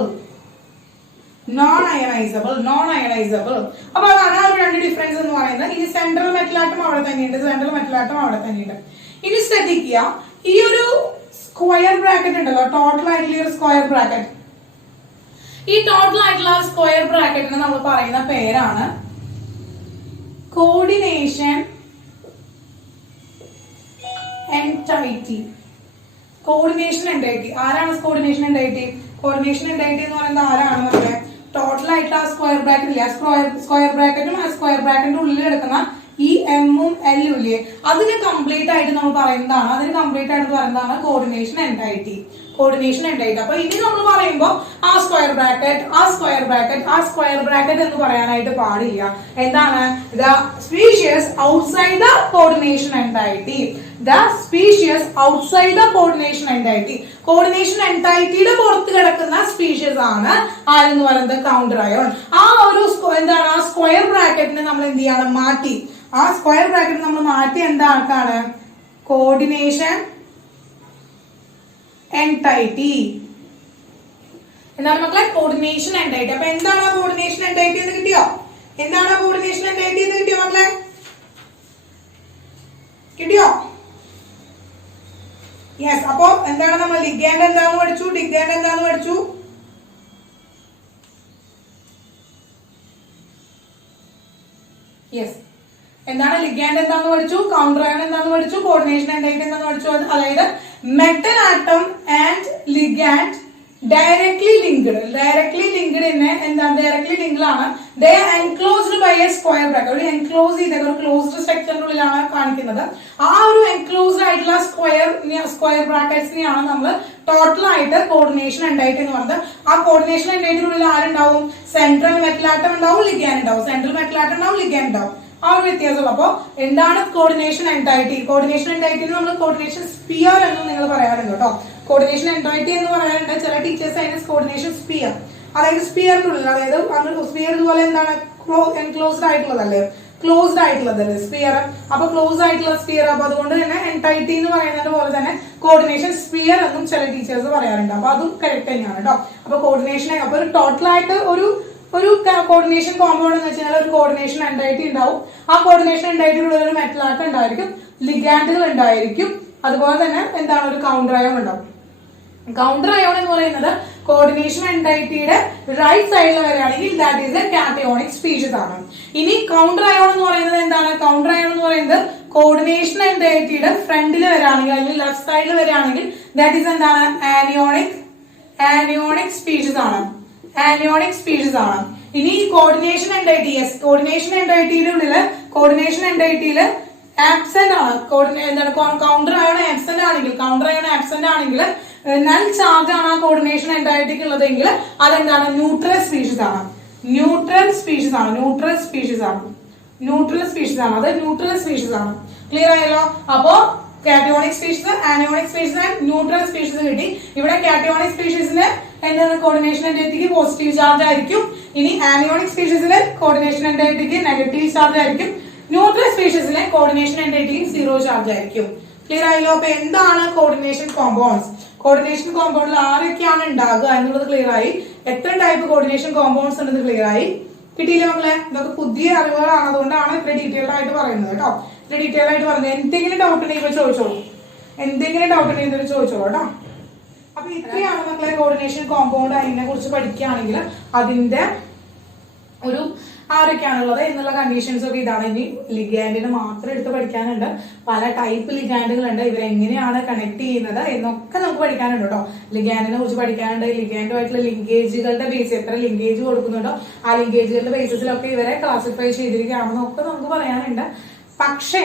അപ്പൊ അതാണ് ആ ഒരു രണ്ട് ഡിഫറൻസ് എന്ന് പറയുന്നത്. ഇനി സെൻട്രൽ മെറ്റൽ ആറ്റം അവിടെ തന്നെയുണ്ട്. ഇനി ശ്രദ്ധിക്കുക, ഈ ഒരു സ്ക്വയർ ബ്രാക്കറ്റ് ഉണ്ടല്ലോ, ടോട്ടൽ ആയിട്ടുള്ള ഒരു സ്ക്വയർ ബ്രാക്കറ്റ്, ഈ ടോട്ടൽ ആയിട്ടുള്ള സ്ക്വയർ ബ്രാക്കറ്റിന് നമ്മൾ പറയുന്ന പേരാണ് കോർഡിനേഷൻ എൻറ്റൈറ്റി. ആരാണ് കോർഡിനേഷൻ എൻറ്റൈറ്റി? കോർഡിനേഷൻ എൻറ്റൈറ്റി എന്ന് പറയുന്നത് ആരാണ്? നമ്മുടെ ടോട്ടൽ ആയിട്ടുള്ള ആ സ്ക്വയർ ബ്രാക്കറ്റ് ഇല്ലേ, സ്ക്വയർ ബ്രാക്കറ്റും ആ സ്ക്വയർ ബ്രാക്കറ്റിന്റെ ഉള്ളിൽ കിടക്കുന്ന ഈ എമ്മും എല്ലും ഇല്ലേ, അതിന് കംപ്ലീറ്റ് ആയിട്ട് നമ്മൾ പറയുന്നതാണ് കോർഡിനേഷൻ എൻറ്റൈറ്റി. അപ്പൊ ഇനി നമ്മൾ പറയുമ്പോൾ ആ സ്ക്വയർ ബ്രാക്കറ്റ് എന്ന് പറയാനായിട്ട് പാടില്ല. എന്താണ്? The species outside the coordination entity. Coordination എൻറ്റൈറ്റിയുടെ പുറത്ത് കിടക്കുന്ന സ്പീഷ്യസ് ആണ് ആരെന്ന് പറയുന്നത്? Counter ion. ആ ഒരു എന്താണ്? ആ സ്ക്വയർ ബ്രാക്കറ്റിനെ നമ്മൾ എന്ത് ചെയ്യണം? മാറ്റി. ആ സ്ക്വയർ ബ്രാക്കറ്റ് നമ്മൾ മാറ്റി എന്താണ്? കോർഡിനേഷൻ എൻറ്റൈറ്റി. എന്താണ് മക്കളെ? കോർഡിനേഷൻ എൻറ്റൈറ്റി. അപ്പൊ എന്താണ് കോർഡിനേഷൻ എൻറ്റൈറ്റി എന്ന് കിട്ടിയോ? മക്കളെ കിട്ടിയോ? യെസ്. അപ്പൊ എന്താണ് നമ്മൾ ലിഗാൻഡ് എന്താന്ന് പഠിച്ചു? യെസ്. എന്താണ് ലിഗാൻഡ് എന്താന്ന് പഠിച്ചു? കൗണ്ടർ അയോൺ എന്താന്ന് പഠിച്ചു? കോർഡിനേഷൻ എൻറ്റൈറ്റി എന്താന്ന് പഠിച്ചു? അതായത് metal atom and ligand directly linked ആണ്. They are enclosed by a square bracket. ഒരു എൻക്ലോസ് ചെയ്ത ഒരു ക്ലോസ്ഡ് സ്ട്രക്ചറിന്റെ ഉള്ളിലാണ് കാണിക്കുന്നത്. ആ ഒരു എൻക്ലോസ്ഡ് ആയിട്ടുള്ള സ്ക്വയർ ബ്രാക്കറ്റ്സിനെയാണ് നമ്മൾ ടോട്ടൽ ആയിട്ട് കോർഡിനേഷൻ എൻറ്റൈറ്റി എന്ന് പറയുന്നത്. ആ കോർഡിനേഷൻ എൻറ്റൈറ്റിനുള്ളിൽ ആരുണ്ടാവും? സെൻട്രൽ മെറ്റൽ ആറ്റം ഉണ്ടാവും, ലിഗാൻഡ് ഉണ്ടാവും. ആ ഒരു വ്യത്യാസമുള്ളൂ. അപ്പൊ എന്താണ് കോർഡിനേഷൻ എൻറ്റൈറ്റി? നമ്മൾ കോർഡിനേഷൻ സ്പിയർ എന്നും നിങ്ങൾ പറയാറുണ്ട് കേട്ടോ. കോർഡിനേഷൻ എൻറ്റൈറ്റി എന്ന് പറയാറുണ്ട്. ചില ടീച്ചേഴ്സ് അതിന് കോർഡിനേഷൻ സ്പിയർ, അതായത് സ്പിയറിന്റെ ഉള്ളിൽ, അതായത് സ്പിയർ ഇതുപോലെ എന്താണ്? ക്ലോസ്ഡ് ആയിട്ടുള്ളതല്ലേ സ്പിയർ. അപ്പൊ ക്ലോസ് ആയിട്ടുള്ള സ്പിയർ. അപ്പൊ അതുകൊണ്ട് തന്നെ എൻറ്റൈറ്റി എന്ന് പറയുന്നത് പോലെ തന്നെ കോർഡിനേഷൻ സ്പിയർ എന്നും ചില ടീച്ചേഴ്സ് പറയാറുണ്ട്. അപ്പൊ അതും കറക്റ്റ് തന്നെയാണ് കേട്ടോ. അപ്പൊ കോർഡിനേഷൻ, അപ്പൊ ഒരു ടോട്ടൽ ആയിട്ട് ഒരു കോർഡിനേഷൻ കോമ്പൗണ്ട് എന്ന് വെച്ചാൽ ഒരു കോർഡിനേഷൻ എൻറ്റൈറ്റി ഉണ്ടാവും. ആ കോർഡിനേഷൻ എൻറ്റൈറ്റിയിലുള്ള ഒരു മെറ്റൽ ആറ്റം ഉണ്ടായിരിക്കും, ലിഗാൻഡുകൾ ഉണ്ടായിരിക്കും, അതുപോലെ തന്നെ എന്താണ്? ഒരു കൗണ്ടർ അയോൺ ഉണ്ടാവും. കൗണ്ടർ അയോൺ എന്ന് പറയുന്നത് കോർഡിനേഷൻ എൻറ്റൈറ്റിയുടെ റൈറ്റ് സൈഡിൽ വരികയാണെങ്കിൽ that is a cationic species ആണ്. ഇനി കൗണ്ടർ അയോൺ എന്ന് പറയുന്നത് എന്താണ്? കൗണ്ടർ അയോൺ എന്ന് പറയുന്നത് കോർഡിനേഷൻ എൻറ്റൈറ്റിയുടെ ഫ്രണ്ടിൽ വരികയാണെങ്കിൽ അല്ലെങ്കിൽ ലെഫ്റ്റ് സൈഡിൽ വരികയാണെങ്കിൽ ദാറ്റ് ഈസ് എന്താണ്? ആനിയോണിക് സ്പീഷീസ് ആണ്. ഇനി കോർഡിനേഷൻ എൻറ്റൈറ്റിയില് ആബ്സെന്റ് ആണ്. എന്താണ്? കൗണ്ടർ അയോൺ ആബ്സെന്റ് ആണെങ്കിൽ നൾ ചാർജ് ആണ് ആ കോർഡിനേഷൻ എൻറ്റൈറ്റിക്ക് ഉള്ളതെങ്കിൽ അതെന്താണ്? ന്യൂട്രൽ സ്പീഷീസ് ആണ്. ക്ലിയർ ആയല്ലോ? അപ്പോ cationic species, anionic species and neutral species കിട്ടി. ഇവിടെ കാറ്റയോണിക് സ്പീഷീസിന് എന്താണ്? കോർഡിനേഷൻ എൻറ്റൈറ്റിക്ക് പോസിറ്റീവ് ചാർജ് ആയിരിക്കും. ഇനി ആനിയോണിക് സ്പീഷീസിലെ കോർഡിനേഷൻ എൻറ്റൈറ്റിക്ക് നെഗറ്റീവ് ചാർജ് ആയിരിക്കും. ന്യൂട്രൽ സ്പീഷീസിലെ കോർഡിനേഷൻ എൻറ്റൈറ്റിക്ക് 0 ചാർജ് ആയിരിക്കും. ക്ലിയർ ആയല്ലോ? അപ്പൊ എന്താണ് കോർഡിനേഷൻ കോമ്പൗണ്ട്സ്? കോർഡിനേഷൻ കോമ്പൗണ്ടിൽ ആരൊക്കെയാണ് ഉണ്ടാകുക എന്നുള്ളത് ക്ലിയർ ആയി. എത്ര ടൈപ്പ് കോർഡിനേഷൻ കോമ്പൗണ്ട്സ് ഉണ്ടെന്ന് ക്ലിയർ ആയി. കിട്ടിയില്ല മക്കളെ? ഇതൊക്കെ പുതിയ അറിവുകളാണ്, അതുകൊണ്ടാണ് ഇത്ര ഡീറ്റെയിൽഡ് ആയിട്ട് പറയുന്നത് കേട്ടോ. എന്തെങ്കിലും ഡൗട്ട് ഉണ്ടെങ്കിൽ ചോദിച്ചോളൂ കേട്ടോ. അപ്പൊ ഇത്രയാണ് മക്കളെ കോർഡിനേഷൻ കോമ്പൗണ്ട്. അതിനെ കുറിച്ച് പഠിക്കുകയാണെങ്കിൽ അതിന്റെ ഒരു ആരൊക്കെയാണുള്ളത് എന്നുള്ള കണ്ടീഷൻസ് ഒക്കെ ഇതാണ്. ഇനി ലിഗാൻഡിന് മാത്രം എടുത്ത് പഠിക്കാനുണ്ട്. പല ടൈപ്പ് ലിഗാൻഡുകളുണ്ട്, ഇവരെങ്ങനെയാണ് കണക്ട് ചെയ്യുന്നത് എന്നൊക്കെ നമുക്ക് പഠിക്കാനുണ്ട് കേട്ടോ. ലിഗാൻഡിനെ കുറിച്ച് പഠിക്കാനുണ്ട്. ലിഗാൻഡുമായിട്ടുള്ള ലിങ്കേജുകളുടെ ബേസ്, എത്ര ലിങ്കേജ് കൊടുക്കുന്നുണ്ടോ ആ ലിങ്കേജുകളുടെ ബേസിസിലൊക്കെ ഇവരെ ക്ലാസിഫൈ ചെയ്തിരിക്കുകയാണെന്നൊക്കെ നമുക്ക് പറയാനുണ്ട്. പക്ഷേ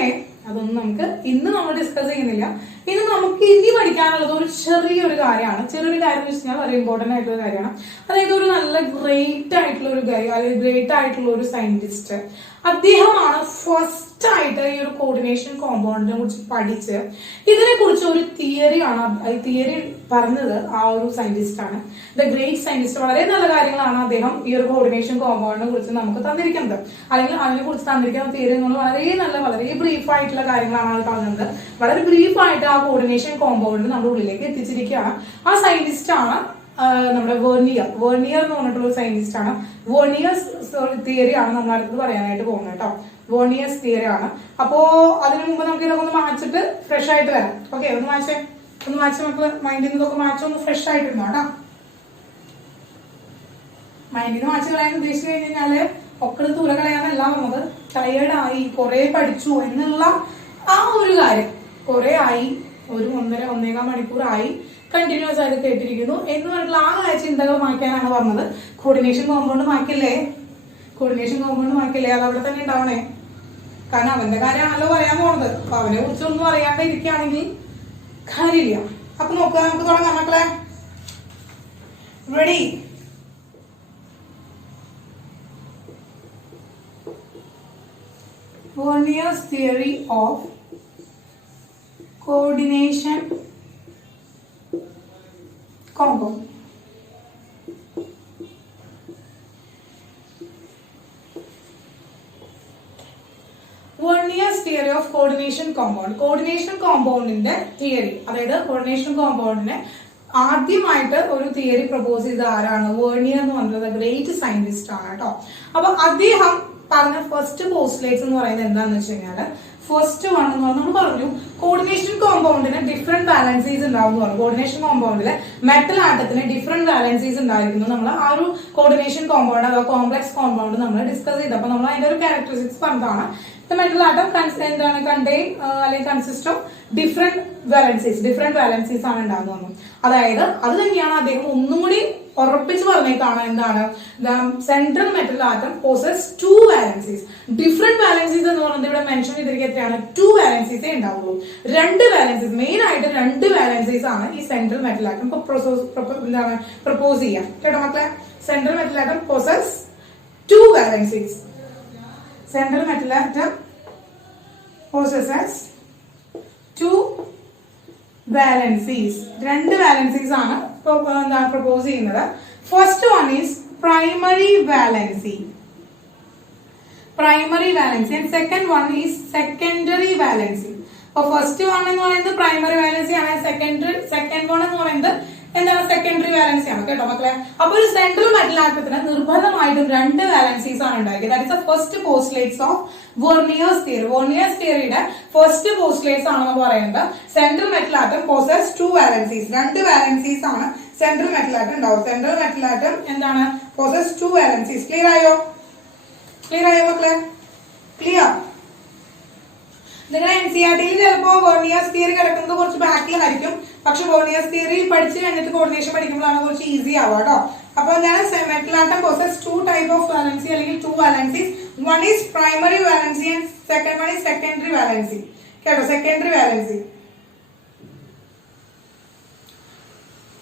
അതൊന്നും നമുക്ക് ഇന്ന് നമ്മൾ ഡിസ്കസ് ചെയ്യുന്നില്ല. ഇന്ന് നമുക്ക് ഇനി പഠിക്കാൻ പഠിക്കാനുള്ളത് ഒരു ചെറിയൊരു കാര്യമാണ്. ചെറിയൊരു കാര്യം എന്ന് വെച്ചാൽ വളരെ ഇമ്പോർട്ടന്റ് ആയിട്ടുള്ള കാര്യമാണ്. അതായത് ഒരു നല്ല ഗ്രേറ്റ് ആയിട്ടുള്ള ഒരു ഗൈ, അല്ലെങ്കിൽ ഗ്രേറ്റ് ആയിട്ടുള്ള ഒരു സയന്റിസ്റ്റ്, അദ്ദേഹമാണ് ഫസ്റ്റ് ആയിട്ട് ഈ ഒരു കോർഡിനേഷൻ കോമ്പൗണ്ടിനെ കുറിച്ച് പഠിച്ച് ഇതിനെ കുറിച്ച് ഒരു തിയറിയാണ്, ഈ തിയറി പറഞ്ഞത് ആ ഒരു സയന്റിസ്റ്റ് ആണ്, ദ ഗ്രേറ്റ് സയന്റിസ്റ്റ്. വളരെ നല്ല കാര്യങ്ങളാണ് അദ്ദേഹം ഈ ഒരു കോർഡിനേഷൻ കോമ്പൗണ്ടിനെ കുറിച്ച് നമുക്ക് തന്നിരിക്കുന്നത്, അല്ലെങ്കിൽ അതിനെ കുറിച്ച് തന്നിരിക്കുന്ന തിയറി എന്നുള്ള വളരെ നല്ല, വളരെ ബ്രീഫ് ആയിട്ടുള്ള കാര്യങ്ങളാണ് അത് പറഞ്ഞത്. വളരെ ബ്രീഫ് ആയിട്ട് ആ കോർഡിനേഷൻ കോമ്പൗണ്ട് നമ്മുടെ ഉള്ളിലേക്ക് എത്തിച്ചിരിക്കുകയാണ്. ആ സയന്റിസ്റ്റ് ആണ് നമ്മുടെ വെർണിയർ എന്ന് പറഞ്ഞിട്ടുള്ള ഒരു സയന്റിസ്റ്റ് ആണ്. വെർണിയേഴ്സ് തിയറി ആണ് നമ്മൾ അടുത്ത് പറയാനായിട്ട് പോകുന്നത് കേട്ടോ. വെർണിയേഴ്സ് തിയറി ആണ്. അപ്പോ അതിനു മുമ്പ് നമുക്ക് ഇതൊക്കെ ഒന്ന് മാച്ചിട്ട് ഫ്രഷ് ആയിട്ട് വരാം. ഓക്കെ, ഒന്ന് മാച്ച് മക്കള് മൈൻഡിൽ നിന്നൊക്കെ മാച്ചൊന്ന് ഫ്രഷ് ആയിട്ടിരുന്നോ കേട്ടോ. മൈൻഡിൽ നിന്ന് മാച്ച് കളയാൻ ഉദ്ദേശിച്ചു കഴിഞ്ഞാല് ഒക്കെ ദൂരെ കളയാനല്ല വന്നത്, ടയേർഡായി കുറെ പഠിച്ചു എന്നുള്ള ആ ഒരു കാര്യം. കുറെ ആയി, ഒരു 1.5 മണിക്കൂറായി കണ്ടിന്യൂസ് ആയിട്ട് കേട്ടിരിക്കുന്നു എന്ന് പറഞ്ഞിട്ടുള്ള ആ ചിന്തകൾ മാറ്റാനാണ് പറഞ്ഞത്. കോർഡിനേഷൻ കോമ്പൗണ്ട് മാറ്റില്ലേ, അത് അവിടെ തന്നെ ഉണ്ടാവണേ. കാരണം അവന്റെ കാര്യമാണല്ലോ പറയാൻ പോണത്. അപ്പൊ അവനെ കുറിച്ചൊന്നും അറിയാണ്ട് ഇരിക്കുകയാണെങ്കിൽ കാര്യമില്ല. അപ്പൊ നോക്കുക, നമുക്ക് തുടങ്ങാം മക്കളെ. Ready? Verniers theory of coordination compound. Verniers theory of coordination compound. Coordination കോമ്പൗണ്ടിന്റെ തിയറി, അതായത് കോർഡിനേഷൻ കോമ്പൗണ്ടിനെ ആദ്യമായിട്ട് ഒരു തിയറി പ്രപ്പോസ് ചെയ്ത ആരാണ്? വെർണിയർ എന്ന് പറഞ്ഞത് ഗ്രേറ്റ് സയന്റിസ്റ്റ് ആണ് കേട്ടോ. അപ്പൊ അദ്ദേഹം പറഞ്ഞ ഫസ്റ്റ് പോസ്റ്റ്ലേറ്റ്സ് എന്ന് പറയുന്നത് എന്താണെന്ന് വെച്ച് കഴിഞ്ഞാല്, ഫസ്റ്റ് വൺ എന്ന് പറഞ്ഞാൽ നമ്മൾ പറഞ്ഞു കോർഡിനേഷൻ കോമ്പൗണ്ടിന് ഡിഫറെന്റ് വാലൻസീസ് ഉണ്ടാവും എന്ന് പറഞ്ഞു. കോർഡിനേഷൻ കോമ്പൗണ്ടില് മെറ്റൽ ആറ്റത്തിന് ഡിഫറെന്റ് വാലൻസീസ് ഉണ്ടായിരിക്കുന്നു. നമ്മൾ ആ ഒരു കോർഡിനേഷൻ കോമ്പൗണ്ട് അഥവാ കോംപ്ലക്സ് കോമ്പൗണ്ട് നമ്മൾ ഡിസ്കസ് ചെയ്തപ്പോൾ നമ്മൾ അതിന്റെ ഒരു ക്യാരക്ടറിസ്റ്റിക്സ് പറഞ്ഞതാണ്. മെറ്റൽ ആറ്റം എന്താണ് കണ്ടെയ്ൻ അല്ലെങ്കിൽ കൺസിസ്റ്റ് ഓഫ് ഡിഫറെന്റ് വാലൻസീസ് ആണ് ഉണ്ടാകുന്നത്. അതായത് അത് തന്നെയാണ് അദ്ദേഹം ഒന്നും കൂടി ഉറപ്പിച്ച് പറഞ്ഞേക്കാണ്. എന്താണ്? Central metal atom possess 2 valencies. Different valencies എന്ന് പറയുന്നത് ഇവിടെ മെൻഷൻ ചെയ്തിരിക്കുക എത്രയാണ്? 2 വാലൻസീസേ ഉണ്ടാവുള്ളൂ. 2 വാലൻസീസ്, മെയിൻ ആയിട്ട് 2 വാലൻസീസ് ആണ് ഈ സെൻട്രൽ മെറ്റൽ ആറ്റം പ്രപ്പോസ് ചെയ്യാം കേട്ടോ മക്കളെ. Central metal atom possess 2 valencies. Central metal atom possesses 2 valencies. 2 valencies ആണ് പ്രപ്പോസ് ചെയ്യുന്നത്. First one is primary valency and second one is secondary valency. അപ്പൊ ഫസ്റ്റ് വൺ എന്ന് പറയുന്നത് പ്രൈമറി വാലൻസി ആണ്, second one എന്ന് പറയുന്നത് എന്താണ്? സെക്കൻഡറി വാലൻസി ആണ് കേട്ടോ മക്കളെ. അപ്പൊ ഒരു സെൻട്രൽ മെറ്റൽ ആറ്റത്തിന് നിർബന്ധമായിട്ടും 2 വാലൻസീസ് ആണ് ഉണ്ടായിരിക്കുക. That is the first postulates of Werner's theory. Werner's തിയറിയുടെ ഫസ്റ്റ് പോസ്റ്റ്ലേറ്റ്സ് ആണെന്ന് പറയുന്നത് central metal atom possess 2 valencies. 2 valencies ആണ് സെൻട്രൽ മെറ്റൽ ആറ്റം ഉണ്ടാവും. സെൻട്രൽ മെറ്റൽ ആറ്റം എന്താണ്? Possess 2 valencies. ക്ലിയർ ആയോ മക്കളെ? ക്ലിയർ? നിങ്ങൾ NCERT-യിൽ ചിലപ്പോ വെർണിയേഴ്സ് തിയറി കിടക്കുന്നത് കുറച്ച് ബാക്കിലായിരിക്കും. പക്ഷെ വെർണിയേഴ്സ് തിയറി പഠിച്ചു കഴിഞ്ഞിട്ട് കോർഡിനേഷൻ പഠിക്കുമ്പോഴാണ് കുറച്ച് ഈസി ആവുക കേട്ടോ. അപ്പൊ ഞാൻ metal atom possess 2 type of valency അല്ലെങ്കിൽ 2 valencies. One is primary valency and second one is secondary valency കേട്ടോ. Secondary valency.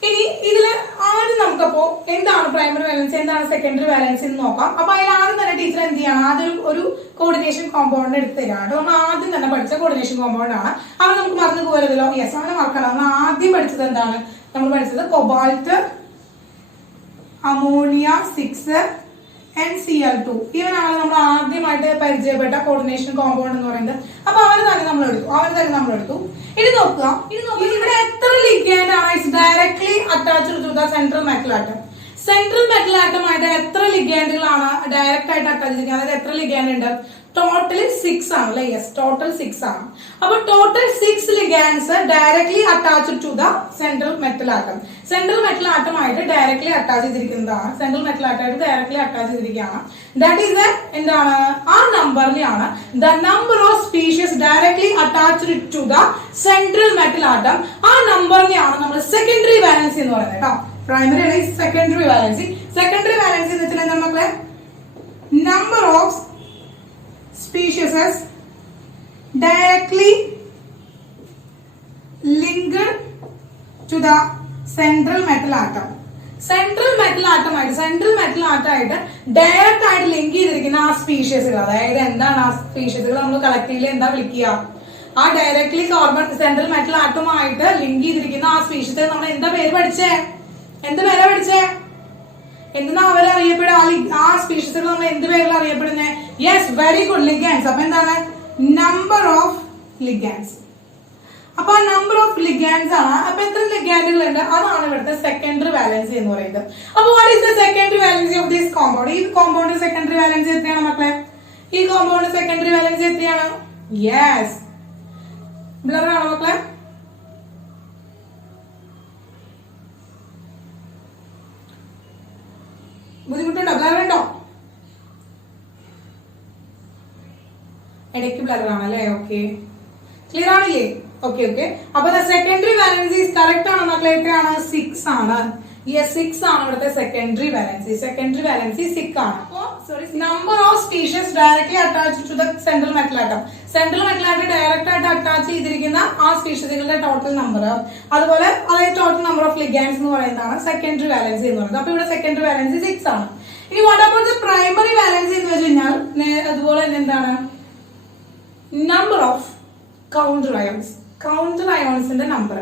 ഇനി ഇതില് ആദ്യം നമുക്കപ്പോ എന്താണ് പ്രൈമറി വാലൻസി, എന്താണ് സെക്കൻഡറി വാലൻസി എന്ന് നോക്കാം. അപ്പൊ അതിൽ ആദ്യം തന്നെ ടീച്ചർ എന്ത് ചെയ്യണം? ആദ്യം ഒരു കോർഡിനേഷൻ കോമ്പൗണ്ട് എടുത്ത് തരാണ്. നമ്മൾ ആദ്യം തന്നെ പഠിച്ച കോർഡിനേഷൻ കോമ്പൗണ്ട് ആണ്. അവൻ നമുക്ക് മറന്നു പോകരുതല്ലോ. യെസ്, അവനെ മറക്കണം. നമ്മൾ ആദ്യം പഠിച്ചത് എന്താണ്? നമ്മൾ പഠിച്ചത് കൊബാൾട്ട്, അമോണിയ 6 NCl2. ഇവനാണ് നമ്മൾ ആദ്യമായിട്ട് പരിചയപ്പെട്ട കോർഡിനേഷൻ കോമ്പൗണ്ട് എന്ന് പറയുന്നത്. അപ്പൊ അവന് തന്നെ നമ്മൾ എടുത്തു. ഇനി നോക്കുക, ഇവിടെ എത്ര ലിഗാൻഡ് ആണ് directly attached to the central metal atom? Central metal ആറ്റമായിട്ട് എത്ര ലിഗാൻഡുകളാണ് ഡയറക്റ്റ് ആയിട്ട് അറ്റാച്ച് ചെയ്തിരിക്കുന്നത്? അതായത് എത്ര ലിഗാൻഡ് ഉണ്ട്? ടോട്ടൽ 6 ആണ് അല്ലെ? യെസ്, ടോട്ടൽ 6 ആണ്. അപ്പൊ total 6 ligands directly attached to the central metal atom. Central metal ആറ്റമായിട്ട് ഡയറക്ട്ലി അറ്റാച്ച് ചെയ്തിരിക്കുന്നതാണ്. സെൻട്രൽ മെറ്റൽ ആറ്റമായിട്ട് ഡയറക്ട്ലി അറ്റാച്ച് ചെയ്തിരിക്കുകയാണ്. ദാറ്റ് ഈസ് എന്താണ്? ആ നമ്പറിനെയാണ് the number of species directly attached to the central metal atom. ആ നമ്പറിനെയാണ് നമ്മൾ സെക്കൻഡറി വാലൻസി എന്ന് പറയുന്നത് കേട്ടോ. പ്രൈമറി അല്ലെങ്കിൽ സെക്കൻഡറി വാലൻസി. സെക്കൻഡറി വാലൻസി എന്ന് വെച്ചാൽ എന്താ മക്കളെ? Number of species directly linked to the central metal atom. Central metal ആറ്റമായിട്ട് ഡയറക്റ്റ് ആയിട്ട് ലിങ്ക് ചെയ്തിരിക്കുന്ന ആ സ്പീഷീസുകൾ, അതായത് എന്താണ് ആ സ്പീഷീസുകൾ നമ്മൾ കളക്റ്റീവ്ലി എന്താ വിളിക്കുക? ആ ഡയറക്ട്ലി കാർബൺ സെൻട്രൽ മെറ്റൽ ആറ്റമായിട്ട് ലിങ്ക് ചെയ്തിരിക്കുന്ന ആ സ്പീഷീസ് നമ്മൾ എന്താ പേര് പഠിച്ചേ? എന്ത് പേരാ പഠിച്ചേ? എന്തെന്നാ അവർ അറിയപ്പെടുക? ആ സ്പീഷീസുകൾ നമ്മൾ എന്ത് പേരിൽ അറിയപ്പെടുന്നത്? Yes, very good, ligands. അപ്പൊ എന്താണ്? Number of ligands. അപ്പൊ ആ നമ്പർ ഓഫ് ലിഗാൻസ് ആണ്. അപ്പൊ എത്ര ലിഗാൻഡുകൾ ഉണ്ട്? അതാണ് ഇവിടുത്തെ സെക്കൻഡറി വാലൻസി എന്ന് പറയുന്നത്. അപ്പൊ what is the secondary valency of this compound? ഈ കോമ്പൗണ്ട് സെക്കൻഡറി വാലൻസി എത്രയാണ് മക്കളെ? ഈ കോമ്പൗണ്ട് സെക്കൻഡറി വാലൻസി എത്രയാണ്? യെസ്, ബ്ലർ ആണോ മക്കളെ? ബുദ്ധിമുട്ടുണ്ടോ? ബ്ലർ ഉണ്ടോ? ഇടയ്ക്ക് ബ്ലർ ആണല്ലേ? ഓക്കെ, ക്ലിയർ ആണില്ലേ? Okay okay. അപ്പൊ സെക്കൻഡറി വാലൻസി കറക്റ്റ് ആണ് മക്കളെ. എത്രയാണ്? 6 ആണ്. യെസ്, 6 ആണ് ഇവിടുത്തെ സെക്കൻഡറി വാലൻസി. സെക്കൻഡറി വാലൻസി 6 ആണ്. Number of species directly attach to the central metal atom. Central metal atom direct ആയിട്ട് അറ്റാച്ച് ചെയ്തിരിക്കുന്ന ആ സ്പീഷീസുകളുടെ ടോട്ടൽ നമ്പർ, അതുപോലെ അതായത് ടോട്ടൽ നമ്പർ ഓഫ് ലിഗാൻസ് എന്ന് പറയുന്നതാണ് സെക്കൻഡറി വാലൻസി എന്ന് പറയുന്നത്. അപ്പൊ ഇവിടെ സെക്കൻഡറി വാലൻസി 6 ആണ്. ഇനി what about the primary valency എന്ന് വെച്ച് കഴിഞ്ഞാൽ അതുപോലെ തന്നെ എന്താണ്? Number of counter ions. Counter അയോൺസിന്റെ നമ്പർ,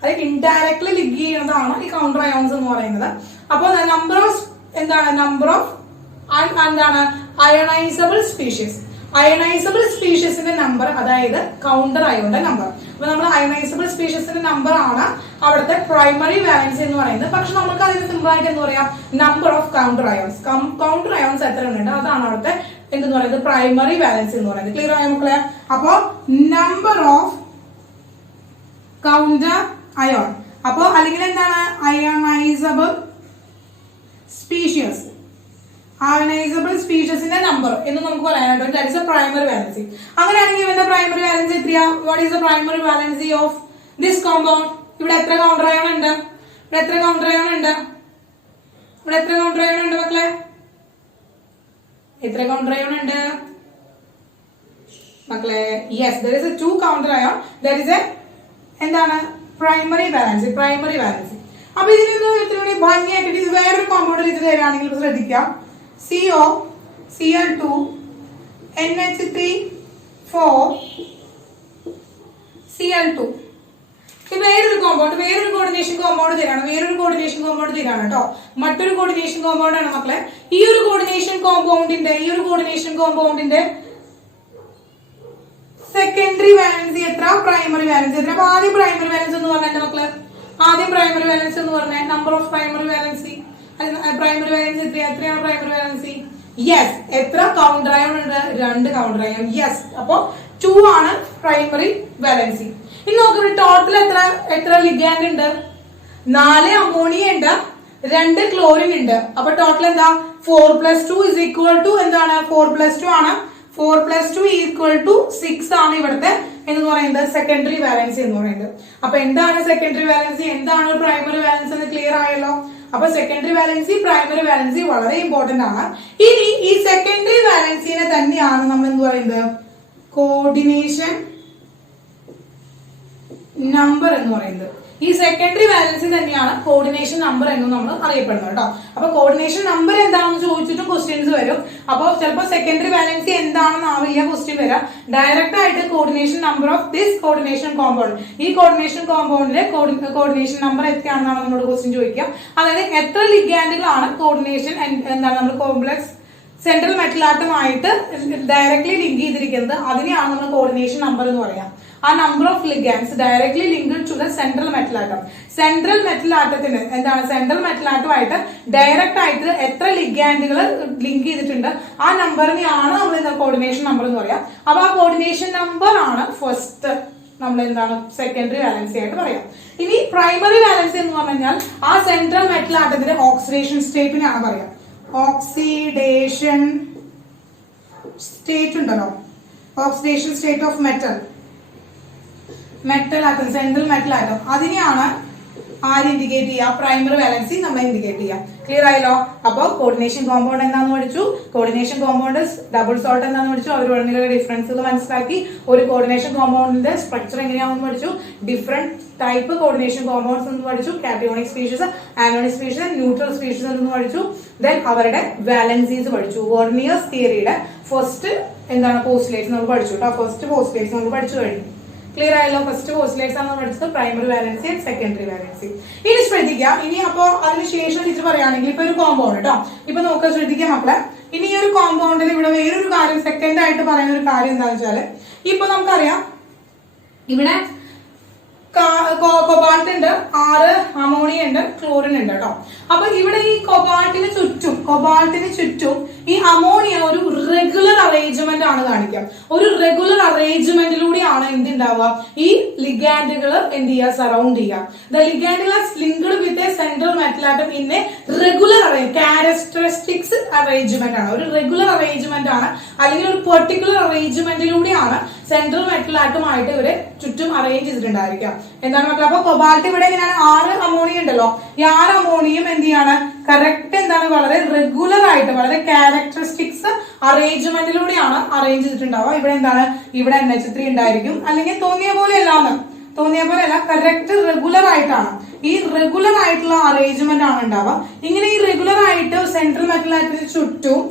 അതായത് ഇൻഡയറക്ട്ലി ലിങ്ക് ചെയ്യുന്നതാണ് ഈ കൗണ്ടർ അയോൺസ് എന്ന് പറയുന്നത്. അപ്പോൾ നമ്പർ ഓഫ് എന്താണ്? നമ്പർ ഓഫ് എന്താണ്? Ionisable species. അയണൈസബിൾ സ്പീഷീസിന്റെ നമ്പർ, അതായത് കൗണ്ടർ അയോണിന്റെ നമ്പർ. അപ്പൊ നമ്മൾ അയണൈസബിൾ സ്പീഷീസിന്റെ നമ്പർ ആണ് അവിടുത്തെ പ്രൈമറി വാലൻസി എന്ന് പറയുന്നത്. പക്ഷെ നമുക്ക് അതിന് സിമ്പിൾ ആയിട്ട് എന്ന് പറയാം number of counter ions. Counter ions എത്ര ഉണ്ട് അതാണ് അവിടുത്തെ എന്തെന്ന് പറയുന്നത്? പ്രൈമറി വാലൻസി എന്ന് പറയുന്നത്. ക്ലിയർ ആയോ മക്കളെ? അപ്പോ നമ്പർ ഓഫ് കൗണ്ടർ അയോൺ, അപ്പോ അല്ലെങ്കിൽ എന്താണ്? Ionisable species. അയണൈസബിൾ സ്പീഷീസിന്റെ നമ്പർ എന്ന് നമുക്ക് പറയാനായിട്ട് that is A primary valency. അങ്ങനെയാണെങ്കിൽ ഇവന്റെ പ്രൈമറി വാലൻസി എത്രയാ? What is the primary valency of this compound? ഇവിടെ എത്ര കൗണ്ടർ അയോൺ ഉണ്ട്? ഇവിടെ എത്ര കൗണ്ടർ അയോൺ ഉണ്ട്? ഇവിടെ എത്ര കൗണ്ടർ അയോൺ ഉണ്ട് മക്കളെ? എത്ര കൗണ്ടർ അയോൺ ഉണ്ട് മക്കളെ? Yes, there is a 2 counter ion. There is a എന്താണ്? Primary valency. Primary valency. അപ്പൊ ഇതിന് ഇത്തിരി ഭംഗിയായിട്ട് ഇത് വേറൊരു കോമ്പൗണ്ടിൽ ഇത് തരാണെങ്കിൽ ശ്രദ്ധിക്കാം. CO, Cl2, NH3, 4, Cl2. വേറൊരു കോമ്പൗണ്ട്, വേറൊരു കോർഡിനേഷൻ കോമ്പൗണ്ട് തരാണ്. വേറൊരു കോർഡിനേഷൻ കോമ്പൗണ്ട് തരാണ് കേട്ടോ. മറ്റൊരു കോർഡിനേഷൻ കോമ്പൗണ്ട് ആണ് മക്കളെ. ഈ ഒരു കോർഡിനേഷൻ കോമ്പൗണ്ടിന്റെ സെക്കൻഡറി വാലൻസി എത്ര? പ്രൈമറി വാലൻസി എത്ര? അപ്പൊ ആദ്യം പ്രൈമറി വാലൻസി എന്ന് പറഞ്ഞ മക്കള്, ആദ്യം പ്രൈമറി വാലൻസി എന്ന് പറഞ്ഞ number of primary valency. Primary valency എത്രയാണ് പ്രൈമറി വാലൻസി? യെസ്, എത്ര കൗണ്ടർ അയോൺ ഉണ്ട്? 2 കൗണ്ടർ അയോൺ. യെസ്, അപ്പൊ 2 ആണ് പ്രൈമറി വാലൻസി. ഇനി നോക്കുക ടോട്ടൽ എത്ര ലിഗാൻഡ് ഉണ്ട്? 4 അമോണിയ ഉണ്ട്, 2 ക്ലോറിൻ ഉണ്ട്. അപ്പൊ ടോട്ടൽ എന്താ? 4 + 2 = എന്താണ്? 4 + 2 ആണ്. 4 + 2 = 6 ആണ് ഇവിടുത്തെ എന്ന് പറയുന്നത് സെക്കൻഡറി വാലൻസി എന്ന് പറയുന്നത്. അപ്പൊ എന്താണ് സെക്കൻഡറി വാലൻസി, എന്താണ് പ്രൈമറി വാലൻസി എന്ന് ക്ലിയർ ആയല്ലോ. അപ്പൊ സെക്കൻഡറി വാലൻസി, പ്രൈമറി വാലൻസി വളരെ ഇമ്പോർട്ടന്റ് ആണ്. ഇനി ഈ സെക്കൻഡറി വാലൻസിനെ തന്നെയാണ് നമ്മൾ എന്ത് പറയുന്നത്? കോർഡിനേഷൻ നമ്പർ എന്ന് പറയുന്നത്. ഈ സെക്കൻഡറി വാലൻസി തന്നെയാണ് കോർഡിനേഷൻ നമ്പർ എന്നും നമ്മൾ അറിയപ്പെടുന്നത് കേട്ടോ. അപ്പൊ കോർഡിനേഷൻ നമ്പർ എന്താണെന്ന് ചോദിച്ചിട്ടും ക്വസ്റ്റ്യൻസ് വരും. അപ്പോൾ ചിലപ്പോൾ സെക്കൻഡറി വാലൻസി എന്താണെന്ന് ആവില്ല ക്വസ്റ്റ്യൻ വരാം. ഡയറക്റ്റ് ആയിട്ട് coordination number of this coordination compound, ഈ കോർഡിനേഷൻ കോമ്പൗണ്ടിന്റെ കോർഡിനേഷൻ നമ്പർ എത്രയാണെന്നാണ് നമ്മളോട് ക്വസ്റ്റ്യൻ ചോദിക്കുക. അതായത് എത്ര ലിഗാൻഡുകളാണ് കോർഡിനേഷൻ എന്താണ് നമ്മൾ കോംപ്ലക്സ് സെൻട്രൽ മെറ്റൽ ആറ്റമായിട്ട് ഡയറക്ട്ലി ലിങ്ക് ചെയ്തിരിക്കുന്നത്, അതിനെയാണ് നമ്മൾ കോർഡിനേഷൻ നമ്പർ എന്ന് പറയാം. ആ number of ligands directly linked to the central metal atom. Central metal ആറ്റത്തിന് എന്താണ്? സെൻട്രൽ മെറ്റൽ ആറ്റമായിട്ട് ഡയറക്റ്റ് ആയിട്ട് എത്ര ലിഗാൻഡുകൾ ലിങ്ക് ചെയ്തിട്ടുണ്ട് ആ നമ്പറിനെയാണ് നമ്മൾ കോർഡിനേഷൻ നമ്പർ എന്ന് പറയാം. അപ്പൊ ആ കോർഡിനേഷൻ നമ്പർ ആണ് ഫസ്റ്റ് നമ്മൾ എന്താണ് സെക്കൻഡറി വാലൻസി ആയിട്ട് പറയാം. ഇനി പ്രൈമറി വാലൻസി എന്ന് പറഞ്ഞു കഴിഞ്ഞാൽ ആ സെൻട്രൽ മെറ്റൽ ആറ്റത്തിന്റെ ഓക്സിഡേഷൻ സ്റ്റേറ്റിനാണ് പറയാം. ഓക്സിഡേഷൻ സ്റ്റേറ്റ് ഉണ്ടല്ലോ, oxidation state of metal atom, central metal atom, അതിനെയാണ് ആര് ഇൻഡിക്കേറ്റ് ചെയ്യുക? പ്രൈമറി വാലൻസി നമ്മൾ ഇൻഡിക്കേറ്റ് ചെയ്യാം. ക്ലിയർ ആയല്ലോ? അപ്പൊ കോർഡിനേഷൻ കോമ്പൗണ്ട് എന്താന്ന് പഠിച്ചു, കോർഡിനേഷൻ കോമ്പൗണ്ട് ഡബിൾ സോൾട്ട് എന്താന്ന് പഠിച്ചു, അവർ തമ്മിലുള്ള ഡിഫറൻസുകൾ മനസ്സിലാക്കി, ഒരു കോർഡിനേഷൻ കോമ്പൗണ്ടിന്റെ സ്ട്രക്ചർ എങ്ങനെയാണെന്ന് പഠിച്ചു, ഡിഫറെന്റ് ടൈപ്പ് കോർഡിനേഷൻ കോമ്പൗണ്ട്സ് എന്ന് പഠിച്ചു, cationic species, anionic species, neutral species എന്ന് പഠിച്ചു. ദെൻ അവരുടെ വാലൻസീസ് പഠിച്ചു. വോർണിയേഴ്സ് തിയറിയുടെ ഫസ്റ്റ് എന്താണ് പോസ്റ്റുലേറ്റ്സ് നമ്മൾ പഠിച്ചു കേട്ടോ. ഫസ്റ്റ് പോസ്റ്റുലേറ്റ്സ് നമ്മൾ പഠിച്ചു കഴിഞ്ഞു. ക്ലിയർ ആയല്ലോ? ഫസ്റ്റ് പോസ്റ്റുലേറ്റ്സ് ആണ് പഠിച്ചത് primary valency and secondary valency. ഇനി ശ്രദ്ധിക്കുക, ഇനി അപ്പോ അതിനുശേഷം ടീച്ചർ പറയുകയാണെങ്കിൽ ഇപ്പൊ ഒരു കോമ്പൗണ്ട് കേട്ടോ, ഇപ്പൊ നോക്കുക, ശ്രദ്ധിക്കുക മക്കളെ. ഇനി ഈ ഒരു കോമ്പൗണ്ടിൽ ഇവിടെ വേറൊരു കാര്യം സെക്കൻഡ് ആയിട്ട് പറയുന്ന ഒരു കാര്യം എന്താണെന്ന് വെച്ചാല്, ഇപ്പൊ നമുക്കറിയാം ഇവിടെ കൊബാൾട്ട് ഉണ്ട്, 6 അമോണിയ ഉണ്ട്, ക്ലോറിൻ ഉണ്ട് കേട്ടോ. അപ്പൊ ഇവിടെ ഈ കൊബാൾട്ടിന് ചുറ്റും ഈ അമോണിയ ഒരു റെഗുലർ അറേഞ്ച്മെന്റ് ആണ് കാണിക്കുക. ഒരു റെഗുലർ അറേഞ്ച്മെന്റിലൂടെയാണ് എന്തുണ്ടാവുക, ഈ ലിഗാൻഡുകൾ എന്ത് ചെയ്യുക, സറൗണ്ട് ചെയ്യുക. ദ ലിഗാൻഡുകൾ are linked with a central metal atom in a regular characteristics arrangement ആണ്. ഒരു റെഗുലർ അറേഞ്ച്മെന്റ് ആണ്, അല്ലെങ്കിൽ ഒരു പെർട്ടിക്കുലർ അറേഞ്ച്മെന്റിലൂടെയാണ് സെൻട്രൽ മെറ്റൽ ആറ്റമായിട്ട് ഇവരെ ചുറ്റും അറേഞ്ച് ചെയ്തിട്ടുണ്ടായിരിക്കാം. എന്താണ് മക്കളെ? അപ്പൊ കൊബാൾട്ട് ഇവിടെ എങ്ങനെയാണ്, 6 അമോണിയ ഉണ്ടല്ലോ, ഈ 6 അമോണിയം എന്ത് ചെയ്യാണ്, കറക്റ്റ് എന്താണ്, വളരെ റെഗുലർ ആയിട്ട് വളരെ ക്യാരക്ടറിസ്റ്റിക്സ് അറേഞ്ച്മെന്റിലൂടെയാണ് അറേഞ്ച് ചെയ്തിട്ടുണ്ടാവുക. ഇവിടെ എന്താണ്, ഇവിടെ NH3 ഉണ്ടായിരിക്കും, അല്ലെങ്കിൽ തോന്നിയ പോലെയല്ല, കറക്റ്റ് റെഗുലർ ആയിട്ടാണ്. ഈ റെഗുലർ ആയിട്ടുള്ള അറേഞ്ച്മെന്റ് ആണ് ഉണ്ടാവുക. ഇങ്ങനെ ഈ റെഗുലർ ആയിട്ട് സെൻട്രൽ മെറ്റൽ ആറ്റത്തിന് ചുറ്റും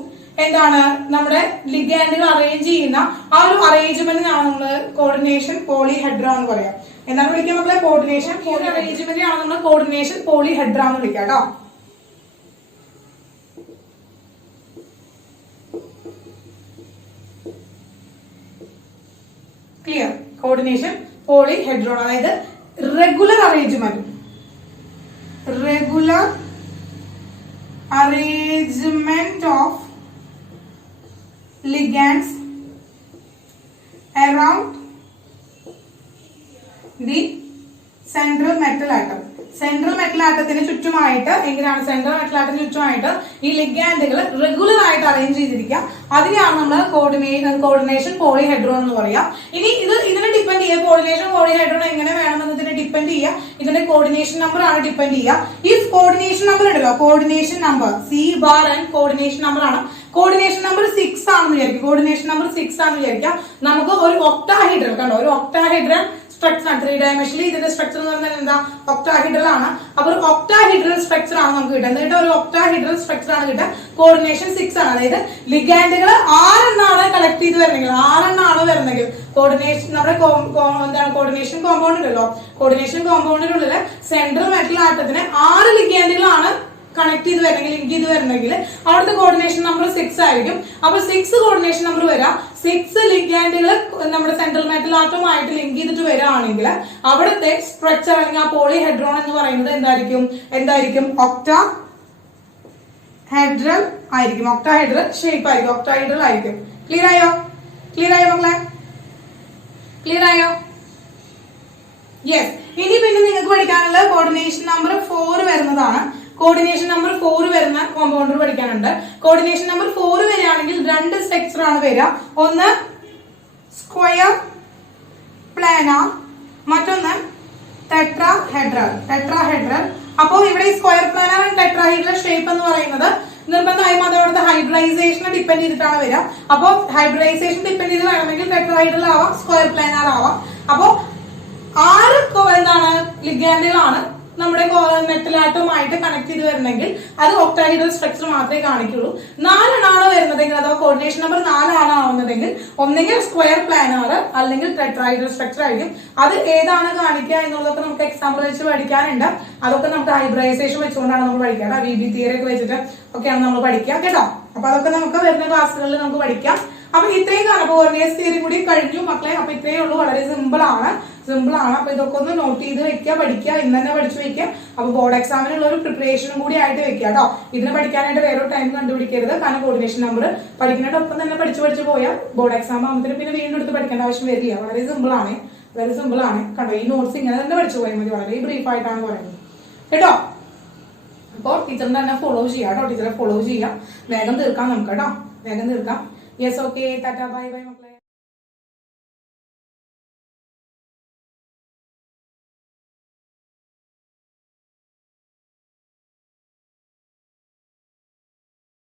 എന്താണ് നമ്മുടെ ലിഗാൻഡുകൾ അറേഞ്ച് ചെയ്യുന്ന ആ ഒരു അറേഞ്ച്മെന്റിനാണ് നമ്മൾ കോർഡിനേഷൻ പോളിഹെഡ്ര എന്ന് പറയാം. എന്താണ് വിളിക്കുക മക്കളെ? കോർഡിനേഷൻ അറേഞ്ച്മെന്റിനാണ് നമ്മൾ കോർഡിനേഷൻ പോളിഹെഡ്ര എന്ന് വിളിക്കുക കേട്ടോ. ക്ലിയർ? കോർഡിനേഷൻ പോളിഹെഡ്രോൺ, അതായത് regular arrangement of ligands around the central metal atom. Central metal ആറ്റത്തിന് ചുറ്റുമായിട്ട് എങ്ങനെയാണ്, സെൻട്രൽ മെറ്റൽ ആറ്റത്തിന് ചുറ്റുമായിട്ട് ഈ ലിഗാൻഡുകൾ റെഗുലർ ആയിട്ട് അറേഞ്ച് ചെയ്തിരിക്കുക. അതിനെയാണ് നമ്മൾ കോർഡിനേഷൻ പോളിഹെഡ്രോൺ എന്ന് പറയാം. ഇനി ഇതിനെ ഡിപ്പെൻഡ് ചെയ്യുക, കോർഡിനേഷൻ പോളിഹെഡ്രോൺ എങ്ങനെ വേണമെന്നതിനെ ഡിപ്പെൻഡ് ചെയ്യുക, ഇതിന്റെ കോർഡിനേഷൻ നമ്പർ ആണ് ഡിപ്പെൻഡ് ചെയ്യുക. ഈ കോർഡിനേഷൻ നമ്പർ ഉണ്ടല്ലോ, coordination number C⁻N coordination number ആണ്. കോർഡിനേഷൻ നമ്പർ 6 ആണെന്ന് വിചാരിക്കുക. നമുക്ക് ഒരു ഒക്ടാഹെഡ്രൽ കണ്ടോ, ഒരു ഒക്ടാഹെഡ്രൽ സ്ട്രക്ചർ ആണ്. 3 ഡയമെൻഷനിൽ ഇതിന്റെ സ്ട്രക്ചർ എന്ന് പറഞ്ഞാൽ എന്താ, ഒക്ടാഹെഡ്രൽ ആണ്. അപ്പൊ ഒരു ഒക്ടാഹെഡ്രൽ സ്ട്രക്ചർ ആണ് നമുക്ക് കിട്ടുക. എന്നിട്ട് ഒരു ഒക്ടാഹെഡ്രൽ സ്ട്രക്ചർ ആണ് കിട്ടുക. കോർഡിനേഷൻ 6 ആണ്. അതായത് ലിഗാൻഡുകൾ 6 എണ്ണാണ് കളക്ട് ചെയ്ത് വരുന്നെങ്കിൽ, 6 എണ്ണാണ് വരുന്നെങ്കിൽ കോർഡിനേഷൻ നമ്മുടെ എന്താണ് കോർഡിനേഷൻ കോമ്പൗണ്ട് ഉണ്ടല്ലോ, കോർഡിനേഷൻ കോമ്പൗണ്ടിനുള്ളിൽ സെൻട്രൽ മെറ്റൽ ആറ്റത്തിന് 6 ലിഗാൻഡുകളാണ് കണക്ട് ചെയ്ത് വരണമെങ്കിൽ, ലിങ്ക് ചെയ്ത് വരണമെങ്കിൽ അവിടുത്തെ കോർഡിനേഷൻ നമ്പർ 6 ആയിരിക്കും. അപ്പൊ 6 കോർഡിനേഷൻ നമ്പർ വരാം. 6 ലിഗാൻഡുകൾ നമ്മുടെ സെൻട്രൽ മെറ്റൽ ആറ്റവുമായിട്ട് ലിങ്ക് ചെയ്തിട്ട് വരികയാണെങ്കിൽ അവിടുത്തെ സ്ട്രക്ചർ അല്ലെങ്കിൽ ആ പോളിഹെഡ്രോൺ എന്ന് പറയുന്നത് എന്തായിരിക്കും ഒക്ടാഹെഡ്രൽ ആയിരിക്കും. ഒക്ടാഹെഡ്രൽ ഷേപ്പ് ആയിരിക്കും, ഒക്ടാഹെഡ്രൽ ആയിരിക്കും. ക്ലിയർ ആയോ മക്കളെ? ക്ലിയർ ആയോ? യെസ്. ഇനി പിന്നെ നിങ്ങൾക്ക് പഠിക്കാനുള്ള കോർഡിനേഷൻ നമ്പർ 4 വരുന്നതാണ്. കോർഡിനേഷൻ നമ്പർ 4 വരുന്ന കോമ്പൗണ്ടർ പഠിക്കാനുണ്ട്. കോർഡിനേഷൻ നമ്പർ 4 വരികയാണെങ്കിൽ 2 സ്ട്രക്ചർ ആണ് വരിക. ഒന്ന് സ്ക്വയർ പ്ലാനാർ, മറ്റൊന്ന് ടെട്രാഹെഡ്രൽ. അപ്പോൾ ഇവിടെ square planar and tetrahedral shape എന്ന് പറയുന്നത് നിർബന്ധമായും അതോടൊപ്പം ഹൈബ്രിഡൈസേഷനെ ഡിപ്പെൻഡ് ചെയ്തിട്ടാണ് വരിക. അപ്പോൾ ഹൈബ്രിഡൈസേഷൻ ഡിപ്പെൻഡ് ചെയ്ത് വേണമെങ്കിൽ ടെട്രാഹെഡ്രൽ ആവാം, സ്ക്വയർ പ്ലാനാർ ആവാം. അപ്പോൾ 6 എന്താണ് ലിഗാൻഡുകളാണ് നമ്മുടെ മെറ്റൽ ആറ്റവുമായിട്ട് കണക്ട് ചെയ്ത് വരണമെങ്കിൽ അത് ഒക്ടാഹെഡ്രൽ സ്ട്രക്ചർ മാത്രമേ കാണിക്കുള്ളൂ. 4 എണ്ണാണ് വരുന്നതെങ്കിൽ അഥവാ കോർഡിനേഷൻ നമ്പർ 4 ആണ് ആവുന്നതെങ്കിൽ ഒന്നെങ്കിൽ സ്ക്വയർ പ്ലാനാർ അല്ലെങ്കിൽ ടെട്രാഹെഡ്രൽ സ്ട്രക്ചർ ആയിരിക്കും. അത് ഏതാണ് കാണിക്കുക എന്നുള്ളതൊക്കെ നമുക്ക് എക്സാമ്പിൾ വെച്ച് പഠിക്കാനുണ്ട്. അതൊക്കെ നമുക്ക് ഹൈബ്രിഡൈസേഷൻ വെച്ചുകൊണ്ടാണ് നമ്മൾ പഠിക്കുക. VB തിയറി ഒക്കെ വെച്ചിട്ട് ഒക്കെയാണ് നമ്മൾ പഠിക്കുക കേട്ടോ. അപ്പൊ അതൊക്കെ നമുക്ക് വരുന്ന ക്ലാസ്സുകളിൽ നമുക്ക് പഠിക്കാം. അപ്പൊ ഇത്രയും കാണാം. കോർഡിനേറ്റ്സ് തിയറി കൂടി കഴിഞ്ഞു മക്കളെ. അപ്പൊ ഇത്രയേ ഉള്ളൂ, വളരെ സിമ്പിൾ ആണ്. അപ്പൊ ഇതൊക്കെ ഒന്ന് നോട്ട് ചെയ്ത് വെക്കുക, പഠിക്കുക, ഇന്ന് തന്നെ പഠിച്ചു വെക്കുക. അപ്പൊ ബോർഡ് എക്സാമിനുള്ള ഒരു പ്രിപ്പറേഷനും കൂടി ആയിട്ട് വെക്കുക കേട്ടോ. ഇതിന് പഠിക്കാനായിട്ട് വേറൊരു ടൈം കണ്ടുപിടിക്കരുത്. കാരണം കോർഡിനേഷൻ നമ്പർ പഠിക്കുന്നതിനൊപ്പം തന്നെ പഠിച്ചു പോയാൽ ബോർഡ് എക്സാം ആകുമ്പോൾ പിന്നെ വീണ്ടും എടുത്ത് പഠിക്കേണ്ട ആവശ്യം വരില്ല. വളരെ സിമ്പിൾ ആണ് കണ്ടോ. ഈ നോട്ട്സ് ഇങ്ങനെ തന്നെ പഠിച്ചു പോയാൽ മതി. വളരെ ബ്രീഫ് ആയിട്ടാണ് പറയുന്നത് കേട്ടോ. അപ്പോൾ ടീച്ചറിനെ തന്നെ ഫോളോ ചെയ്യാം കേട്ടോ. ടീച്ചറെ ഫോളോ ചെയ്യാം. വേഗം തീർക്കാം നമുക്ക് കേട്ടോ, വേഗം തീർക്കാം. Yes, okay, Tata, bye bye മക്കളെ.